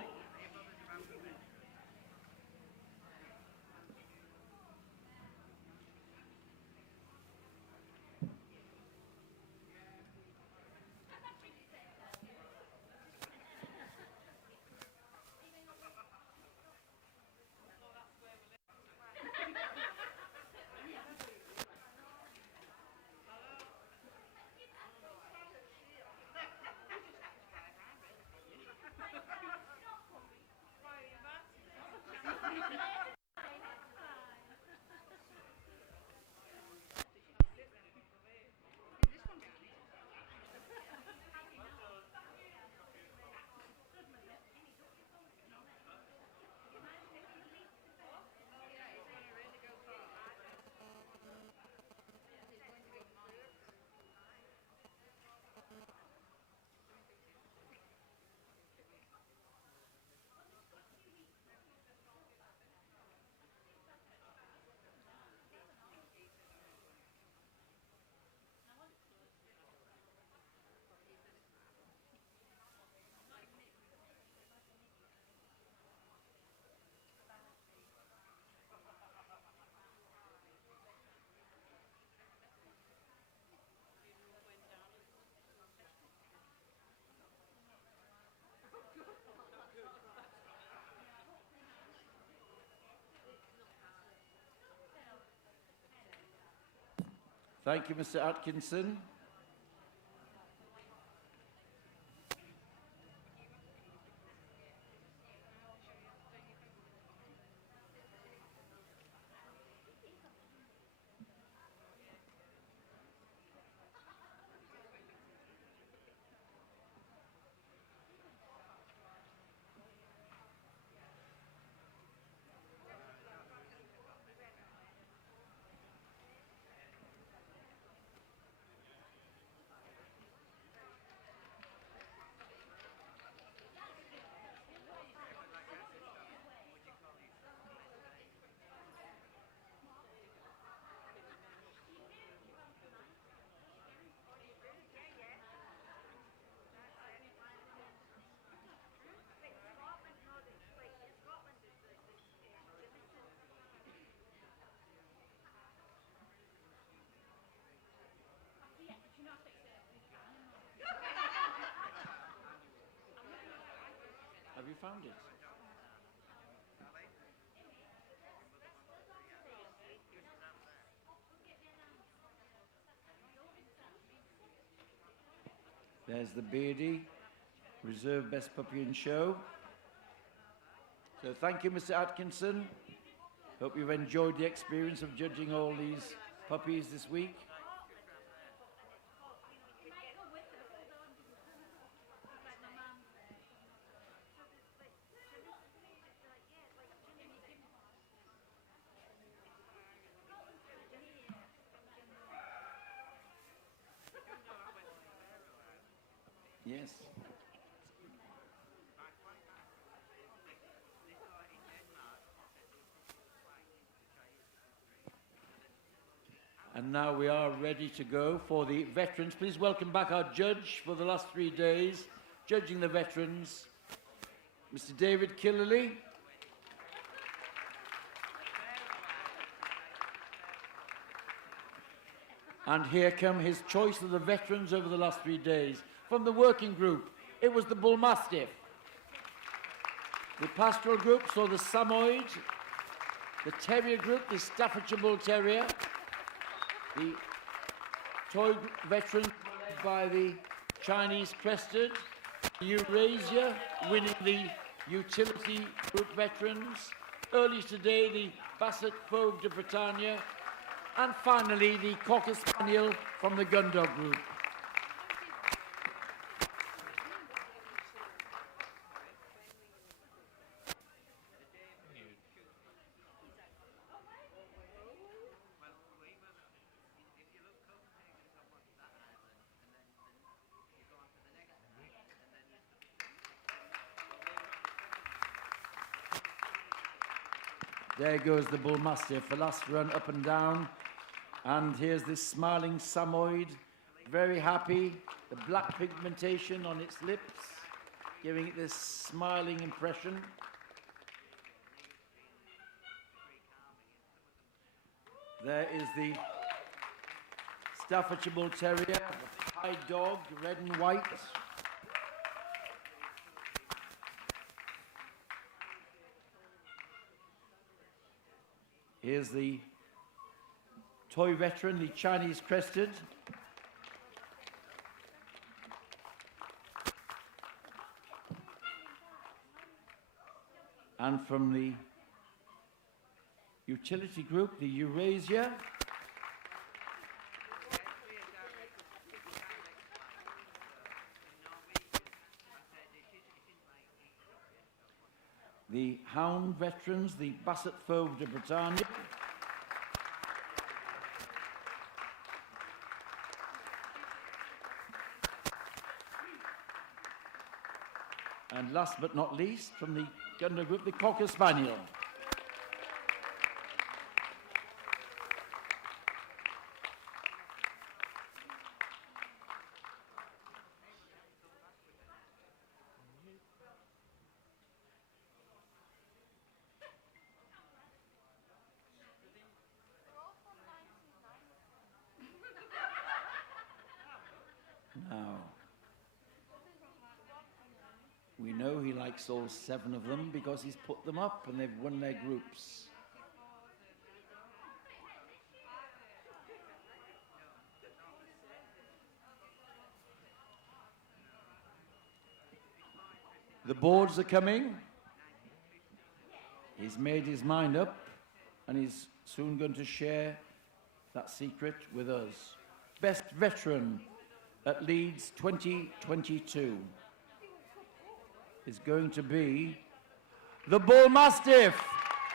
Thank you, Mr. Atkinson. Have you found it? There's the Beardy, reserve best puppy in show. So thank you, Mr. Atkinson. Hope you've enjoyed the experience of judging all these puppies this week. Yes. And now we are ready to go for the veterans. Please welcome back our judge for the last 3 days, judging the veterans, Mr. David Killeley. And here come his choice of the veterans over the last 3 days. From the working group, it was the Bull Mastiff. The pastoral group saw the Samoyed. The terrier group, the Staffordshire Bull Terrier. The toy veterans were led by the Chinese Crested. Eurasia winning the utility group veterans. Early today, the Basset Fauve de Bretagne. And finally, the Cocker Spaniel from the Gundog group. There goes the Bull Mastiff, the last run up and down. And here's this smiling Samoyed, very happy, the black pigmentation on its lips, giving it this smiling impression. There is the Staffordshire Bull Terrier, the Pied Dog, red and white. Here's the toy veteran, the Chinese Crested. And from the utility group, the Eurasia. The Hound veterans, the Basset Fauve de Bretagne. And last but not least, from the Gundog group, the Cocker Spaniel. Now, we know he likes all 7 of them because he's put them up and they've won their groups. The boards are coming. He's made his mind up and he's soon going to share that secret with us. Best veteran at Leeds 2022 is going to be the Bull Mastiff.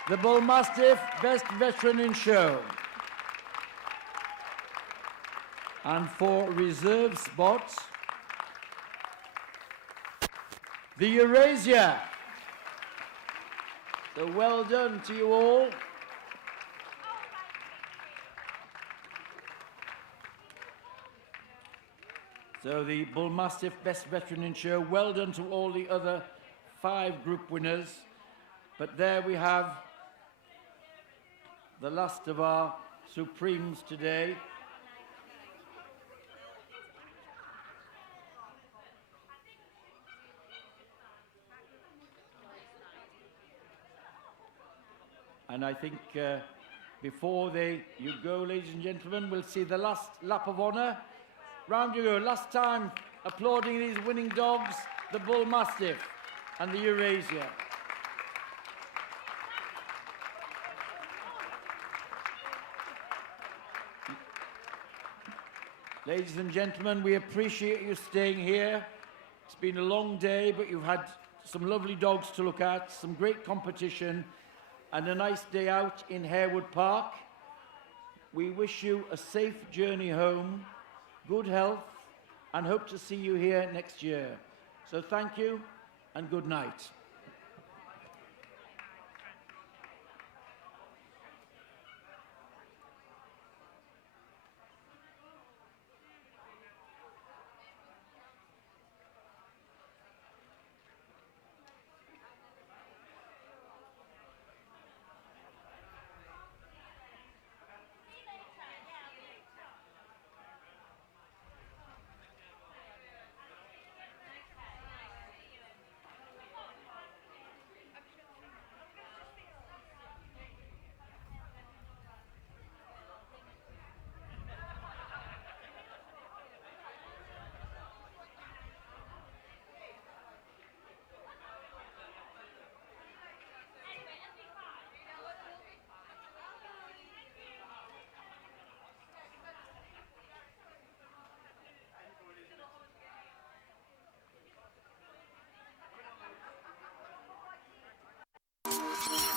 The Bull Mastiff, best veteran in show. And for reserve spots, the Eurasia. So well done to you all. So the Bull Mastiff, best veteran in show. Well done to all the other 5 group winners. But there we have the last of our Supremes today. And I think before you go, ladies and gentlemen, we'll see the last lap of honour. Round you go. Last time applauding these winning dogs, the Bull Mastiff and the Eurasia. Ladies and gentlemen, we appreciate you staying here. It's been a long day, but you've had some lovely dogs to look at, some great competition, and a nice day out in Harewood Park. We wish you a safe journey home, good health, and hope to see you here next year. So thank you and good night. Thank you.